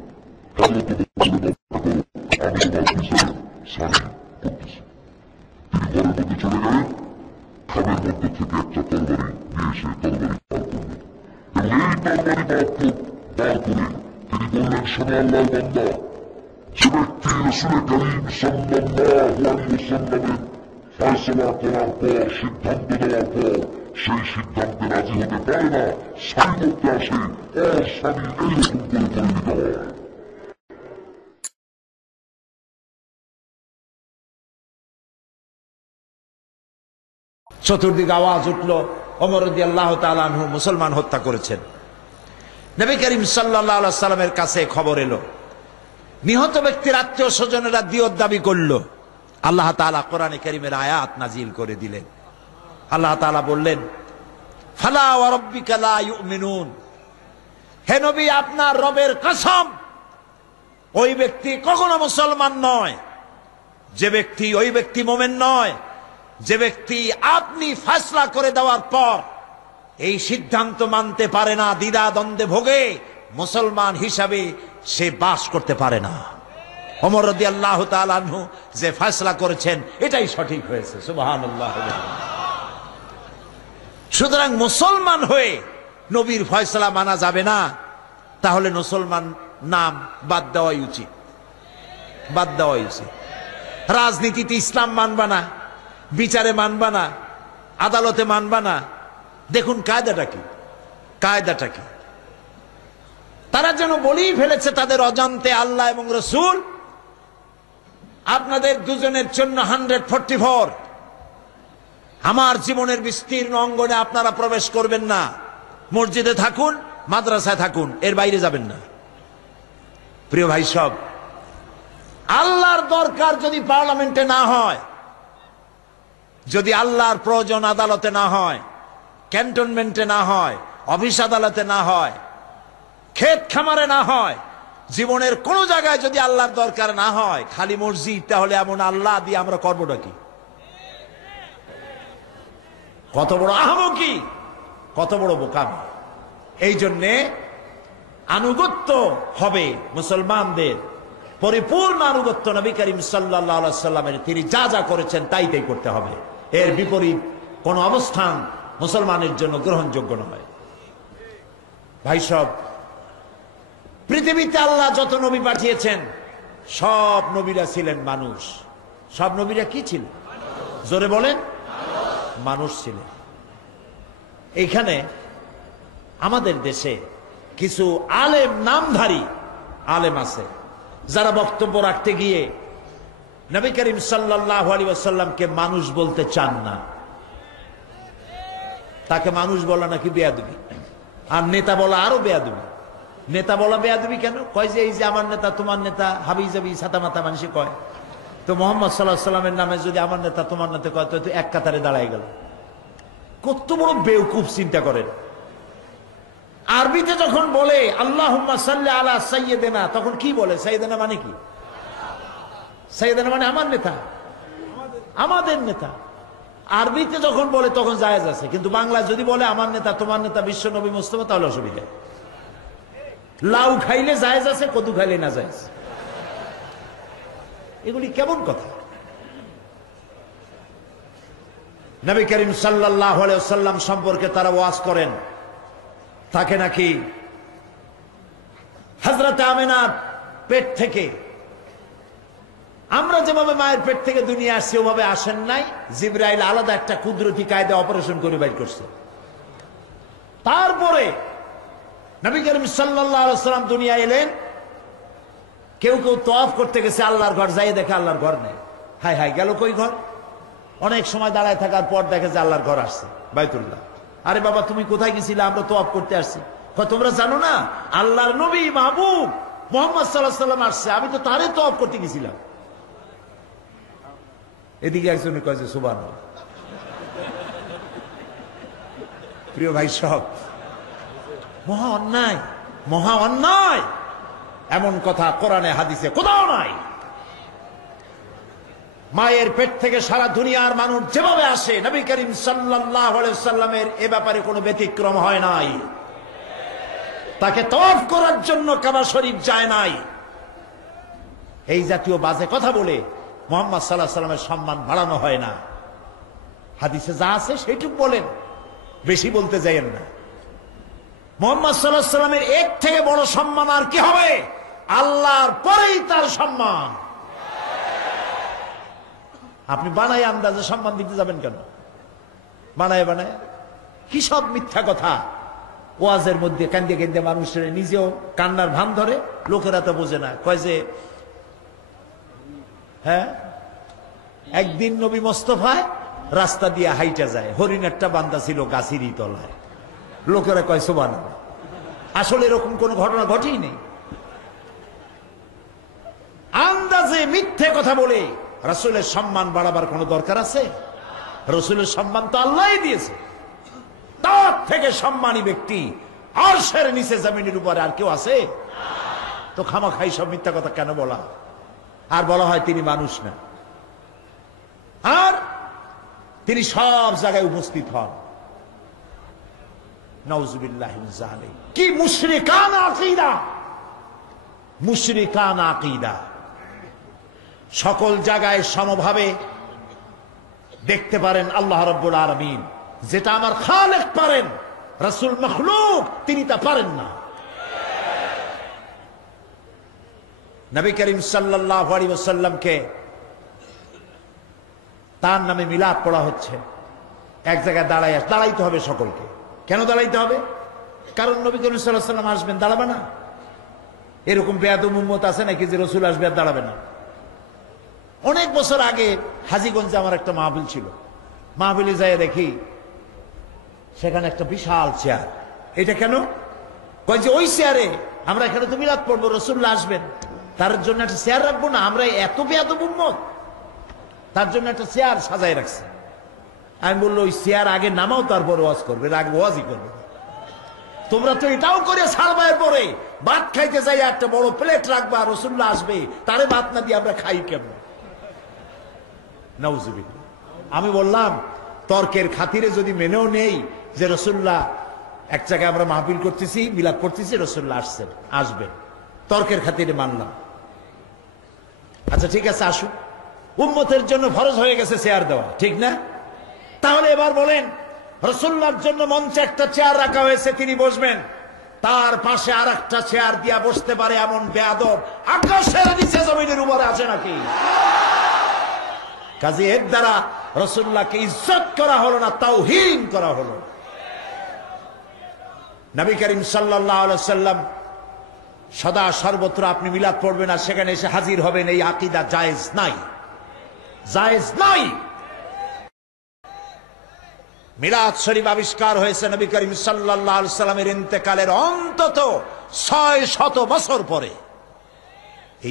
হযরত ওমর বললেন আমি তোমার বিচারে স্বামী করতেছি। তিনি ঘরের মধ্যে চলে গেলেন, খামের মধ্যে থেকে একটা তরবারি নিয়ে এসে তরবারি বার করলেন এবং এই তরবারি বার করে তিনি বললেন শোনো আল্লাহর বান্দা, যে ব্যক্তি রাসূল করিম সাল্লাল্লাহু আলাইহি ওয়াসাল্লামের ফয়সালা করার পর সিদ্ধান্ত দেওয়ার পর সেই সিদ্ধান্তে রাজি হতে পারে না, স্বামী করতে আসে ওর স্বামী এইরকম করে দিতে হয়। চতুর্দিকে আওয়াজ উঠল, ওমর রাদিয়াল্লাহু তাআলা আনহু মুসলমান হত্যা করেছেন। নবী করিম সাল্লাল্লাহু আলাইহি সাল্লামের কাছে খবর এলো, নিহত ব্যক্তির আত্মীয় স্বজনেরা দিয়ত দাবি করল। আল্লাহ তাআলা কোরআনে কারীমের আয়াত নাজিল করে দিলেন। আল্লাহ তাআলা বললেন, ফালা ওয়া রাব্বিকা লা ইউমিনুন, হে নবী আপনার রবের কসম, ওই ব্যক্তি কখনো মুসলমান নয়, ওই ব্যক্তি মুমিন নয় যে ব্যক্তি আপনি ফয়সালা করে দেওয়ার পর এই সিদ্ধান্ত মানতে পারে না, দ্বিধা দ্বন্দ্বে ভোগে, মুসলমান হিসাবে সে বাস করতে পারে না। ওমর রাদিয়াল্লাহু তাআলা আনহু যে ফয়সালা করেছেন এটাই সঠিক হয়েছে। সুবহানাল্লাহ। সুতরাং মুসলমান হয়ে নবীর ফয়সালা মানা যাবে না, তাহলে মুসলমান নাম বাদ দেওয়াই উচিত, বাদ দেওয়াই উচিত। রাজনীতিতে ইসলাম মানবা না, বিচারে মানবা না, আদালতে মানবা না। দেখুন কায়দাটা কি, কায়দাটা কি। তারা যেন বলেই ফেলেছে তাদের অজান্তে, আল্লাহ এবং রাসূল আপনাদের দুজনের জন্য 144, আমার জীবনের বিস্তীর্ণ অঙ্গনে আপনারা প্রবেশ করবেন না। মসজিদে থাকুন, মাদ্রাসায় থাকুন, এর বাইরে যাবেন না। প্রিয় ভাই সব, আল্লাহর দরকার যদি পার্লামেন্টে না হয়, যদি আল্লাহর প্রয়োজন আদালতে না হয়, ক্যান্টনমেন্টে না হয়, অফিস আদালতে না হয়, ক্ষেত খামারে না হয়, জীবনের কোন জায়গায় যদি আল্লাহর দরকার না হয়, খালি মসজিদ, তাহলে এমন আল্লাহ দিয়ে আমরা করবোটা কি? কত বড় আহমকি, কত বড় বোকামি। এই জন্যে আনুগত্য হবে মুসলমানদের, পরিপূর্ণ আনুগত্য নবী করিম সাল্লাল্লাহু আলাইহি সাল্লামের। তিনি যা যা করেছেন তাই তাই করতে হবে। এর বিপরীত কোন অবস্থান মুসলমানের জন্য গ্রহণযোগ্য নয়। ভাই সব, পৃথিবীতে আল্লাহ যত নবী পাঠিয়েছেন সব নবীরা ছিলেন মানুষ। সব নবীরা কি ছিলেন? জোরে বলেন, মানুষ ছিলেন। এইখানে আমাদের দেশে কিছু আলেম, নামধারী আলেম আছে, যারা বক্তব্য রাখতে গিয়ে নবী করিম সাল্লাল্লাহু আলাইহি ওয়াসাল্লামকে মানুষ বলতে চান না। তাকে মানুষ বলা নাকি বেয়াদবি, আর নেতা বলা আরো বেয়াদবি। নেতা বলা বেয়াদবি কেন? কয় যে এই যে আমার নেতা, তোমার নেতা, হাবি জাবি ছাতা মাথা মানুষে কয়। তো মোহাম্মদ সাল্লাল্লাহু আলাইহি ওয়াসাল্লামের নামে যদি আমার নেতা তোমার নেতা কয়, তো এক কাতারে দাঁড়ায় গেল। কত বড় বেওকুফ, চিন্তা করেন। আরবিতে যখন বলে আল্লাহুম্মা সাল্লি আলা সাইয়্যিদিনা, তখন কি বলে? সাইয়্যিদিনা মানে কি? সাইয়্যিদিনা মানে আমার নেতা, আমাদের নেতা। আরবিতে যখন বলে তখন জায়েজ আছে, কিন্তু বাংলা যদি বলে আমার নেতা, তোমার নেতা, বিশ্ব নবী মুস্তাফা, তাহলে অসুবিধা। লাউ খাইলে জায়েজ আছে, কদু খাইলে না জায়েজ। এগুলি কেমন কথা? নবী করিম সাল্লাল্লাহু আলাইহি ওয়াসাল্লাম সম্পর্কে তারা ওয়াজ করেন, তাকে নাকি হযরত আমিনার পেট থেকে, আমরা যেভাবে মায়ের পেট থেকে দুনিয়া আসছি ওভাবে আসেন নাই, জিবরাইল আলাদা একটা কুদরতি কায়দা অপারেশন করে বাইর করছে। তারপরে নবী করিম সাল্লাল্লাহু আলাইহি ওয়াসাল্লাম দুনিয়া এলেন। কেউ কেউ তওয়াফ করতে গেছে, আল্লাহর ঘর যাই দেখে আল্লাহর ঘর নেই। হাই হাই, গেল কই ঘর? অনেক সময় দাঁড়ায় থাকার পর দেখে যে আল্লাহর ঘর আসছে, বাইতুল্লাহ। আরে বাবা, তুমি কোথায় গেছিলে? আমরা তওয়াফ করতে আসছি। তোমরা জানো না আল্লাহর নবী মাহবুব মুহাম্মদ সাল্লাল্লাহু আলাইহি ওয়াসাল্লাম আসছে, আমি তো তারে তওয়াফ করতে গেছিলাম। এদিকে একজন কয় যে সুবহানাল্লাহ। প্রিয় ভাই সব, মহা অন্যায়, মহা অন্যায়। এমন কথা কোরআনে হাদিসে কোথাও নাই। মায়ের পেট থেকে সারা দুনিয়ার মানুষ যেভাবে আসে, নবী করিম সাল্লাল্লাহু আলাইহি ওয়াসাল্লামের এ ব্যাপারে কোনো ব্যতিক্রম হয় নাই। তাকে তওয়াফ করার জন্য কাবা শরীফ যায় নাই। এই জাতীয় বাজে কথা বলে মুহাম্মদ সাল্লাল্লাহু আলাইহি ওয়াসাল্লামের সম্মান বাড়ানো হয় না। হাদিসে যা আছে সেইটুকু বলেন, বেশি বলতে যাইয়েন না। মুহাম্মদ সাল্লাল্লাহু আলাইহি ওয়াসাল্লামের এর থেকে বড় সম্মান আর কি হবে? আল্লাহর পরেই তার সম্মান। আপনি বানায় আন্দাজে সম্মান দিতে যাবেন কেন? বানায় বানায় কি সব মিথ্যা কথা। ওয়াজের মধ্যে কান্দে কান্দে মানুষের নিজেও কান্নার ভান ধরে, লোকেরা তো বোঝে না। কয় যে হ্যাঁ, একদিন নবী মোস্তফায় রাস্তা দিয়ে হাইটা যায়, হরিণেরটা বান্ধা ছিল গাছেরই তলায়। লোকেরা কয় সুবহানাল্লাহ। আসলে এরকম কোন ঘটনা ঘটেই নেই। আন্দাজে মিথ্যে কথা বলে রাসূলের সম্মান বাড়াবার কোনো দরকার আছে? রাসূলের সম্মান তো আল্লাহই দিয়েছে। তার থেকে সম্মানী ব্যক্তি আরশের নিচে জমিনের উপরে আর কেউ আছে? তো খামাখাই সব মিথ্যা কথা কেন বলা? আর বলা হয় তিনি মানুষ না, আর তিনি সব জায়গায় উপস্থিত হন। নাউযুবিল্লাহি মিন যালিক। কি মুশরিকানা আকীদা! মুশরিকানা আকীদা। সকল জায়গায় সমভাবে দেখতে পারেন আল্লাহ রাব্বুল আলামিন। যেটা আমার খালেক পারেন, রাসূল মাখলুক তিনি তা পারেন না। নবী করিম সাল্লাল্লাহু আলাইহি ওয়াসাল্লামকে তার নামে মিলাদ পড়া হচ্ছে। এক জায়গায় দাঁড়াইতে হবে সকলকে। কেন দাঁড়াইতে হবে? কারণ নবী করিম সাল্লাল্লাহু আলাইহি ওয়াসাল্লাম আসবেন, দাঁড়াবে না? এরকম বেয়াদব উম্মত আছে নাকি যে রাসূল আসবে আর দাঁড়াবে না? অনেক বছর আগে হাজীগঞ্জে আমার একটা মাহফিল ছিল। মাহফিলে যাই দেখি সেখানে একটা বিশাল চেয়ার। এটা কেন? কয় যে ওই চেয়ারে আমরা এখানে তো মিলাদ পড়বো, রাসূলুল্লাহ আসবেন, তার জন্য একটা চেয়ার রাখবো না? আমরা এত বেয়াদব উম্মত, তার জন্য একটা চেয়ার সাজায় রাখছে। আমি বললো ওই চেয়ার আগে নামাও, তারপর ওয়াজ করবে, আগে ওয়াজই করবে। তোমরা তো এটাও করে ছাড়বা, এরপরে ভাত খাইতে যাই একটা বড় প্লেট রাখবা, রাসূলুল্লাহ আসবে, তারে ভাত না দিয়ে আমরা খাই কেমন? নাউযুবিল্লাহ। আমি বললাম তর্কের খাতিরে যদি মেনেও নেই যে রাসূলুল্লাহ এক জায়গায় আমরা মাহফিল করতেছি, মিলাদ করতেছি, রাসূলুল্লাহ আসবেন, তর্কের খাতিরে মানলাম। আচ্ছা ঠিক আছে, আসুন। উম্মতের জন্য ফরজ হয়ে গেছে চেয়ার দেওয়া, ঠিক না? তাহলে এবার বলেন, রাসূলুল্লাহর জন্য মঞ্চে একটা চেয়ার রাখা হয়েছে, তিনি বসবেন, তার পাশে আর একটা চেয়ার দিয়া বসতে পারে এমন বেয়াদব আকাশের নিচে জমিনের উপরে আছে নাকি? কাজে এর দ্বারা রাসূলুল্লাহকে ইজ্জত করা হলো না, তাওহীন করা হলো। নবী করিম সাল্লাল্লাহু আলাইহি ওয়াসাল্লাম সদা সর্বত্র আপনি মিলাদ পড়বেন আর সেখানে এসে হাজির হবেন, এই আকীদা জায়েজ নাই, জায়েজ নাই। মিলাদ শরীফ আবিষ্কার হয়েছে নবী করিম সাল্লাল্লাহু আলাইহি ওয়াসাল্লামের ইন্তেকালের অন্তত 600 বছর পরে।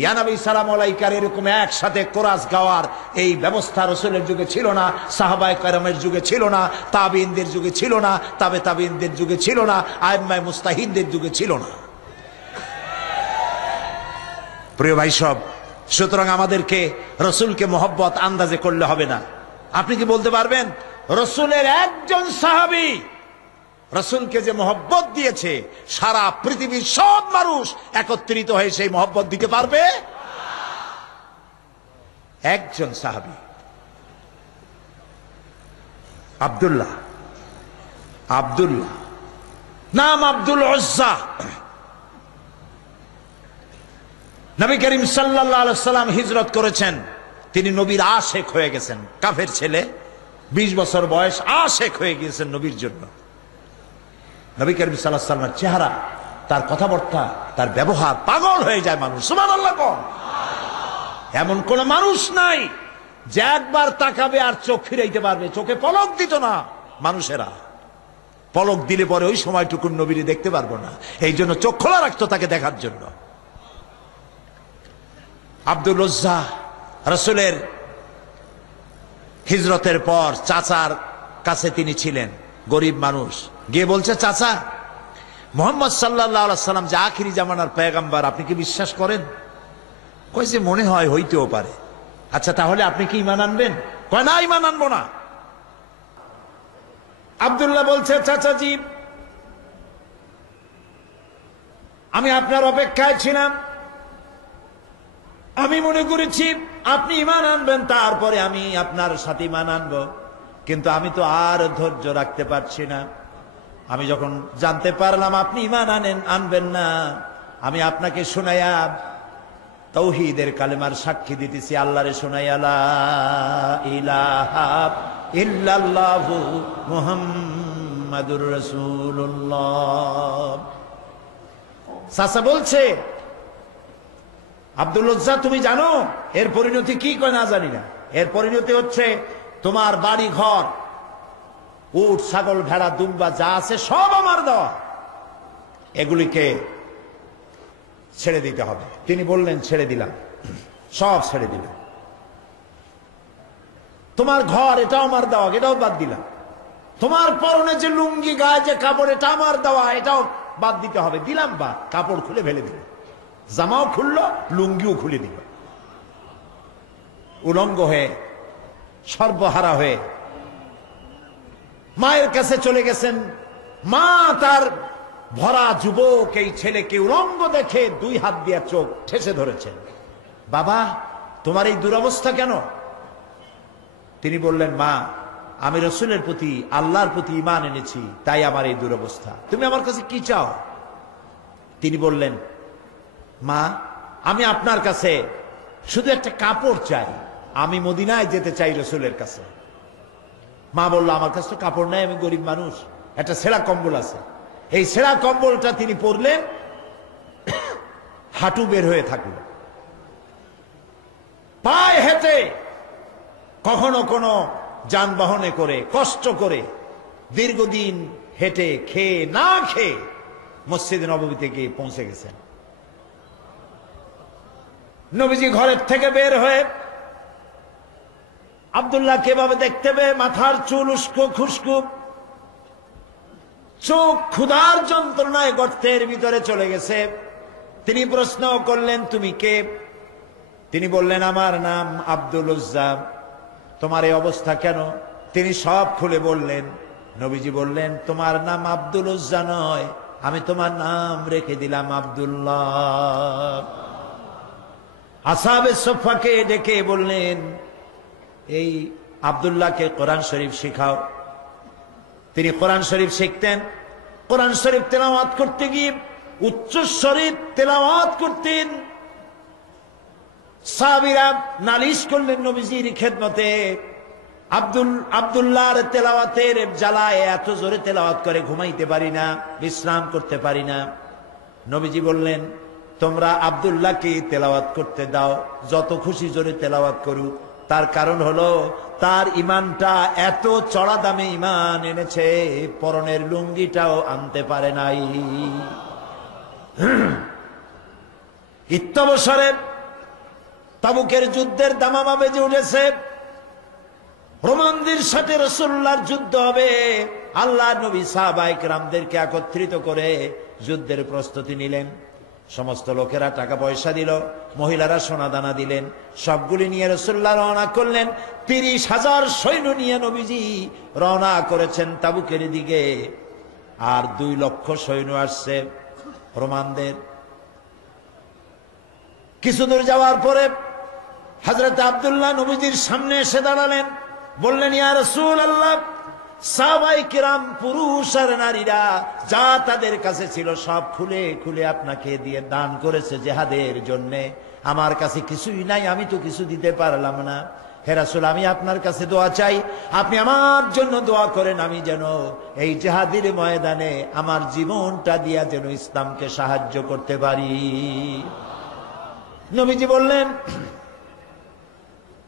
ইয়া নবী সালাম আলাইকার এরকম একসাথে কোরাস গাওয়ার এই ব্যবস্থা রাসূলের যুগে ছিল না, সাহাবায়ে কেরামের যুগে ছিল না, তাবিঈনদের যুগে ছিল না, তাবে তাবিঈনদের যুগে ছিল না, আইম্মায়ে মুস্তাহিদদের যুগে ছিল না। প্রিয় ভাই সব, সুতরাং আমাদেরকে রাসূলকে মহব্বত আন্দাজে করলে হবে না। আপনি কি বলতে পারবেন রাসূলের একজন সাহাবী রাসূলকে যে মহব্বত দিয়েছে, সারা পৃথিবীর সব মানুষ একত্রিত হয়ে সেই মহব্বত দিতে পারবে? একজন সাহাবী, আব্দুল্লাহ, নাম আব্দুল উজ্জা। নবী করিম সাল্লাল্লাহু আলাইহি ওয়াসাল্লাম হিজরত করেছেন, তিনি নবীর আশেক হয়ে গেছেন। কাফের ছেলে, 20 বছর বয়স, আশেক হয়ে গিয়েছেন নবীর জন্য। নবী করিম সাল্লাল্লাহু আলাইহি ওয়াসাল্লামের চেহারা, তার কথাবার্তা, তার ব্যবহার, পাগল হয়ে যায় মানুষ। সুবহানাল্লাহ। এমন কোন মানুষ নাই যে একবার তাকাবে আর চোখ ফিরাইতে পারবে। চোখে পলক দিত না মানুষেরা, পলক দিলে পরে ওই সময়টুকু নবীরে দেখতে পারবো না, এই জন্য চোখ খোলা রাখতো তাকে দেখার জন্য। আব্দুল উজ্জা রাসূলের হিজরতের পর চাচার কাছে তিনি ছিলেন, গরিব মানুষ। গিয়ে বলছে, চাচা, মুহাম্মদ সাল্লাল্লাহু আলাইহি ওয়াসাল্লাম যে আখিরি জামানার পয়গম্বর, আপনি কি বিশ্বাস করেন? কইছে মনে হয়, হইতেও পারে। আচ্ছা তাহলে আপনি কি ঈমান আনবেন? কয় না, ঈমান আনবো না। আব্দুল্লাহ বলছে, চাচাজি, আমি আপনার অপেক্ষায় ছিলাম, আমি মনে করেছি আপনি ঈমান আনবেন, তারপরে আমি আপনার সাথে ঈমান আনবো, কিন্তু আমি তো আর ধৈর্য রাখতে পারছি না। আমি যখন জানতে পারলাম আপনি ঈমান আনবেন না, আমি আপনাকে শুনাইয়া তাওহীদের কালেমার সাক্ষী দিতেছি, আল্লাহরে শুনাইয়া লা ইলাহা ইল্লাল্লাহু মুহাম্মাদুর রাসূলুল্লাহ। চাচা বলছে, আব্দুল উজ্জা, তুমি জানো এর পরিণতি কি? কয় না, জানি না। এর পরিণতি হচ্ছে তোমার বাড়ি ঘর, উট, ছাগল, ভেড়া, দুম্বা যা আছে সব আমার দেওয়া, এগুলিকে ছেড়ে দিতে হবে। তিনি বললেন ছেড়ে দিলাম, সব ছেড়ে দিলাম। তোমার ঘর এটাও আমার দেওয়া, এটাও বাদ দিলাম। তোমার পরনে যে লুঙ্গি, গায়ে যে কাপড়, এটা আমার দেওয়া, এটাও বাদ দিতে হবে। দিলাম বাদ, কাপড় খুলে ফেলে দিল, জামাও খুললো, লুঙ্গিও খুলে দিল। উলঙ্গ হয়ে, সর্বহারা হয়ে মায়ের কাছে চলে গেছেন। মা তার ভরা যুবক এই ছেলেকে উলঙ্গ দেখে 2 হাত দিয়ে চোখ ঠেসে ধরেছেন। বাবা, তোমার এই দুরবস্থা কেন? তিনি বললেন, মা, আমি রসুলের প্রতি, আল্লাহর প্রতি ঈমান এনেছি, তাই আমার এই দুরবস্থা। তুমি আমার কাছে কি চাও? তিনি বললেন, মা, আমি আপনার কাছে শুধু একটা কাপড় চাই, আমি মদিনায় যেতে চাই রসুলের কাছে। মা বলল, আমার কাছে তো কাপড় নাই, আমি গরিব মানুষ, একটা ছেঁড়া কম্বল আছে। এই ছেঁড়া কম্বলটা তিনি পরলেন, হাঁটু বের হয়ে থাকল। পায়ে হেঁটে, কখনো কোনো যানবাহনে করে, কষ্ট করে, দীর্ঘদিন হেঁটে, খেয়ে না খেয়ে মসজিদে নববীতে গিয়ে পৌঁছে গেছেন। নবীজি ঘরের থেকে বের হয়ে আব্দুল্লাহ কেভাবে দেখতে পেয়ে মাথার চুল উস্কো খুস্কো, চোখ ক্ষুধার যন্ত্রণায় গর্তের ভিতরে চলে গেছে। তিনি প্রশ্ন করলেন, তুমি কে? তিনি বললেন, আমার নাম আব্দুল উজ্জা। তোমার এই অবস্থা কেন? তিনি সব খুলে বললেন। নবীজি বললেন, তোমার নাম আব্দুল উজ্জা নয়, আমি তোমার নাম রেখে দিলাম আব্দুল্লাহ। আসহাবে সুফফাকে ডেকে বললেন, এই আব্দুল্লাহকে কোরআন শরীফ শিখাও। তিনি কোরআন শরীফ শিখতেন। কোরআন শরীফ তেলাওয়াত করতে গিয়ে উচ্চ শরীফ তেলাওয়াত করতেন। সাহাবীরা নালিশ করলেন নবীজির খেদমতে, আব্দুল্লাহর তেলাওয়াতের জ্বালায় এত জোরে তেলাওয়াত করে ঘুমাইতে পারি না, বিশ্রাম করতে পারি না। নবীজি বললেন, তোমরা আব্দুল্লাহকে তেলাওয়াত করতে দাও, যত খুশি জোরে তেলাওয়াত করুক। তার কারণ হলো তার ইমানটা এত চড়া দামে ইমান এনেছে, পরনের লুঙ্গিটাও আনতে পারে নাই। ইত্যবসরে তাবুকের যুদ্ধের দামামা বেজে উঠেছে। রোমানদের সাথে রাসূলুল্লাহর যুদ্ধ হবে। আল্লাহ নবী সাহাবায়ে কেরামদেরকে একত্রিত করে যুদ্ধের প্রস্তুতি নিলেন। সমস্ত লোকেরা টাকা পয়সা দিল, মহিলারা সোনা দানা দিলেন। সবগুলি নিয়ে রাসূলুল্লাহ রওনা করলেন। 30,000 সৈন্য নিয়ে নবীজি রওনা করেছেন তাবুকের দিকে। আর 2 লক্ষ সৈন্য আসছে রোমানদের। কিছু দূর যাওয়ার পরে হযরত আব্দুল্লাহ নবীজির সামনে এসে দাঁড়ালেন। বললেন, ইয়া রাসূলুল্লাহ, সাহাবায়ে কিরাম পুরুষ আর নারীরা যা তাদের কাছে ছিল সব খুলে খুলে আপনাকে দিয়ে দান করেছে জিহাদের জন্য। আমার কাছে কিছুই নাই, আমি তো কিছু দিতে পারলাম না। হে রাসূল, আমি আপনার কাছে দোয়া চাই, আপনি আমার জন্য দোয়া করেন, আমি যেন এই জিহাদের ময়দানে আমার জীবনটা দিয়া যেন ইসলামকে সাহায্য করতে পারি। নবীজি বললেন,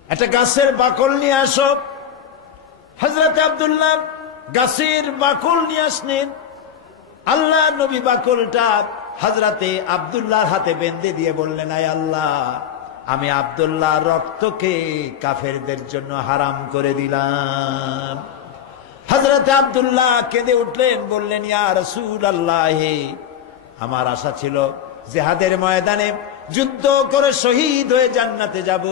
একটা গাছের বাকল নিয়ে আসো। হযরত আব্দুল্লাহ গাছের বাকল নিয়ে আসলেন। আল্লাহ নবী বাকলটা হযরতে আব্দুল্লাহর হাতে বেঁধে দিয়ে বললেন, আয় আল্লাহ, আমি আব্দুল্লাহ রক্তকে কাফেরদের জন্য হারাম করে দিলাম। হযরতে আব্দুল্লাহ কেঁদে উঠলেন, বললেন, ইয়া রাসূলুল্লাহ, আমার আশা ছিল জিহাদের ময়দানে যুদ্ধ করে শহীদ হয়ে জান্নাতে যাব,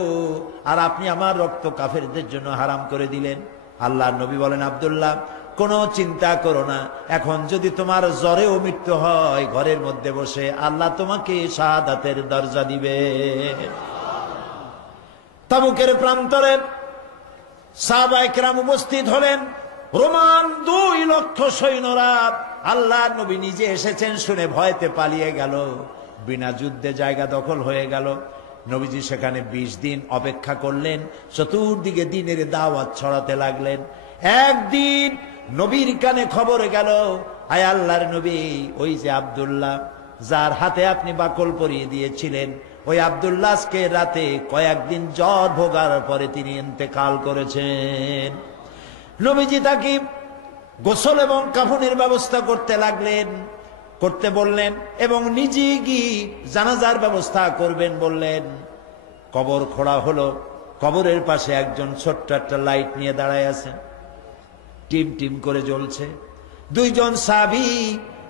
আর আপনি আমার রক্ত কাফেরদের জন্য হারাম করে দিলেন। আল্লাহর নবী বলেন, আব্দুল্লাহ, কোনো চিন্তা করো না, এখন যদি তোমার জ্বরেও মৃত্যু হয়, ঘরের মধ্যে বসে আল্লাহ তোমাকে শাহাদাতের দরজা দিবে। তাবুকের প্রান্তরে সাহাবায়ে কেরাম উপস্থিত হলেন। রোমান 2 লক্ষ সৈন্যরা, আল্লাহর নবী নিজে এসেছেন শুনে ভয়তে পালিয়ে গেল। বিনা যুদ্ধে জায়গা দখল হয়ে গেল। নবীজি সেখানে 20 দিন অপেক্ষা করলেন। চতুর্দিকে দ্বীনের দাওয়াত ছড়াতে লাগলেন। একদিন নবীর কানে খবর গেল, আয় আল্লাহর নবী, ওই যে আব্দুল্লাহ যার হাতে আপনি বাকল পরিয়ে দিয়েছিলেন, ওই আব্দুল্লাহ আজকে রাতে কয়েকদিন জ্বর ভোগার পরে তিনি ইন্তেকাল করেছেন। নবীজি তাকে গোসল এবং কাফনের ব্যবস্থা করতে লাগলেন, করতে বললেন, এবং নিজে গিয়ে জানাজার ব্যবস্থা করবেন বললেন। কবর খোঁড়া হলো, কবরের পাশে একজন ছোট্ট একটা লাইট নিয়ে দাঁড়ায় আছেন, টিম টিম করে জ্বলছে। দুইজন সাহাবী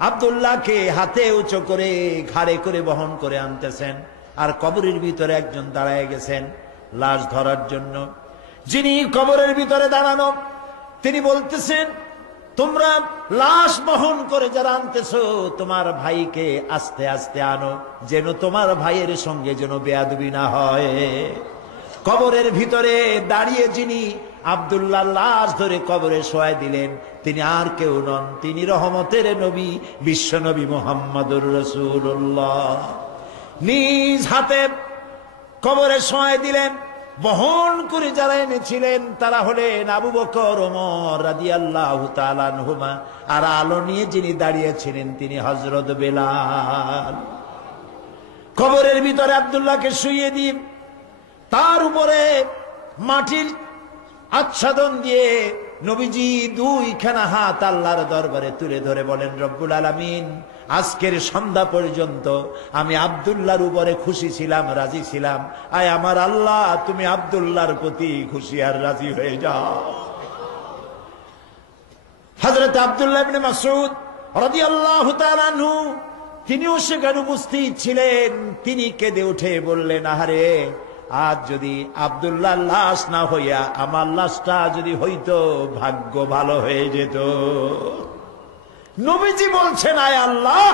আব্দুল্লাহকে হাতে উঁচু করে ঘাড়ে করে বহন করে আনতেছেন, আর কবরের ভিতরে একজন দাঁড়ায় গেছেন লাশ ধরার জন্য। যিনি কবরের ভিতরে দাঁড়ানো তিনি বলতেছেন, তোমরা লাশ বহন করে যারা আনতেছো তোমার ভাইকে আস্তে আস্তে আনো, যেন তোমার ভাইয়ের সঙ্গে যেন বেয়াদবি না হয়। কবরের ভিতরে দাঁড়িয়ে যিনি আব্দুল্লাহ লাশ ধরে কবরে শোয়াই দিলেন তিনি আর কেউ নন, তিনি রহমতের নবী বিশ্ব নবী মুহাম্মদুর রাসূলুল্লাহ। নিজ হাতে কবরে শোয়াই দিলেন। বহন করে যারা এনেছিলেন তারা হলেন আবু বকর, ওমর রাদিয়াল্লাহু তাআলা আনহুমা, আর আলো নিয়ে যিনি দাঁড়িয়েছিলেন তিনি হযরত বেলাল। কবরের ভিতরে আব্দুল্লাহকে শুইয়ে দিয়ে তার উপরে মাটির আচ্ছাদন দিয়ে নবীজি দুইখানা হাত আল্লাহর দরবারে তুলে ধরে বলেন, রব্বুল আলামিন, আজকের সন্ধ্যা পর্যন্ত আমি আব্দুল্লাহর উপরে খুশি ছিলাম, রাজি ছিলাম। আয় আমার আল্লাহ, তুমি আব্দুল্লাহর প্রতি খুশি আর রাজি হয়ে যাও। হযরত আব্দুল্লাহ ইবনে মাসউদ রাদিয়াল্লাহু তাআলা আনহু তিনিও সেখানে উপস্থিত ছিলেন। তিনি কেঁদে উঠে বললেন, আহারে, আজ যদি আব্দুল্লাহর লাশ না হইয়া আমার লাশটা যদি হইতো ভাগ্য ভালো হয়ে যেত। নবীজি বলছেন, আয় আল্লাহ,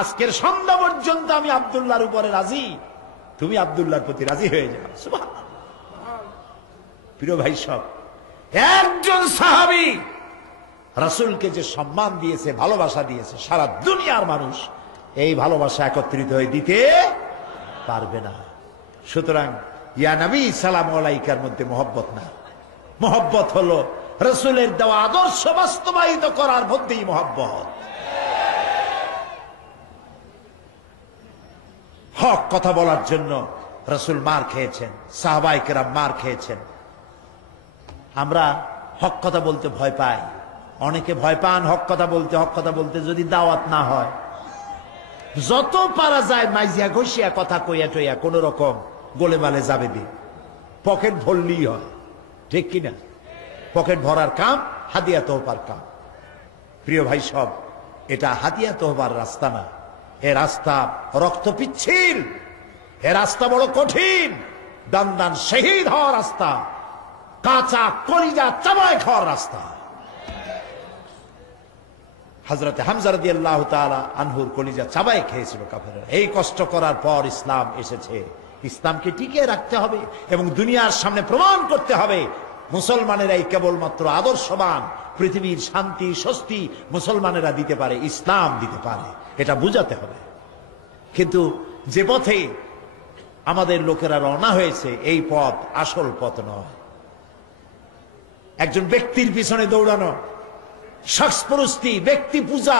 আজকের সন্ধ্যা পর্যন্ত আমি আব্দুল্লাহর উপরে রাজি, তুমি আব্দুল্লাহর প্রতি রাজি হয়ে যাও। সুবহানাল্লাহ। প্রিয় ভাই সব, একজন সাহাবী রাসূলকে যে সম্মান দিয়েছে, ভালোবাসা দিয়েছে, সারা দুনিয়ার মানুষ এই ভালোবাসা একত্রিত হয়ে দিতে পারবে না। সুতরাং ইয়া নবী সালাম আলাইকার মধ্যে মহব্বত না, মহব্বত হলো রাসূলের দেওয়া আদর্শ বাস্তবায়িত করার মধ্যেই মহব্বত। হক কথা বলার জন্য রাসূল মার খেয়েছেন, সাহাবায়ে কেরাম মার খেয়েছেন। আমরা হক কথা বলতে ভয় পাই, অনেকে ভয় পান হক কথা বলতে। হক কথা বলতে যদি দাওয়াত না হয়, যত পারা যায় মাইজিয়া ঘষিয়া কথা কইয়া টইয়া কোন রকম গোলে মালে যাবে দি, পকেট ভরলেই হয়, ঠিক কিনা? পকেট ভরার কাম হাদিয়া তোহবার কাম। প্রিয় ভাই সব, এটা হাদিয়া তোহবার রাস্তা না, এ রাস্তা রক্ত পিচ্ছিল, এ রাস্তা বড় কঠিন, দান দান শহীদ হওয়ার রাস্তা, কাঁচা কলিজা চাবায় খাওয়ার রাস্তা। হযরত হামজা রাদিয়াল্লাহু তাআলা আনহুর কলিজা চাবায় খেয়েছিল কাফেররা। এই কষ্ট করার পর ইসলাম এসেছে। ইসলামকে টিকিয়ে রাখতে হবে এবং দুনিয়ার সামনে প্রমাণ করতে হবে মুসলমানেরাই কেবলমাত্র আদর্শবান, পৃথিবীর শান্তি স্বস্তি মুসলমানেরা দিতে পারে, ইসলাম দিতে পারে, এটা বুঝাতে হবে। কিন্তু যে পথে আমাদের লোকেরা রওনা হয়েছে এই পথ আসল পথ নয়। একজন ব্যক্তির পিছনে দৌড়ানো, শখসপরস্তি, ব্যক্তি পূজা,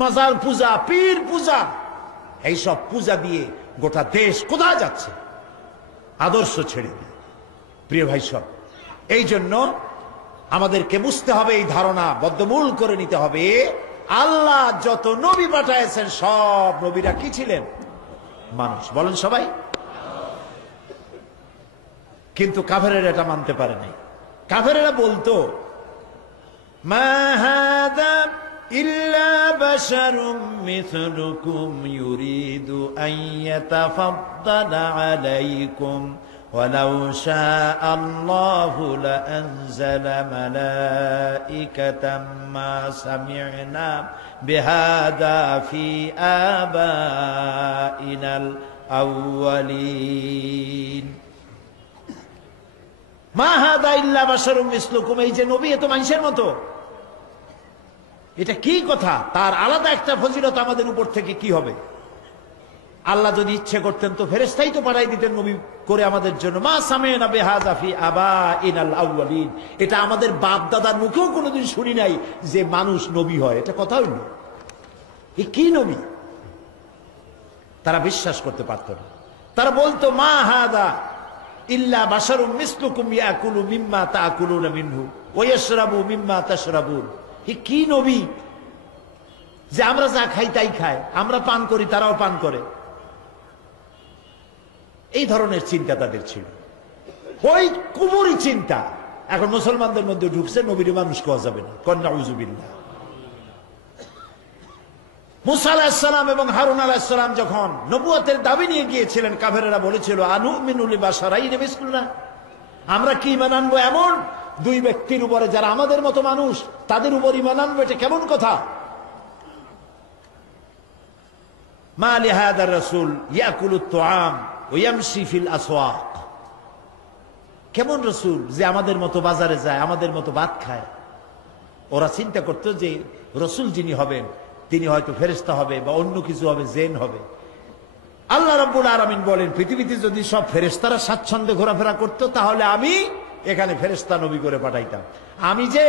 মাজার পূজা, পীর পূজা, এইসব পূজা দিয়ে গোটা দেশ কোথায় যাচ্ছে? আদর্শ ছেড়ে দিয়ে। প্রিয় ভাই সব, এই জন্য আমাদেরকে বুঝতে হবে, এই ধারণা বদ্ধমূল করে নিতে হবে, আল্লাহ যত নবী পাঠাইছেন সব নবীরা কি ছিলেন? মানুষ। বলেন সবাই। কিন্তু কাফেরেরা এটা মানতে পারে নাই। কাফেরেরা বলতো, মা হাযা ইল্লা বাশারুম মিথলুকুম ইউরিদু আন ইয়াতাফাদ্দালা আলাইকুম ওয়ালাউ শাআল্লাহু লাআনজালা মালাইকাতাম মা সামি'না বিহাদা ফি আবাইনাল আউয়ালিন। মা হাযা ইল্লা বাশারুম মিসলুকুম, এই যে নবী, এ তো মানুষের মতো। এটা কি কথা? তার আলাদা একটা ফজিলত আমাদের উপর থেকে কি হবে? আল্লাহ যদি ইচ্ছে করতেন তো ফেরেশতাই তো পাঠাই দিতেন নবী করে আমাদের জন্য। মা সামি'না বিহাযা ফি আবাইনাল আউয়ালিন, এটা আমাদের বাপ দাদার মুখেও কোনোদিন শুনি নাই যে মানুষ নবী হয়। এটা কথা হইল? এ কি নবী? তারা বিশ্বাস করতে পারত না। তারা বলতো মা হাদা ইল্লা বাশারুম মিসলুকুম ইয়াকুলু মিম্মা তাকুলুনা মিনহু ওয়া ইয়াশরাবু মিম্মা তাশরাবুন। কি নবী যে আমরা যা খাই তাই খায়, আমরা পান করি তারাও পান করে। এই ধরনের চিন্তা তাদের ছিল, ওই কুবুরি চিন্তা এখন মুসলমানদের মধ্যে ঢুকছে। নবীর মানুষ কোয়া যাবে না, নাউযুবিল্লাহ। মুসা আলাইহিস সালাম এবং হারুন আলাইহিস সালাম যখন নবুয়তের দাবি নিয়ে গিয়েছিলেন, কাফেরেরা বলেছিল আনুমিনু লিবাশারাইনি মিসলুনা, আমরা কি ঈমান আনবো এমন দুই ব্যক্তির উপরে যারা আমাদের মতো মানুষ, তাদের উপর ঈমান আনবো, এটা কেমন কথা? মা লিহাদার রাসূল ইয়াকুলুত তুআম ওয়া ইয়ামশি ফিল আসওয়াক। কেমন রাসূল যে আমাদের মতো বাজারে যায়, আমাদের মতো ভাত খায়। ওরা চিন্তা করত যে রাসূল যিনি হবেন তিনি হয়তো ফেরেশতা হবে বা অন্য কিছু হবে, জিন হবে। আল্লাহ রাব্বুল আলামিন বলেন, পৃথিবীতে যদি সব ফেরেশতারা স্বাচ্ছন্দ্যে ঘোরাফেরা করত তাহলে আমি এখানে ফেরেশতা নবী করে পাঠাইতাম। আমি যে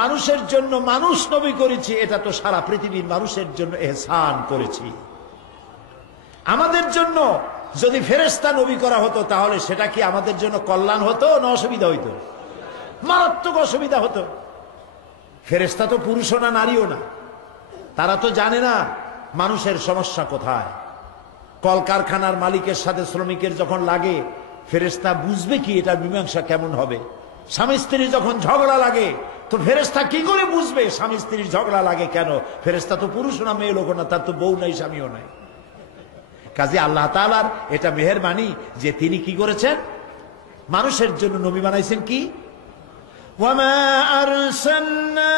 মানুষের জন্য মানুষ নবী করেছি, এটা তো সারা পৃথিবীর মানুষের জন্য ইহসান করেছি। আমাদের জন্য যদি ফেরেশতা নবী করা হতো তাহলে সেটা কি আমাদের জন্য কল্যাণ হতো না অসুবিধা হইতো? মারাত্মক অসুবিধা হতো। ফেরেশতা তো পুরুষও না নারীও না, তারা তো জানে না মানুষের সমস্যা কোথায়। কলকারখানার মালিকের সাথে শ্রমিকের যখন লাগে, ফেরেশতা বুঝবে কি এটা মীমাংসা কেমন হবে? স্বামী স্ত্রীর যখন ঝগড়া লাগে তো ফেরেশতা কি করে বুঝবে স্বামী স্ত্রীর ঝগড়া লাগে কেন? ফেরেশতা তো পুরুষ না মেয়ে লোক না, তার তো বউ নাই স্বামীও নাই। কাজে আল্লাহ তাআলার এটা মেহেরবানি যে তিনি কি করেছেন, মানুষের জন্য নবী বানাইছেন। কি ওয়ামা আরসালনা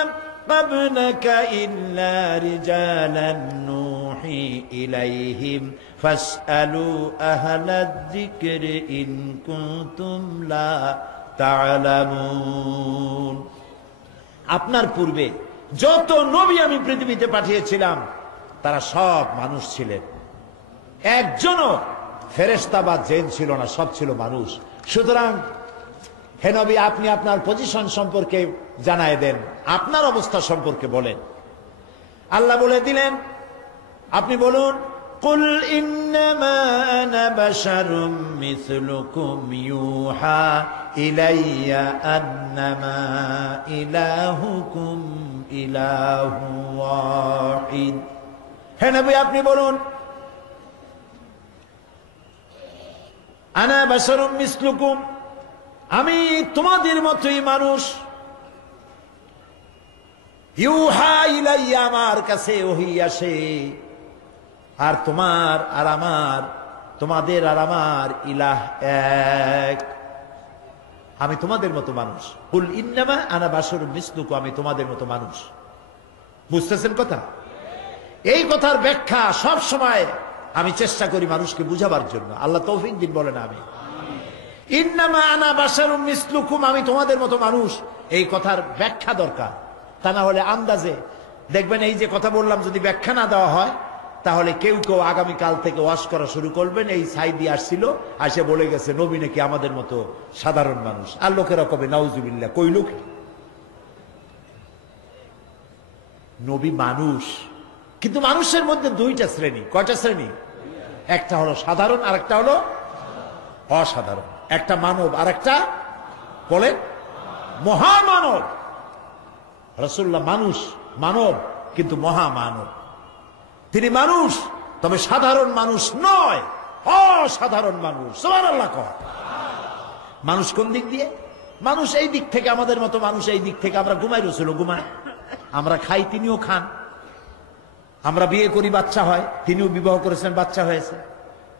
ক্বাবলাকা ইল্লা রিজালান নূহি ইলাইহিম ফাসআলু আহলায যিকরি ইন কুনতুম লা তা'লামুন। আপনার পূর্বে যত নবী আমি পৃথিবীতে পাঠিয়েছিলাম তারা সব মানুষ ছিলেন, একজনও ফেরেশতা বা জিন ছিল না, সব ছিল মানুষ। সুতরাং হে নবী, আপনি আপনার পজিশন সম্পর্কে জানায় দেন, আপনার অবস্থা সম্পর্কে বলেন। আল্লাহ বলে দিলেন, আপনি বলুন, কুল ইন্নামা আনা বাশারুম মিসলুকুম ইউহা ইলাইয়া আন্নামা ইলাহুকুম ইলাহু ওয়াহিদ। হে নবী, আপনি বলুন, আনা বাশারুম মিসলুকুম, আমি তোমাদের মতোই মানুষ। ইউহা ইলাইয়া, আমার কাছে ওহী আসে। আর তোমার আর আমার, তোমাদের আর আমার ইলাহ এক, আমি তোমাদের মতো মানুষ। কুল ইন্নামা আনা বাশারুম মিসলুকুম, আমি তোমাদের মতো মানুষ। বুঝতেছেন কথা? এই কথার ব্যাখ্যা সব সময় আমি চেষ্টা করি মানুষকে বুঝাবার জন্য। আল্লাহ তৌফিক দিন, বলেন আমি। ইন্নামা আনা বাশারুম মিসলুকুম, আমি তোমাদের মতো মানুষ, এই কথার ব্যাখ্যা দরকার। তা না হলে আন্দাজে দেখবেন এই যে কথা বললাম, যদি ব্যাখ্যা না দেওয়া হয় তাহলে কেউ কেউ আগামীকাল থেকে ওয়াজ করা শুরু করবেন, এই সাইদি আসছিল, আসে বলে গেছে নবী নাকি আমাদের মতো সাধারণ মানুষ। আর লোকেরা কবে নাউজুবিল্লাহ, কই লোক? নবী মানুষ, কিন্তু মানুষের মধ্যে দুইটা শ্রেণী। কয়টা শ্রেণী? একটা হলো সাধারণ আর একটা হলো অসাধারণ। একটা মানব আর একটা বলেন মহামানব। রাসূলুল্লাহ মানুষ, মানব, কিন্তু মহামানব। তিনি মানুষ, তবে সাধারণ মানুষ নয়, অসাধারণ মানুষ। সুবহানাল্লাহ কর। মানুষ কোন দিক দিয়ে? মানুষ এই দিক থেকে আমাদের মতো মানুষ, এই দিক থেকে আমরা ঘুমাই, রাসূলও ঘুমায়। আমরা খাই, তিনিও খান। আমরা বিয়ে করি, বাচ্চা হয়, তিনিও বিবাহ করেছেন, বাচ্চা হয়েছে।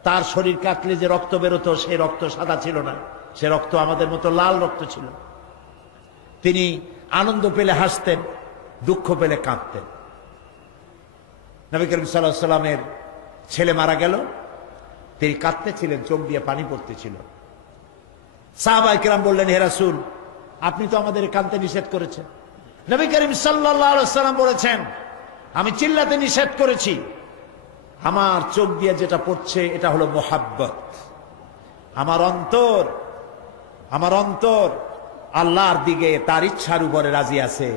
তার শরীর কাটলে যে রক্ত বেরোতো, সেই রক্ত সাদা ছিল না, সে রক্ত আমাদের মতো লাল রক্ত ছিল। তিনি আনন্দ পেলে হাসতেন, দুঃখ পেলে কাঁদতেন। নবী করিম সাল্লাল্লাহু আলাইহি ওয়াসাল্লামের ছেলে মারা গেল, তিনি কাঁদতেছিলেন, চোখ দিয়ে পানি পড়তেছিল। সাহাবায়ে কেরাম বললেন, হে রাসূল, আপনি তো আমাদের কাঁদতে নিষেধ করেছেন। নবী করিম সাল্লাল্লাহু আলাইহি ওয়াসাল্লাম বলেছেন, আমি চিল্লাতে নিষেধ করেছি, আমার চোখ দিয়ে যেটা পড়ছে এটা হলো মুহাব্বত। আমার অন্তর আল্লাহর দিকে, তার ইচ্ছার উপরে রাজি আছে,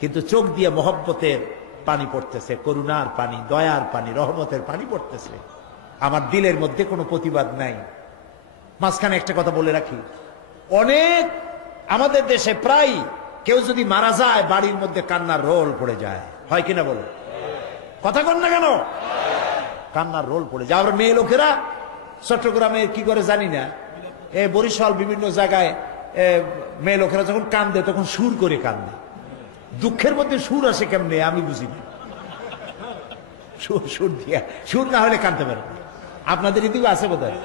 কিন্তু চোখ দিয়ে মহব্বতের পানি পড়তেছে, করুণার পানি, দয়ার পানি, রহমতের পানি পড়তেছে। আমার দিলের মধ্যে কোনো প্রতিবাদ নাই। মাঝখানে একটা কথা বলে রাখি, অনেক আমাদের দেশে প্রায় কেউ যদি মারা যায় বাড়ির মধ্যে কান্নার রোল পড়ে যায়, হয় কিনা বলো? কথা কন না কেন? কান্নার রোল পড়ে যায়। আবার মেয়ে লোকেরা চট্টগ্রামে কি করে জানি না, বরিশাল বিভিন্ন জায়গায় মেয়ে লোকেরা যখন কান্দে তখন সুর করে কান্দে। দুঃখের মধ্যে সুর আসে কেমনে আমি বুঝি না। সুর দিয়ে, সুর না হলে কাঁদতে পারে না। আপনাদের এদিকে আছে বোধ হয়,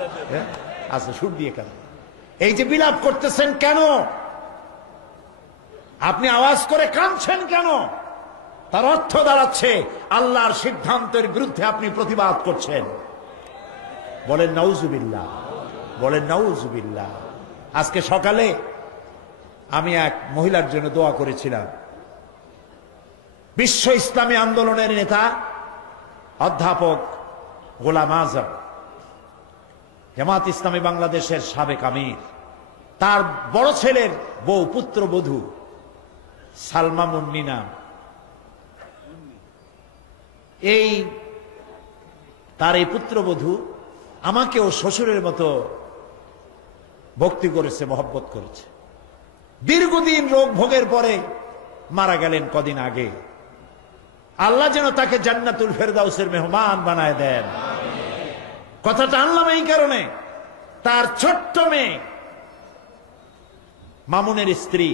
আছে, সুর দিয়ে কাঁদে। এই যে বিলাপ করতেছেন কেন, আপনি আওয়াজ করে কাঁদছেন কেন? তার অর্থ দাঁড়াচ্ছে আল্লাহর সিদ্ধান্তের বিরুদ্ধে আপনি প্রতিবাদ করছেন। বলেন নাউজুবিল্লাহ, বলেন নাউজুবিল্লাহ। আজকে সকালে আমি এক মহিলার জন্য দোয়া করেছিলাম। বিশ্ব ইসলামী আন্দোলনের নেতা অধ্যাপক গোলাম আজম, জামাত ইসলামী বাংলাদেশের সাবেক আমির, তার বড় ছেলের বউ, পুত্রবধূ সালমা মুন্নি নাম, তার এই পুত্রবধূ আমাকেও শ্বশুরের মতো ভক্তি করেছে, মহব্বত করেছে। দীর্ঘদিন রোগ ভোগের পরে মারা গেলেন কদিন আগে। আল্লাহ যেন তাকে জান্নাতুল ফেরদাউসের মেহমান বানায় দেন। কথাটা আনলাম এই কারণে, তার ছোট্ট মেয়ে মামুনের স্ত্রী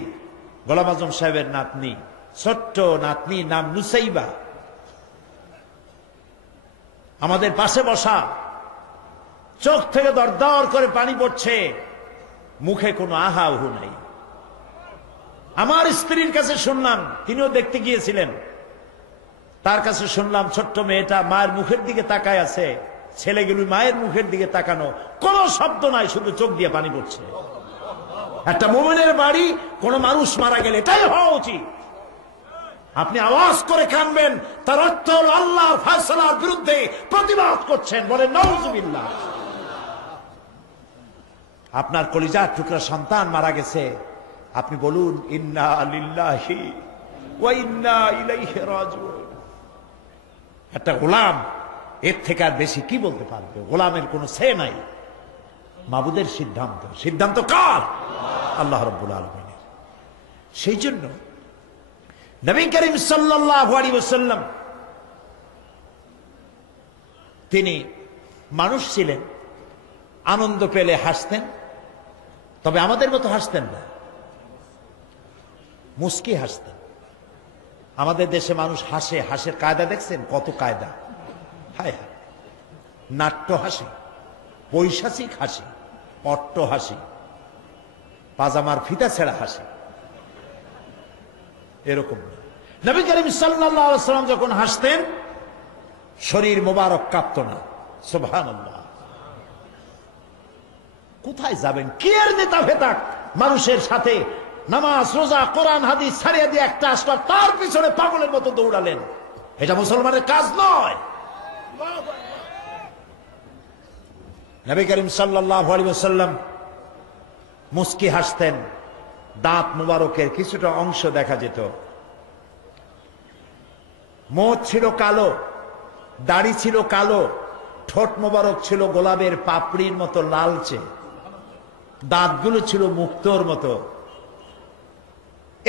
গোলাম আজম সাহেবের নাতনি, ছোট্ট নাতনি নাম নুসাইবা, আমাদের পাশে বসা, চোখ থেকে দরদর করে পানি পড়ছে, মুখে কোনো আহা উহু নাই। আমার স্ত্রীর কাছে শুনলাম, তিনিও দেখতে গিয়েছিলেন, তার কাছে শুনলাম ছোট্ট মেয়েটা মায়ের মুখের দিকে তাকায় আছে, ছেলেগুলো মায়ের মুখের দিকে তাকানো, কোনো শব্দ নাই, শুধু চোখ দিয়ে পানি পড়ছে। একটা মুমিনের বাড়ি কোন মানুষ মারা গেলে এটাই হওয়া উচিত। আপনি আওয়াজ করে কাঁদবেন, তার অর্থ হল আল্লাহর ফয়সালার বিরুদ্ধে প্রতিবাদ করছেন। বলেন নাউজুবিল্লাহ। আপনার কলিজার টুকরা সন্তান মারা গেছে, আপনি বলুন ইন্না লিল্লাহি ওয়া ইন্না ইলাইহি রাজিউন। একটা গোলাম এর থেকে আর বেশি কি বলতে পারবে? গোলামের কোনো সে নাই। মাবুদের সিদ্ধান্ত, সিদ্ধান্ত কার? আল্লাহ রাব্বুল আলামিনের। সেই জন্য নবী করিম সাল্লাল্লাহু আলাইহি ওয়াসাল্লাম তিনি মানুষ ছিলেন, আনন্দ পেলে হাসতেন, তবে আমাদের মতো হাসতেন না, মুস্কি হাসতেন। আমাদের দেশে মানুষ হাসে, হাসের কায়দা দেখছেন? কত কায়দা! হায় হায়, নাট্য হাসি, পৈশাচিক হাসি, অট্ট হাসি, পাজামার ফিতা ছেঁড়া হাসি, এরকম না। নবী করিম সাল্লাল্লাহু আলাইহি ওয়াসাল্লাম যখন হাসতেন শরীর মোবারক কাঁপত না। সুবহানাল্লাহ। কোথায় যাবেন? কি এর নেতা ফেতাক মানুষের সাথে নামাজ রোজা কোরআন হাদিস ছাড়িয়ে দিয়ে একটা আসবার তার পিছনে পাগলের মতো দৌড়ালেন, এটা মুসলমানের কাজ নয়। নবী করিম সাল্লাল্লাহু আলাইহি ওয়াসাল্লাম মুস্কি হাসতেন, দাঁত মুবারকের কিছুটা অংশ দেখা যেত। মুখ ছিল কালো, দাড়ি ছিল কালো, ঠোঁট মোবারক ছিল গোলাপের পাপড়ির মতো লালচে, দাঁতগুলো ছিল মুক্তোর মতো।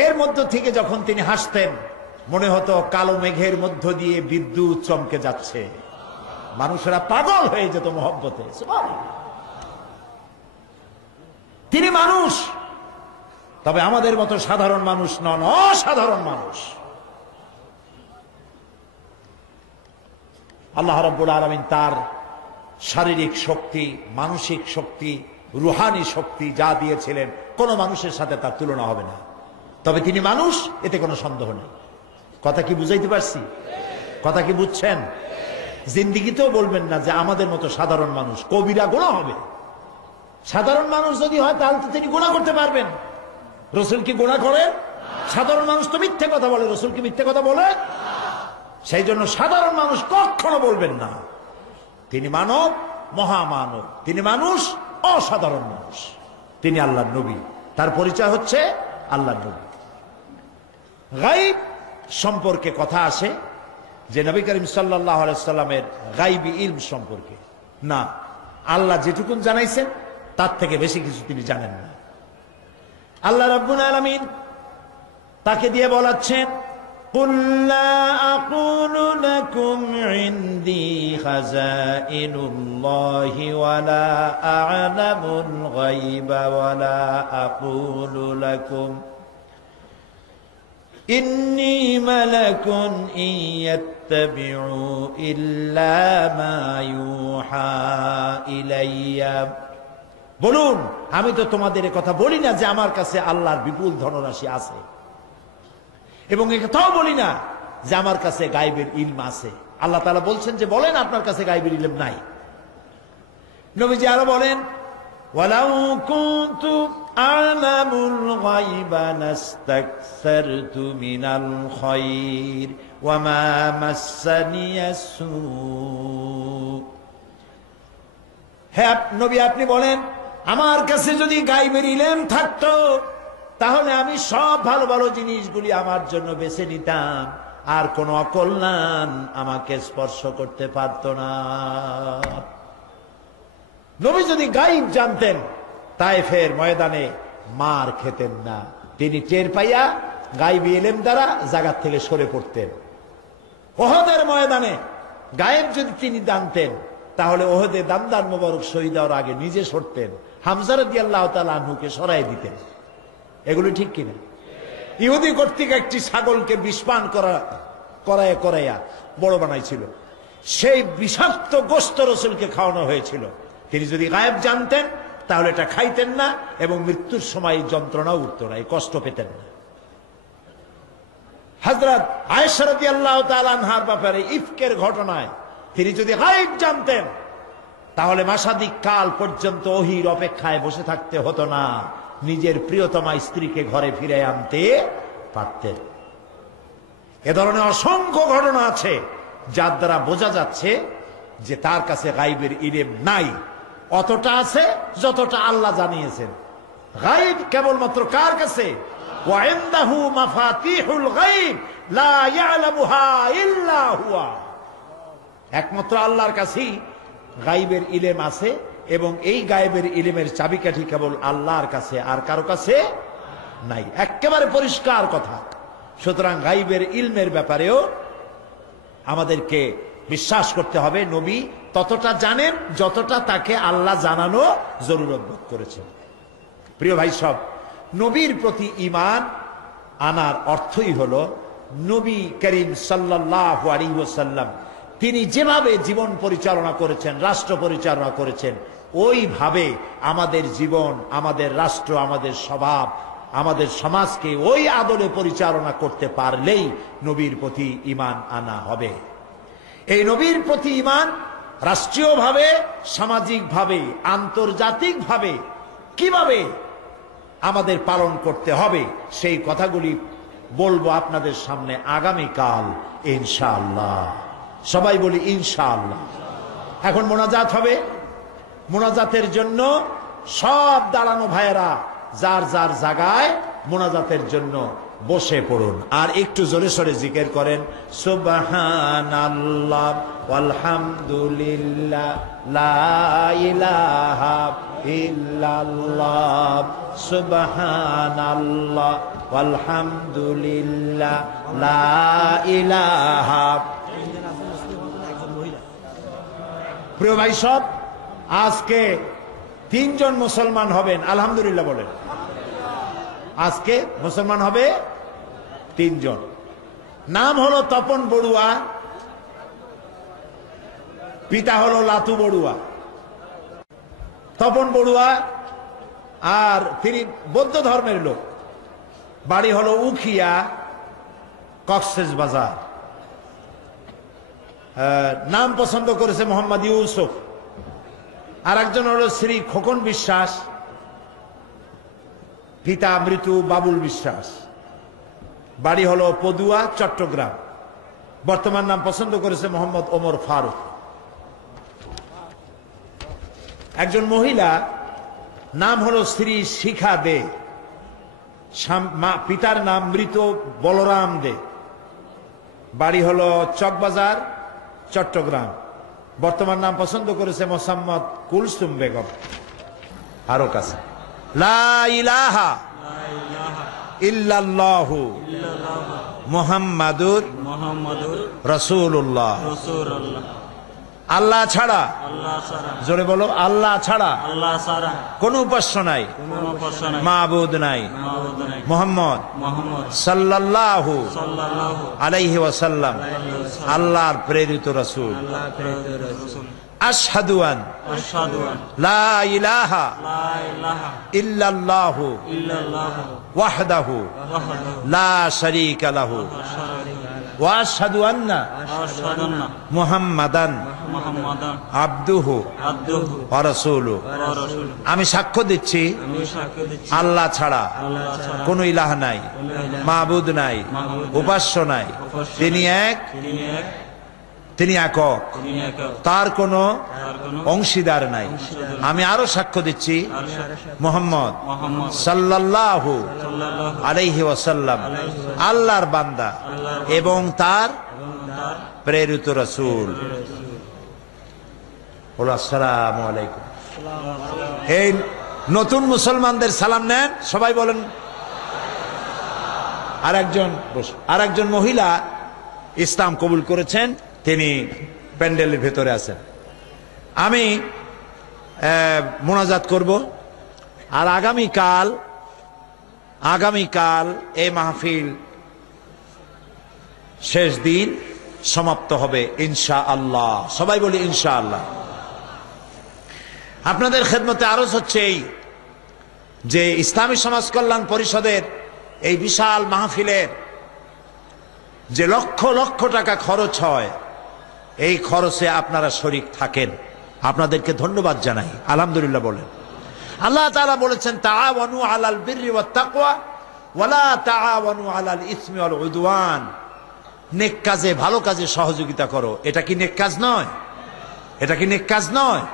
এর মধ্য থেকে যখন তিনি হাসতেন মনে হতো কালো মেঘের মধ্য দিয়ে বিদ্যুৎ চমকে যাচ্ছে, মানুষেরা পাগল হয়ে যেত মহব্বতে। তিনি মানুষ, তবে আমাদের মতো সাধারণ মানুষ নন, অসাধারণ মানুষ। আল্লাহ রাব্বুল আলামিন তার শারীরিক শক্তি, মানসিক শক্তি, রুহানি শক্তি যা দিয়েছিলেন কোন মানুষের সাথে তার তুলনা হবে না। তবে তিনি মানুষ, এতে কোনো সন্দেহ নেই। কথা কি বুঝাইতে পারছি? কথা কি বুঝছেন? জিন্দিগিতেও বলবেন না যে আমাদের মতো সাধারণ মানুষ, কবিরা গুনাহ হবে। সাধারণ মানুষ যদি হয় তাহলে তো তিনি গুনাহ করতে পারবেন। রসুল কি গুনাহ করেন? সাধারণ মানুষ তো মিথ্যে কথা বলে, রসুল কি মিথ্যে কথা বলে? সেই জন্য সাধারণ মানুষ কখনো বলবেন না। তিনি মানব, মহামানব। তিনি মানুষ, অসাধারণ মানুষ। তিনি আল্লাহর নবী, তার পরিচয় হচ্ছে আল্লাহর নবী। গায়ব সম্পর্কে কথা আসে যে নবী করিম সাল্লাল্লাহু আলাইহি সাল্লামের গায়বী ইলম সম্পর্কে না, আল্লাহ যেটুকুন জানাইছেন তার থেকে বেশি কিছু তিনি জানেন না। আল্লাহ রাব্বুল আলামিন তাকে দিয়ে বলাচ্ছেন, قُلْ لَا أَقُولُ لَكُمْ عِنْدِي خَزَائِنُ اللَّهِ وَلَا أَعْلَمُ الْغَيْبَ وَلَا أَقُولُ لَكُمْ إِنِّي مَلَكٌ إِنْ يَتَّبِعُ إِلَّا مَا يُوحَى إِلَيَّ। বলুন, আমি তো তোমাদের কথা বলি না যে আমার কাছে আল্লাহর বিপুল ধনরাশি আছে, এবং একথাও বলি না যে আমার কাছে গায়বের ইলম আছে। আল্লাহ তাআলা বলছেন যে বলেন আপনার কাছে গায়বের ইলম নাই। নবীজি আরো বলেন, ওয়ালাউ কুনতু আ'লামুল গায়বা নাস্তাকসারতু মিনাল খায়র ওয়া মা মাসসানিয়াস সূ। হে নবী, আপনি বলেন আমার কাছে যদি গায়বের ইলম থাকতো তাহলে আমি সব ভালো ভালো জিনিসগুলি আমার জন্য বেছে নিতাম, আর কোন অকল্যাণ আমাকে স্পর্শ করতে পারত না। নবী যদি গায়ব জানতেন তায়েফের ময়দানে মার খেতেন না, তিনি টের পাইয়া গায়বী ইলম দ্বারা জায়গা থেকে সরে পড়তেন। ওহদের ময়দানে গায়েব যদি তিনি জানতেন তাহলে ওহদে দামদার মোবারক শহীদ হওয়ার আগে নিজে সরতেন, হামজা রাদিয়াল্লাহু তাআলা আনহুকে সরাই দিতেন। এগুলো ঠিক কিনা? ইহুদি কর্তৃক একটি ছাগলকে বিষপান করাইয়া বড় বানাইছিল, সেই বিষাক্ত গোশত রাসূলকে খাওয়ানো হয়েছিল। তিনি যদি গায়েব জানতেন তাহলে এটা খাইতেন না, এবং মৃত্যুর সময় যন্ত্রণাও উঠত না, এই কষ্ট পেতেন না। হযরত আয়েশা রাদিয়াল্লাহু তাআলা আনহার ব্যাপারে ইফকের ঘটনায় তিনি যদি গায়েব জানতেন তাহলে মাসাদিক কাল পর্যন্ত ওহীর অপেক্ষায় বসে থাকতে হতো না, নিজের প্রিয়তমা স্ত্রীকে ঘরে ফিরে আনতে পারতেন। এ ধরনের অসংখ্য ঘটনা আছে যার দ্বারা বোঝা যাচ্ছে যে তার কাছে গায়বের ইলম নাই। অতটা আছে যতটা আল্লাহ জানিয়েছেন। গায়ব কেবলমাত্র কার কাছে? ওয়া ইনদাহু মাফাতিহুল গায়ব লা ইয়ালামুহা ইল্লা হুয়া। একমাত্র আল্লাহর কাছেই গায়বের ইলম আছে, এবং এই গায়েবের ইলমের চাবিকাঠি কেবল আল্লাহর কাছে, আর কারো কাছে নাই। একেবারে পরিষ্কার কথা। সুতরাং গায়েবের ইলমের ব্যাপারেও আমাদেরকে বিশ্বাস করতে হবে নবী ততটা জানেন যতটা তাকে আল্লাহ জানানো জরুরত বোধ করেছেন। প্রিয় ভাই সব, নবীর প্রতি ঈমান আনার অর্থই হলো নবী করিম সাল্লাল্লাহু আলাইহি ওয়াসাল্লাম তিনি যেভাবে জীবন পরিচালনা করেছেন, রাষ্ট্র পরিচালনা করেছেন, ওইভাবে আমাদের জীবন, আমাদের রাষ্ট্র, আমাদের স্বভাব, আমাদের সমাজকে ওই আদলে পরিচালনা করতে পারলেই নবীর প্রতি ঈমান আনা হবে। এই নবীর প্রতি ঈমান রাষ্ট্রীয়ভাবে, সামাজিকভাবে, আন্তর্জাতিকভাবে কিভাবে আমাদের পালন করতে হবে সেই কথাগুলি বলবো আপনাদের সামনে আগামীকাল ইনশাআল্লাহ। সবাই বলি ইনশাআল্লাহ। এখন মোনাজাত হবে। মোনাজাতের জন্য সব দাঁড়ানো ভাইয়েরা যার যার জায়গায় মোনাজাতের জন্য বসে পড়ুন, আর একটু জোরে সোরে জিকির করেন, সুবহানাল্লাহ ওয়ালহামদুলিল্লাহ লা ইলাহা ইল্লাল্লাহ, সুবহানাল্লাহ ওয়ালহামদুলিল্লাহ লা ইলাহা। প্রিয় ভাই সব, আজকে 3 জন মুসলমান হবেন, আলহামদুলিল্লাহ বলেন। আজকে মুসলমান হবে 3 জন। নাম হলো তপন বড়ুয়া, পিতা হলো লাতু বড়ুয়া। তপন বড়ুয়া, আর তিনি বৌদ্ধ ধর্মের লোক। বাড়ি হলো উখিয়া, কক্সেস বাজার। নাম পছন্দ করেছে মোহাম্মদ ইউসুফ। আর একজন হলো শ্রী খোকন বিশ্বাস, পিতা মৃত্যু বাবুল বিশ্বাস। বাড়ি হলো পদুয়া, চট্টগ্রাম। বর্তমান নাম পছন্দ করেছে মোহাম্মদ ওমর ফারুক। একজন মহিলা, নাম হলো শ্রী শিখা দে, পিতার নাম মৃত বলরাম দে। বাড়ি হলো চকবাজার, চট্টগ্রাম। বর্তমান নাম পছন্দ করেছে মোসাম্মদ কুলসুম বেগম। আরো কাছে, লা ইলাহা ইল্লাল্লাহু মুহাম্মাদুর রাসূলুল্লাহ। আল্লাহ ছাড়া, জোরে বলো, আল্লাহ ছাড়া কোন উপাস্য নাই, মাবুদ নাই, মুহাম্মদ সাল্লাল্লাহু আলাইহি ওয়াসাল্লাম আল্লাহর প্রেরিত রাসূল। আশহাদু আন লা ইলাহা ইল্লাল্লাহু ওয়াহদাহু লা শারীকা লাহু ওয়া আশহাদু আন্না মুহাম্মাদান আবদুহু ওয়া রাসূলুহু। আমি সাক্ষ্য দিচ্ছি আল্লাহ ছাড়া কোন ইলাহ নাই, মাবুদ নাই, উপাস্য নাই, তিনি এক, তিনি একক, তার কোনো অংশীদার নাই। আমি আরো সাক্ষ্য দিচ্ছি মুহাম্মদ সাল্লাল্লাহু আলাইহি ওয়াসাল্লাম আল্লাহর বান্দা এবং তার প্রেরিত রাসূল। আসসালামু আলাইকুম। এই নতুন মুসলমানদের সালাম নেন, সবাই বলেন। আরেকজন মহিলা ইসলাম কবুল করেছেন, তিনি প্যান্ডেলের ভেতরে আছেন। আমি মোনাজাত করব। আর আগামীকাল এই মাহফিল শেষ দিন সমাপ্ত হবে ইনশাআল্লাহ। সবাই বলি ইনশাআল্লাহ। আপনাদের খেদমতে আরজ হচ্ছে এই যে ইসলামী সমাজ কল্যাণ পরিষদের এই বিশাল মাহফিলের যে লক্ষ লক্ষ টাকা খরচ হয়, এই খরচে আপনারা শরীক থাকেন, আপনাদেরকে ধন্যবাদ জানাই, আলহামদুলিল্লাহ বলেন। আল্লাহ তাআলা বলেছেন তাআওয়ানু আলাল বিররি ওয়াত তাকওয়া ওয়ালা তাআওয়ানু আলাল ইসমি ওয়াল উদওয়ান। নেক কাজে, ভালো কাজে সহযোগিতা করো। এটা কি নেক কাজ নয়? এটা কি নেক কাজ নয়?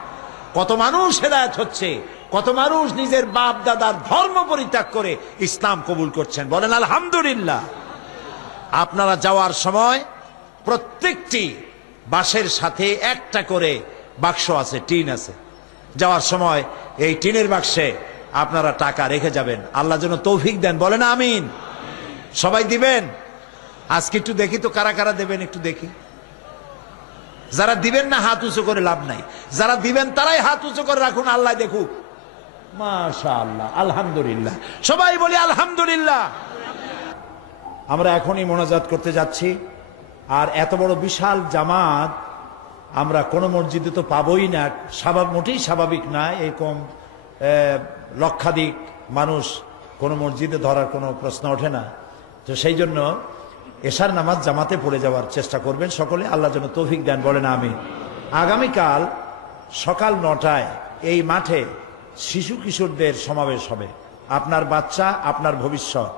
কত মানুষ হেদায়েত হচ্ছে, কত মানুষ নিজের বাপ দাদার ধর্ম পরিত্যাগ করে ইসলাম কবুল করছেন, বলেন আলহামদুলিল্লাহ। আপনারা যাওয়ার সময় প্রত্যেকটি বাসের সাথে একটা করে বাক্স আছে, টিন আছে। যাওয়ার সময় এই টিনের বাক্সে আপনারা টাকা রেখে যাবেন। আল্লাহ যেন তৌফিক দেন, বলেন আমিন। সবাই দিবেন? আজকে একটু দেখি তো কারা কারা দেবেন, একটু দেখি। যারা দিবেন না হাত উঁচু করে লাভ নাই, যারা দিবেন তারাই হাত উঁচু করে রাখুন, আল্লাহ দেখুক। মাশাআল্লাহ, আলহামদুলিল্লাহ। সবাই বলি আলহামদুলিল্লাহ। আমরা এখনই মোনাজাত করতে যাচ্ছি। আর এত বড় বিশাল জামাত আমরা কোন মসজিদে তো পাবোই না, মোটেই স্বাভাবিক না। এরকম লক্ষাধিক মানুষ কোন মসজিদে ধরার কোনো প্রশ্ন ওঠে না। তো সেই জন্য এশার নামাজ জামাতে পড়ে যাওয়ার চেষ্টা করবেন সকলে, আল্লাহ যেন তৌফিক দেন, বলেন আমিন। আগামীকাল সকাল 9টায় এই মাঠে শিশু কিশোরদের সমাবেশ হবে। আপনার বাচ্চা, আপনার ভবিষ্যৎ,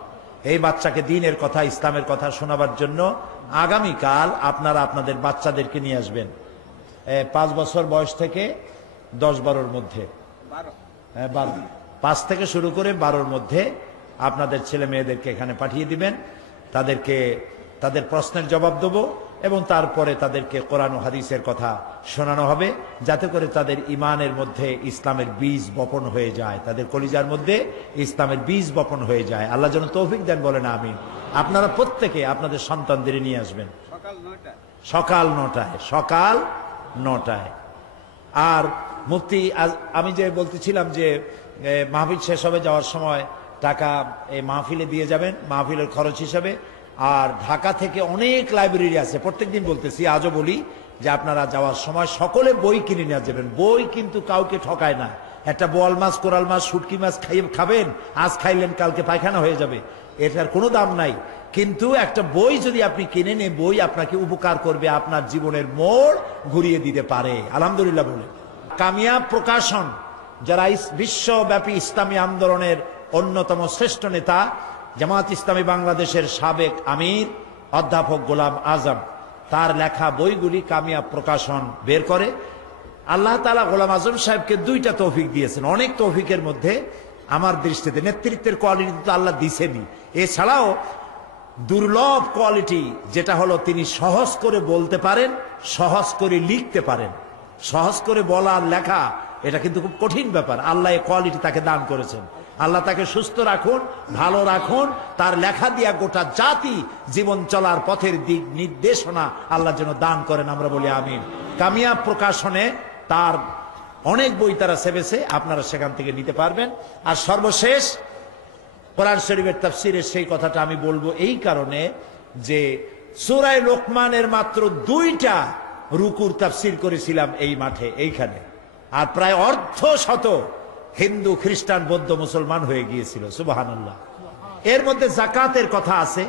এই বাচ্চাকে দ্বীনের কথা, ইসলামের কথা শোনাবার জন্য আগামীকাল আপনারা আপনাদের বাচ্চাদেরকে নিয়ে আসবেন। 5 বছর বয়স থেকে 10-12-র মধ্যে, 5 থেকে শুরু করে 12-র মধ্যে আপনাদের ছেলে মেয়েদেরকে এখানে পাঠিয়ে দিবেন। তাদেরকে তাদের প্রশ্নের জবাব দেবো এবং তারপরে তাদেরকে কোরআন ও হাদিসের কথা শোনানো হবে, যাতে করে তাদের ইমানের মধ্যে ইসলামের বীজ বপন হয়ে যায়, তাদের কলিজার মধ্যে ইসলামের বীজ বপন হয়ে যায়। আল্লাহ যেন তৌফিক দেন, বলেন আমিন। আপনারা প্রত্যেকে আপনাদের সন্তানদের নিয়ে আসবেন সকাল 9টায়। আর মুফতি, আমি যে বলতেছিলাম যে মাহফিল শেষ হবে, যাওয়ার সময় টাকা এই মাহফিলে দিয়ে যাবেন, মাহফিলের খরচ হিসাবে। আর ঢাকা থেকে অনেক লাইব্রেরি আছে, প্রত্যেকদিন বলতেছি, আজও বলি যে আপনারা যাওয়ার সময় সকলে বই কিনে নিয়ে যাবেন। বই কিন্তু কাউকে ঠকায় না। একটা বোয়াল মাছ, কোরাল মাছ, শুটকি মাছ খাবেন, আজ খাইলেন কালকে পায়খানা হয়ে যাবে, এটার কোনো দাম নাই। কিন্তু একটা বই যদি আপনি কিনে নেন, বই আপনাকে উপকার করবে, আপনার জীবনের মোড় ঘুরিয়ে দিতে পারে, আলহামদুলিল্লাহ বলে। কামিয়াব প্রকাশন, যারা বিশ্বব্যাপী ইসলামী আন্দোলনের অন্যতম শ্রেষ্ঠ নেতা, জামাত ইসলামী বাংলাদেশের সাবেক আমির অধ্যাপক গোলাম আজম, তার লেখা বইগুলি কামিয়াব প্রকাশন বের করে। আল্লাহ তাআলা গোলাম আজম সাহেবকে 2টা তৌফিক দিয়েছেন। অনেক তৌফিকের মধ্যে আমার দৃষ্টিতে নেতৃত্বের কোয়ালিটি তো আল্লাহ দিছেনই, এছাড়াও দুর্লভ কোয়ালিটি যেটা হলো তিনি সহজ করে বলতে পারেন, সহজ করে লিখতে পারেন। সহজ করে বলা আর লেখা এটা কিন্তু খুব কঠিন ব্যাপার। আল্লাহ এই কোয়ালিটি তাকে দান করেছেন। আল্লাহ তাকে সুস্থ রাখুন, ভালো রাখুন, তার লেখা দিয়া গোটা জাতি জীবন চলার পথের দিক নির্দেশনা আল্লাহ যেন দান করেন, আমরা বলি আমিন। কামিয়াব প্রকাশনে তার অনেক বই তারা সেবেছে, আপনারা সেখান থেকে নিতে পারবেন। আর সর্বশেষ কোরআন শরীফের তাফসীরের সেই কথাটা আমি বলবো এই কারণে যে সূরা লোকমানের মাত্র 2টা রুকুর তাফসীর করেছিলাম এই মাঠে এইখানে, আর প্রায় অর্ধশত হিন্দু, খ্রিস্টান, বৌদ্ধ, মুসলমান হয়ে গিয়েছিল। সুবহানাল্লাহ। এর মধ্যে যাকাতের কথা আছে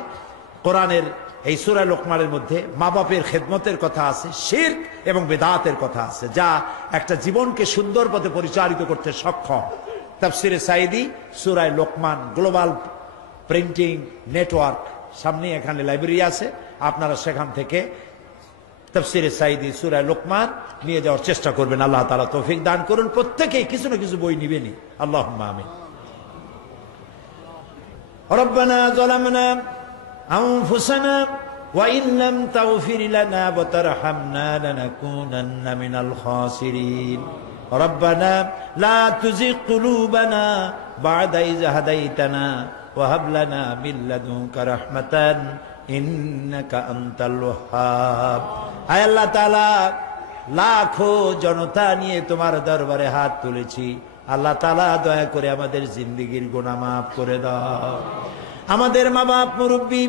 কোরআনের এই সূরা লোকমানের মধ্যে, মা বাপের খেদমতের কথা আছে, শিরক এবং বেদাতের কথা আছে, যা একটা জীবনকে সুন্দর পথে পরিচালিত করতে সক্ষম। তাফসিরে সাঈদী সূরা লোকমান গ্লোবাল প্রিন্টিং নেটওয়ার্ক, সামনে এখানে লাইব্রেরি আছে, আপনারা সেখান থেকে তাফসিরে সাঈদী সূরা লোকমান নিয়ে যাওয়ার চেষ্টা করবেন। আল্লাহ তাআলা তৌফিক দান করুন। প্রত্যেকেই কিছু না কিছু বই নিবেনই। আল্লাহুম্মা আমিন। রব্বানা যালামনা আনফুসানা ওয়া ইন লাম তাগফির লানা ওয়া তারহামনা লানাকুনান্না মিনাল খাসিরিন। রব্বানা লা তুযিগ কুলুবানা বা'দা ইয হাদাইতানা ওয়া হাব লানা মিন লাদুনকা রাহমাতান ইন্নাকা আনতাল ওয়াহ্হাব। আয় আল্লাহ তাআলা, লাখো জনতা নিয়ে তোমার দরবারে হাত তুলেছি। আল্লাহ তাআলা দয়া করে আমাদের জিন্দেগীর গুনাহ মাফ করে দাও। আমাদের মা বাপ, মুরব্বী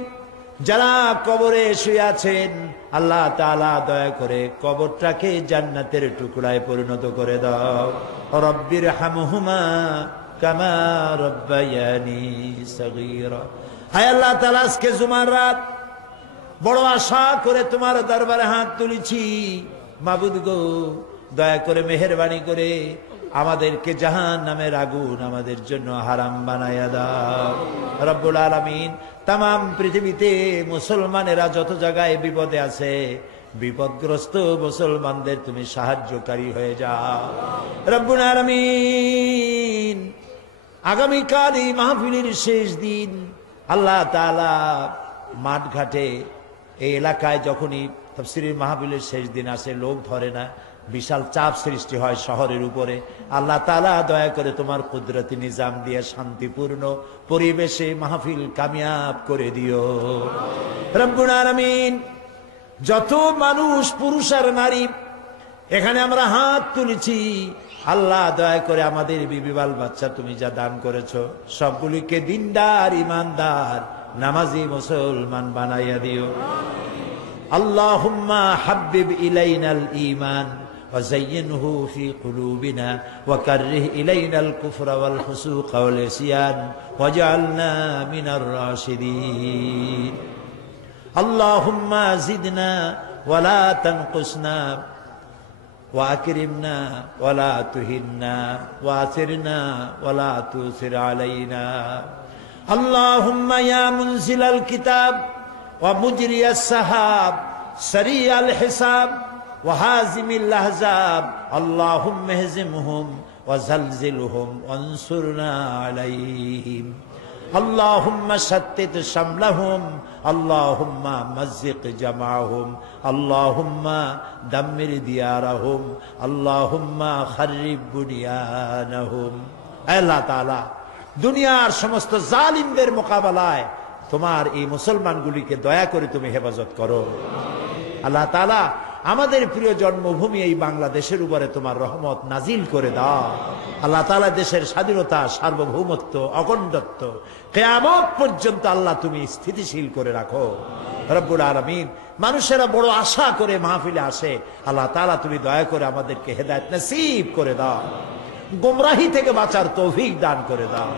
যারা কবরে শুয়ে আছেন, আল্লাহ তাআলা দয়া করে কবরটাকে জান্নাতের টুকরায় পরিণত করে দাও। রব্বির হামহুমা কামা রব্বায়ানি সগীরা। হায় আল্লাহ তাআলা, আজকে জুমার রাত বড় আশা করে তোমার দরবারে হাত তুলেছি। মাবুদ গো, দয়া করে মেহেরবানি করে আমাদেরকে জাহান্নামের আগুন আমাদের জন্য হারাম বানায়া দাও। রব্বুল আলামিন, তামাম পৃথিবীতে মুসলমানেরা যত জায়গায় বিপদে আছে, বিপদগ্রস্ত মুসলমানদের তুমি সাহায্যকারী হয়ে যাও রব্বুল আলামিন। আগামীকাল এই মাহফিলের শেষ দিন, আল্লাহ তাআলা মাঠ ঘাটে এই এলাকায় যখনই তাফসীরের মাহফিলের শেষ দিন আসে, লোক ধরে না, বিশাল চাপ সৃষ্টি হয় শহরের উপরে। আল্লাহ তাআলা দয়া করে তোমার কুদরতি নিজাম দিয়ে শান্তিপূর্ণ পরিবেশে মাহফিল কামিয়াব করে দিও রব্বুল আলামিন। যত মানুষ, পুরুষ আর নারী এখানে আমরা হাত তুলেছি, আল্লাহ দয়া করে আমাদের বিবি বাল বাচ্চা তুমি যা দান করেছো সবগুলিকে দিনদার, ইমানদার, নামাজি মুসলমান বানাইয়া দিও। আল্লাহুম্মা হাব্বিব ইলাইনাল ঈমান ওয়া যায়্যিনহু ফি কুলুবিনা ওয়া কাররিহ ইলাইনাল কুফরা ওয়াল ফুসুকা ওয়াল ইসয়ান ওয়াজআলনা মিনার রাশিদিন। আল্লাহুম্মা জিদনা ওয়া লা তানকুসনা ওয়া আকরিমনা ওয়া লা তুহিন্না ওয়া আসিরনা ওয়া লা তুসির আলাইনা। আল্লাহুম্মা ইয়া মুনজিলাল কিতাব ওয়া মুজরিয়াস সাহাব সারিয়াল হিসাব ওয়া হাজিমিল আহজাব আল্লাহুম্মা ইহজিমহুম ওয়া জালজিলহুম ওয়ানসুরনা আলাইহিম। আল্লাহুম্মা শাত্তিত শামলাহুম আল্লাহুম্মা মাজ্জিক জামাহুম আল্লাহুম্মা দাম্মির দিয়ারাহুম আল্লাহুম্মা খাররিব বুনিয়ানাহুম। আল্লাহ তাআলা, দুনিয়ার সমস্ত জালিমদের মোকাবেলায় তোমার এই মুসলমানগুলিকে দয়া করে তুমি হেফাজত করো। আল্লাহ তাআলা, আমাদের প্রিয় জন্মভূমি এই বাংলাদেশের উপরে তোমার রহমত নাজিল করে দাও। আল্লাহ তাআলা, দেশের স্বাধীনতা, সার্বভৌমত্ব, অখণ্ডত্ব কিয়ামত পর্যন্ত আল্লাহ তুমি স্থিতিশীল করে রাখো রব্বুল আলামিন। মানুষেরা বড় আশা করে মাহফিলে আসে, আল্লাহ তাআলা তুমি দয়া করে আমাদেরকে হেদায়েত নসিব করে দাও, গোমরাহি থেকে বাঁচার তৌফিক দান করে দাও।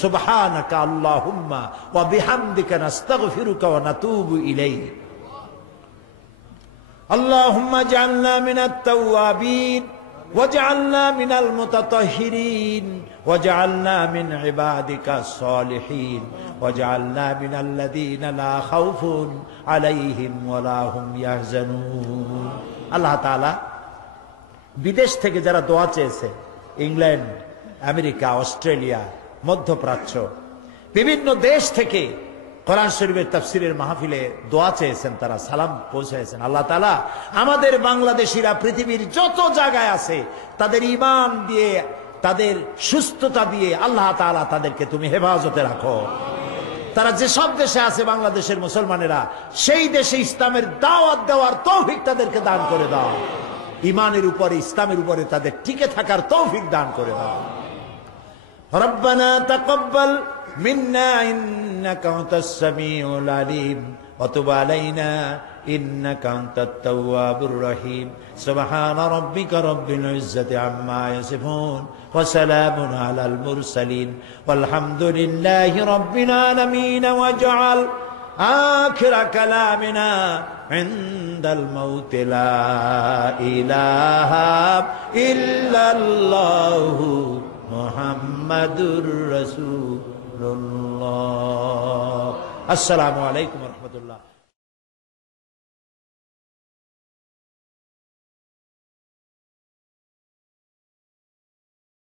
সুবহানাকা আল্লাহুম্মা ওয়া বিহামদিকা নাস্তাগফিরুকা ওয়া নাতুবু ইলাইক। اللهم اجعلنا من التوابين واجعلنا من المتطهرين واجعلنا من عبادك الصالحين واجعلنا من الذين لا خوف عليهم ولا هم يحزنون। আল্লাহ তাআলা, বিদেশ থেকে যারা দোয়া চেয়েছে, ইংল্যান্ড, আমেরিকা, অস্ট্রেলিয়া, মধ্যপ্রাচ্য, বিভিন্ন দেশ থেকে কোরআন শরীফের তাফসীরের মাহফিলে দোয়া চেয়েছেন, তারা সালাম পৌঁছাইছেন। আল্লাহ তাআলা আমাদের বাংলাদেশিরা পৃথিবীর যত জায়গায় আছে তাদের ঈমান দিয়ে, তাদের সুস্থতা দিয়ে আল্লাহ তাআলা তাদেরকে তুমি হেফাজতে রাখো। তারা যে সব দেশে আছে বাংলাদেশের মুসলমানেরা, সেই দেশে ইসলামের দাওয়াত দেওয়ার তৌফিক তাদেরকে দান করে দাও। ঈমানের উপরে, ইসলামের উপরে তাদের টিকে থাকার তৌফিক দান করে দাও। রব্বানা তাকাব্বাল মিন্না ইন্নাকা আনতাস সামিউল আলিম ওয়া তুব আলাইনা ইন্নাকা আনতাত তাওয়াবুর রহিম। সুবহানা রাব্বিকা রাব্বিল ইজ্জাতি আম্মা ইয়াসিফুন ওয়া সালামুন আলাল মুরসালিন ওয়ালহামদুলিল্লাহি রাব্বিল আলামিন। ওয়াজআল আখিরা কালামিনা ইনদাল মাউত লা ইলাহা ইল্লাল্লাহু মুহাম্মাদুর রাসূলুল্লাহ। আসসালামু আলাইকুম ওয়া রাহমাতুল্লাহ।